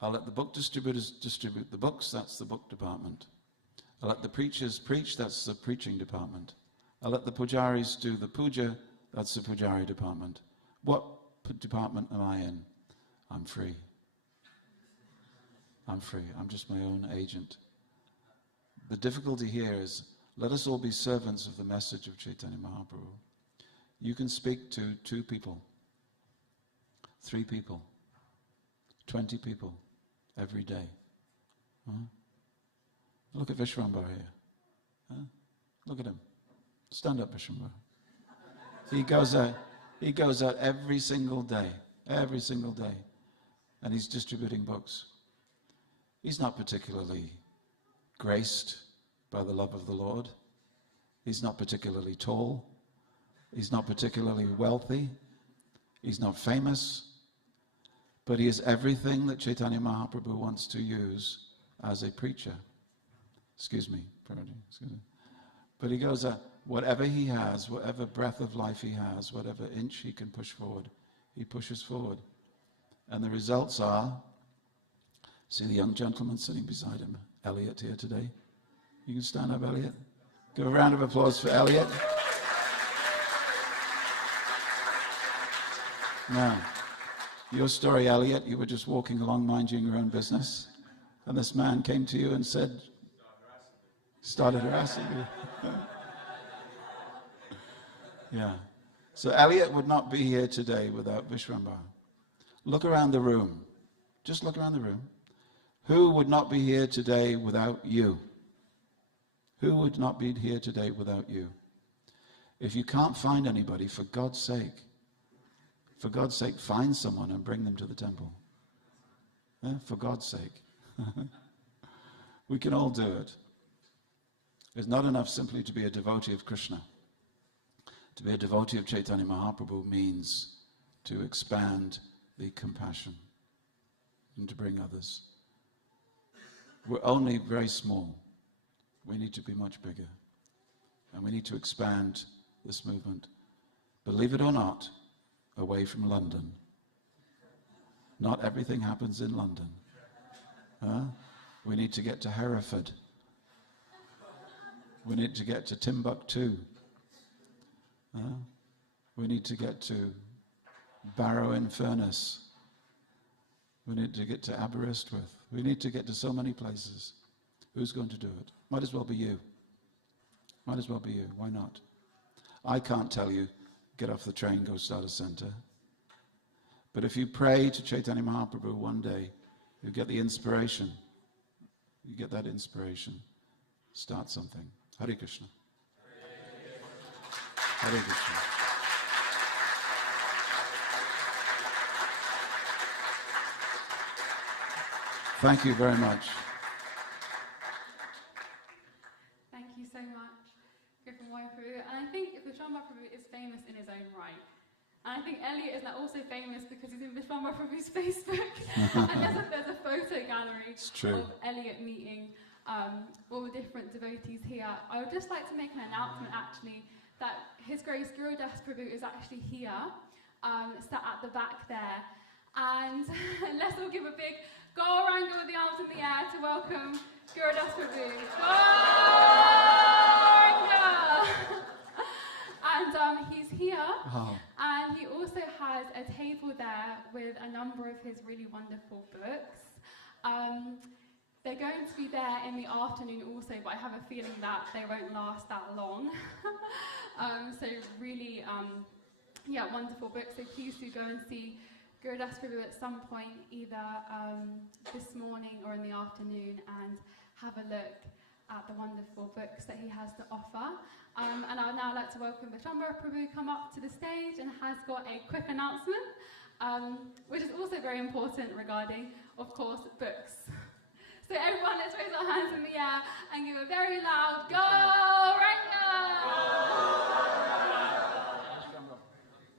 I'll let the book distributors distribute the books, that's the book department. I'll let the preachers preach, that's the preaching department. I'll let the pujaris do the puja, that's the pujari department. What department am I in? I'm free. I'm free. I'm just my own agent. The difficulty here is, let us all be servants of the message of Chaitanya Mahaprabhu. You can speak to 2 people, 3 people, 20 people every day. Huh? Look at Vishwambara here. Huh? Look at him. Stand up, Vishwambara. He goes out every single day, and he's distributing books. He's not particularly graced by the love of the Lord. He's not particularly tall. He's not particularly wealthy. He's not famous. But he is everything that Chaitanya Mahaprabhu wants to use as a preacher. Excuse me. But he goes, whatever he has, whatever breath of life he has, whatever inch he can push forward, he pushes forward. And the results are, see the young gentleman sitting beside him, Elliot, here today. You can stand up, Elliot. Give a round of applause for Elliot. Now, your story, Elliot, you were just walking along minding your own business, and this man came to you and started harassing you. Yeah. So Elliot would not be here today without Vishwambara. Look around the room. Just look around the room. Who would not be here today without you? Who would not be here today without you? If you can't find anybody, for God's sake, find someone and bring them to the temple. Yeah, for God's sake. We can all do it. It's not enough simply to be a devotee of Krishna. To be a devotee of Caitanya Mahaprabhu means to expand the compassion and to bring others. We're only very small. We need to be much bigger. And we need to expand this movement, believe it or not, away from London. Not everything happens in London. We need to get to Hereford. We need to get to Timbuktu. We need to get to Barrow-in-Furness. We need to get to Aberystwyth. We need to get to so many places. Who's going to do it? Might as well be you. Might as well be you. Why not? I can't tell you, get off the train, go start a center. But if you pray to Caitanya Mahaprabhu one day, you get the inspiration. You get that inspiration. Start something. Hare Krishna. Hare Krishna. Thank you very much. Thank you so much, Mahaprabhu. And I think Vishwan Mahaprabhu is famous in his own right. And I think Elliot is now also famous because he's in Vishwan Mahaprabhu's Facebook. And there's a photo gallery of Elliot meeting all the different devotees here. I would just like to make an announcement actually that His Grace Guru Das Prabhu is actually here, sat at the back there. And let's all give a big Gauranga with the arms in the air to welcome Guru Das Prabhu. Gauranga! And he's here, and he also has a table there with a number of his really wonderful books. They're going to be there in the afternoon also, but I have a feeling that they won't last that long. So really, wonderful books. So please do go and see Guru Das Prabhu at some point, either this morning or in the afternoon, and have a look at the wonderful books that he has to offer. And I would now like to welcome Vishwan Mahaprabhu come up to the stage and has got a quick announcement, which is also very important regarding, of course, books. So everyone, let's raise our hands in the air and give a very loud Gauranga!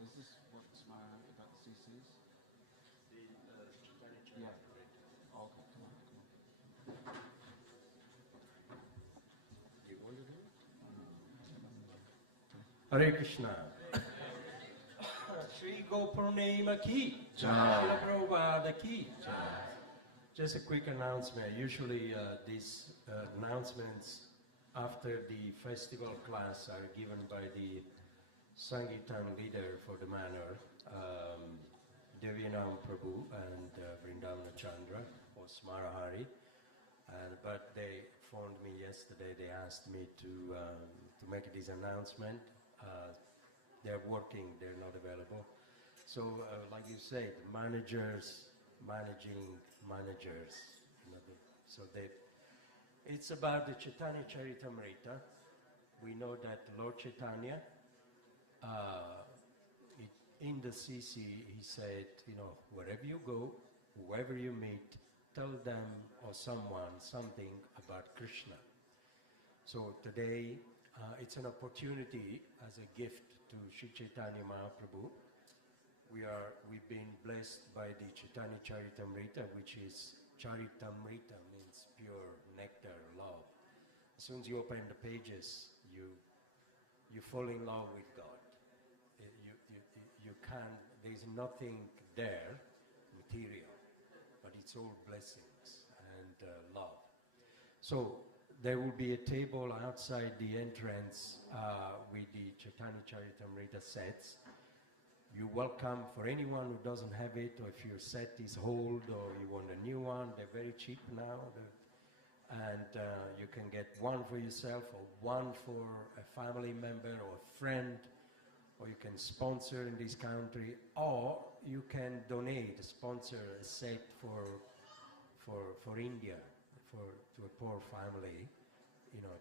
Is this what's about the CCs? Yeah. Okay, come on. You want to do it? Hare Krishna. Shri Purnima ki. Srila Prabhupada ki. Just a quick announcement. Usually these announcements after the festival class are given by the Sangitan leader for the manor, Devyanam Prabhu and Vrindavana Chandra or Smarahari. But they phoned me yesterday. They asked me to make this announcement. They're working. They're not available. So, like you said, managers managing managers. So it's about the Chaitanya Charitamrita. We know that Lord Chaitanya, in the CC, he said, wherever you go, whoever you meet, tell them or someone something about Krishna. So today, it's an opportunity as a gift to Sri Chaitanya Mahaprabhu. We've been blessed by the Chaitanya Charitamrita, which is Charitamrita, means pure nectar, love. As soon as you open the pages, you fall in love with God. You can't, there's nothing there, material, but it's all blessings and love. So there will be a table outside the entrance with the Chaitanya Charitamrita sets. You're welcome for anyone who doesn't have it, or if your set is old or you want a new one. They're very cheap now. And you can get one for yourself or one for a family member or a friend, or you can sponsor in this country, or you can donate, sponsor a set for India, to a poor family,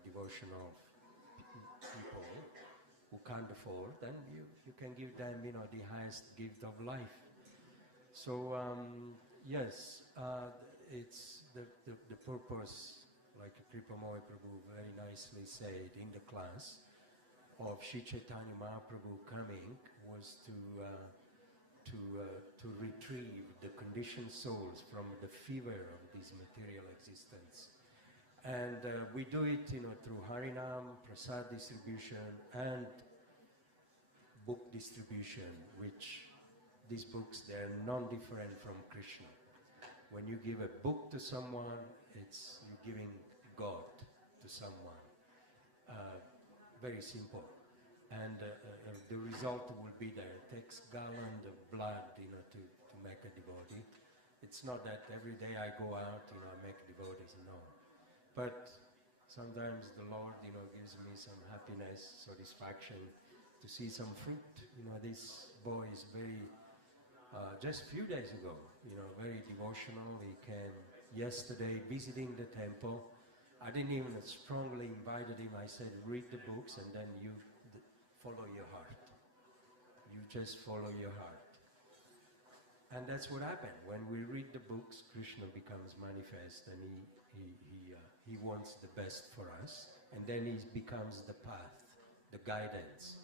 devotional people who can't afford, then you can give them, the highest gift of life. So, yes, it's the purpose, like Kripa Mahaprabhu very nicely said in the class, of Sri Caitanya Mahaprabhu coming was to retrieve the conditioned souls from the fever of this material existence. And we do it, through Harinam, Prasad distribution, and book distribution, which these books, they're non-different from Krishna. When you give a book to someone, it's you giving God to someone. Very simple. And the result will be there. It takes gallon of blood, to make a devotee. It's not that every day I go out, I make devotees, no. But sometimes the Lord, gives me some happiness, satisfaction to see some fruit. This boy is very, just a few days ago, very devotional. He came yesterday visiting the temple. I didn't even strongly invited him. I said, read the books and then you follow your heart. You just follow your heart. And that's what happened. When we read the books, Krishna becomes manifest, and he wants the best for us. And then he becomes the path, the guidance.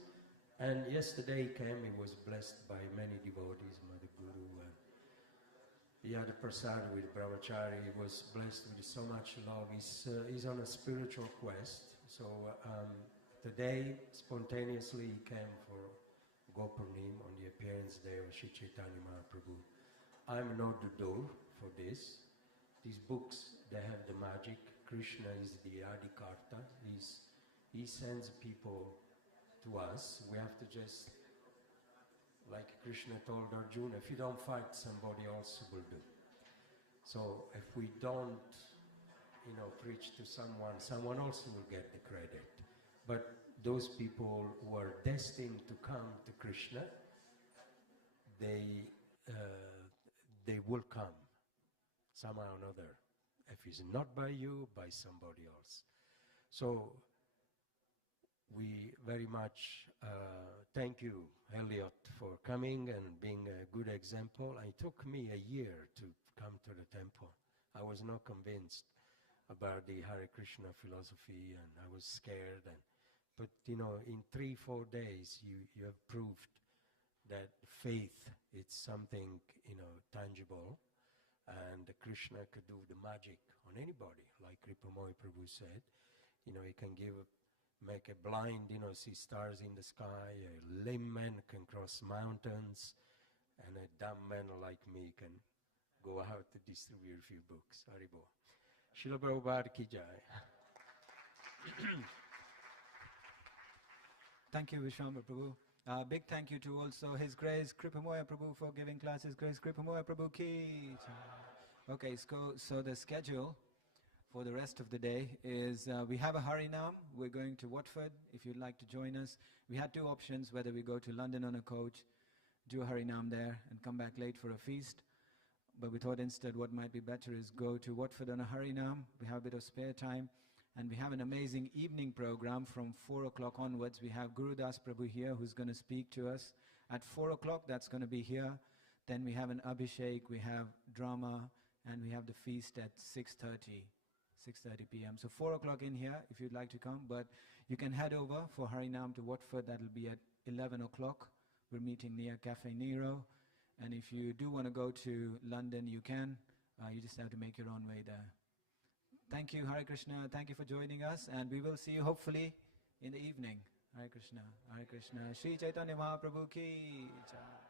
And yesterday he came, he was blessed by many devotees, Mother Guru. He had a prasad with Brahmachari. He was blessed with so much love. He's on a spiritual quest. So today, spontaneously, he came for Purnima on the appearance day of Sri Caitanya Mahaprabhu. I'm not the door for this. These books, they have the magic. Krishna is the Adikarta. He sends people to us. We have to just, like Krishna told Arjuna, if you don't fight, somebody else will do. So if we don't, preach to someone else will get the credit. But those people who are destined to come to Krishna, they will come somehow or another. If it's not by you, by somebody else. So we very much thank you, Elliot, for coming and being a good example. It took me a year to come to the temple. I was not convinced about the Hare Krishna philosophy, and I was scared. But in 3-4 days, you have proved that faith is something tangible, and Krishna could do the magic on anybody, like Kripamoy Prabhu said. He can make a blind, see stars in the sky. A lame man can cross mountains, and a dumb man like me can go out to distribute a few books. Haribo. Srila Prabhupada ki jai. Thank you, Vishwambar Prabhu. Big thank you to also His Grace Kripamoya Prabhu for giving class. His Grace Kripamoya Prabhu ki. Okay, so the schedule for the rest of the day is we have a Harinam. We're going to Watford if you'd like to join us. We had two options, whether we go to London on a coach, do a Harinam there and come back late for a feast. But we thought instead what might be better is go to Watford on a Harinam. We have a bit of spare time. And we have an amazing evening program from 4 o'clock onwards. We have Guru Das Prabhu here who's going to speak to us. At 4 o'clock, that's going to be here. Then we have an Abhishek, we have drama, and we have the feast at 6:30 p.m. So 4 o'clock in here if you'd like to come. But you can head over for Harinam to Watford. That'll be at 11 o'clock. We're meeting near Cafe Nero. And if you do want to go to London, you can. You just have to make your own way there. Thank you, Hare Krishna. Thank you for joining us. And we will see you hopefully in the evening. Hare Krishna. Hare Krishna. Sri Chaitanya Mahaprabhu ki jai.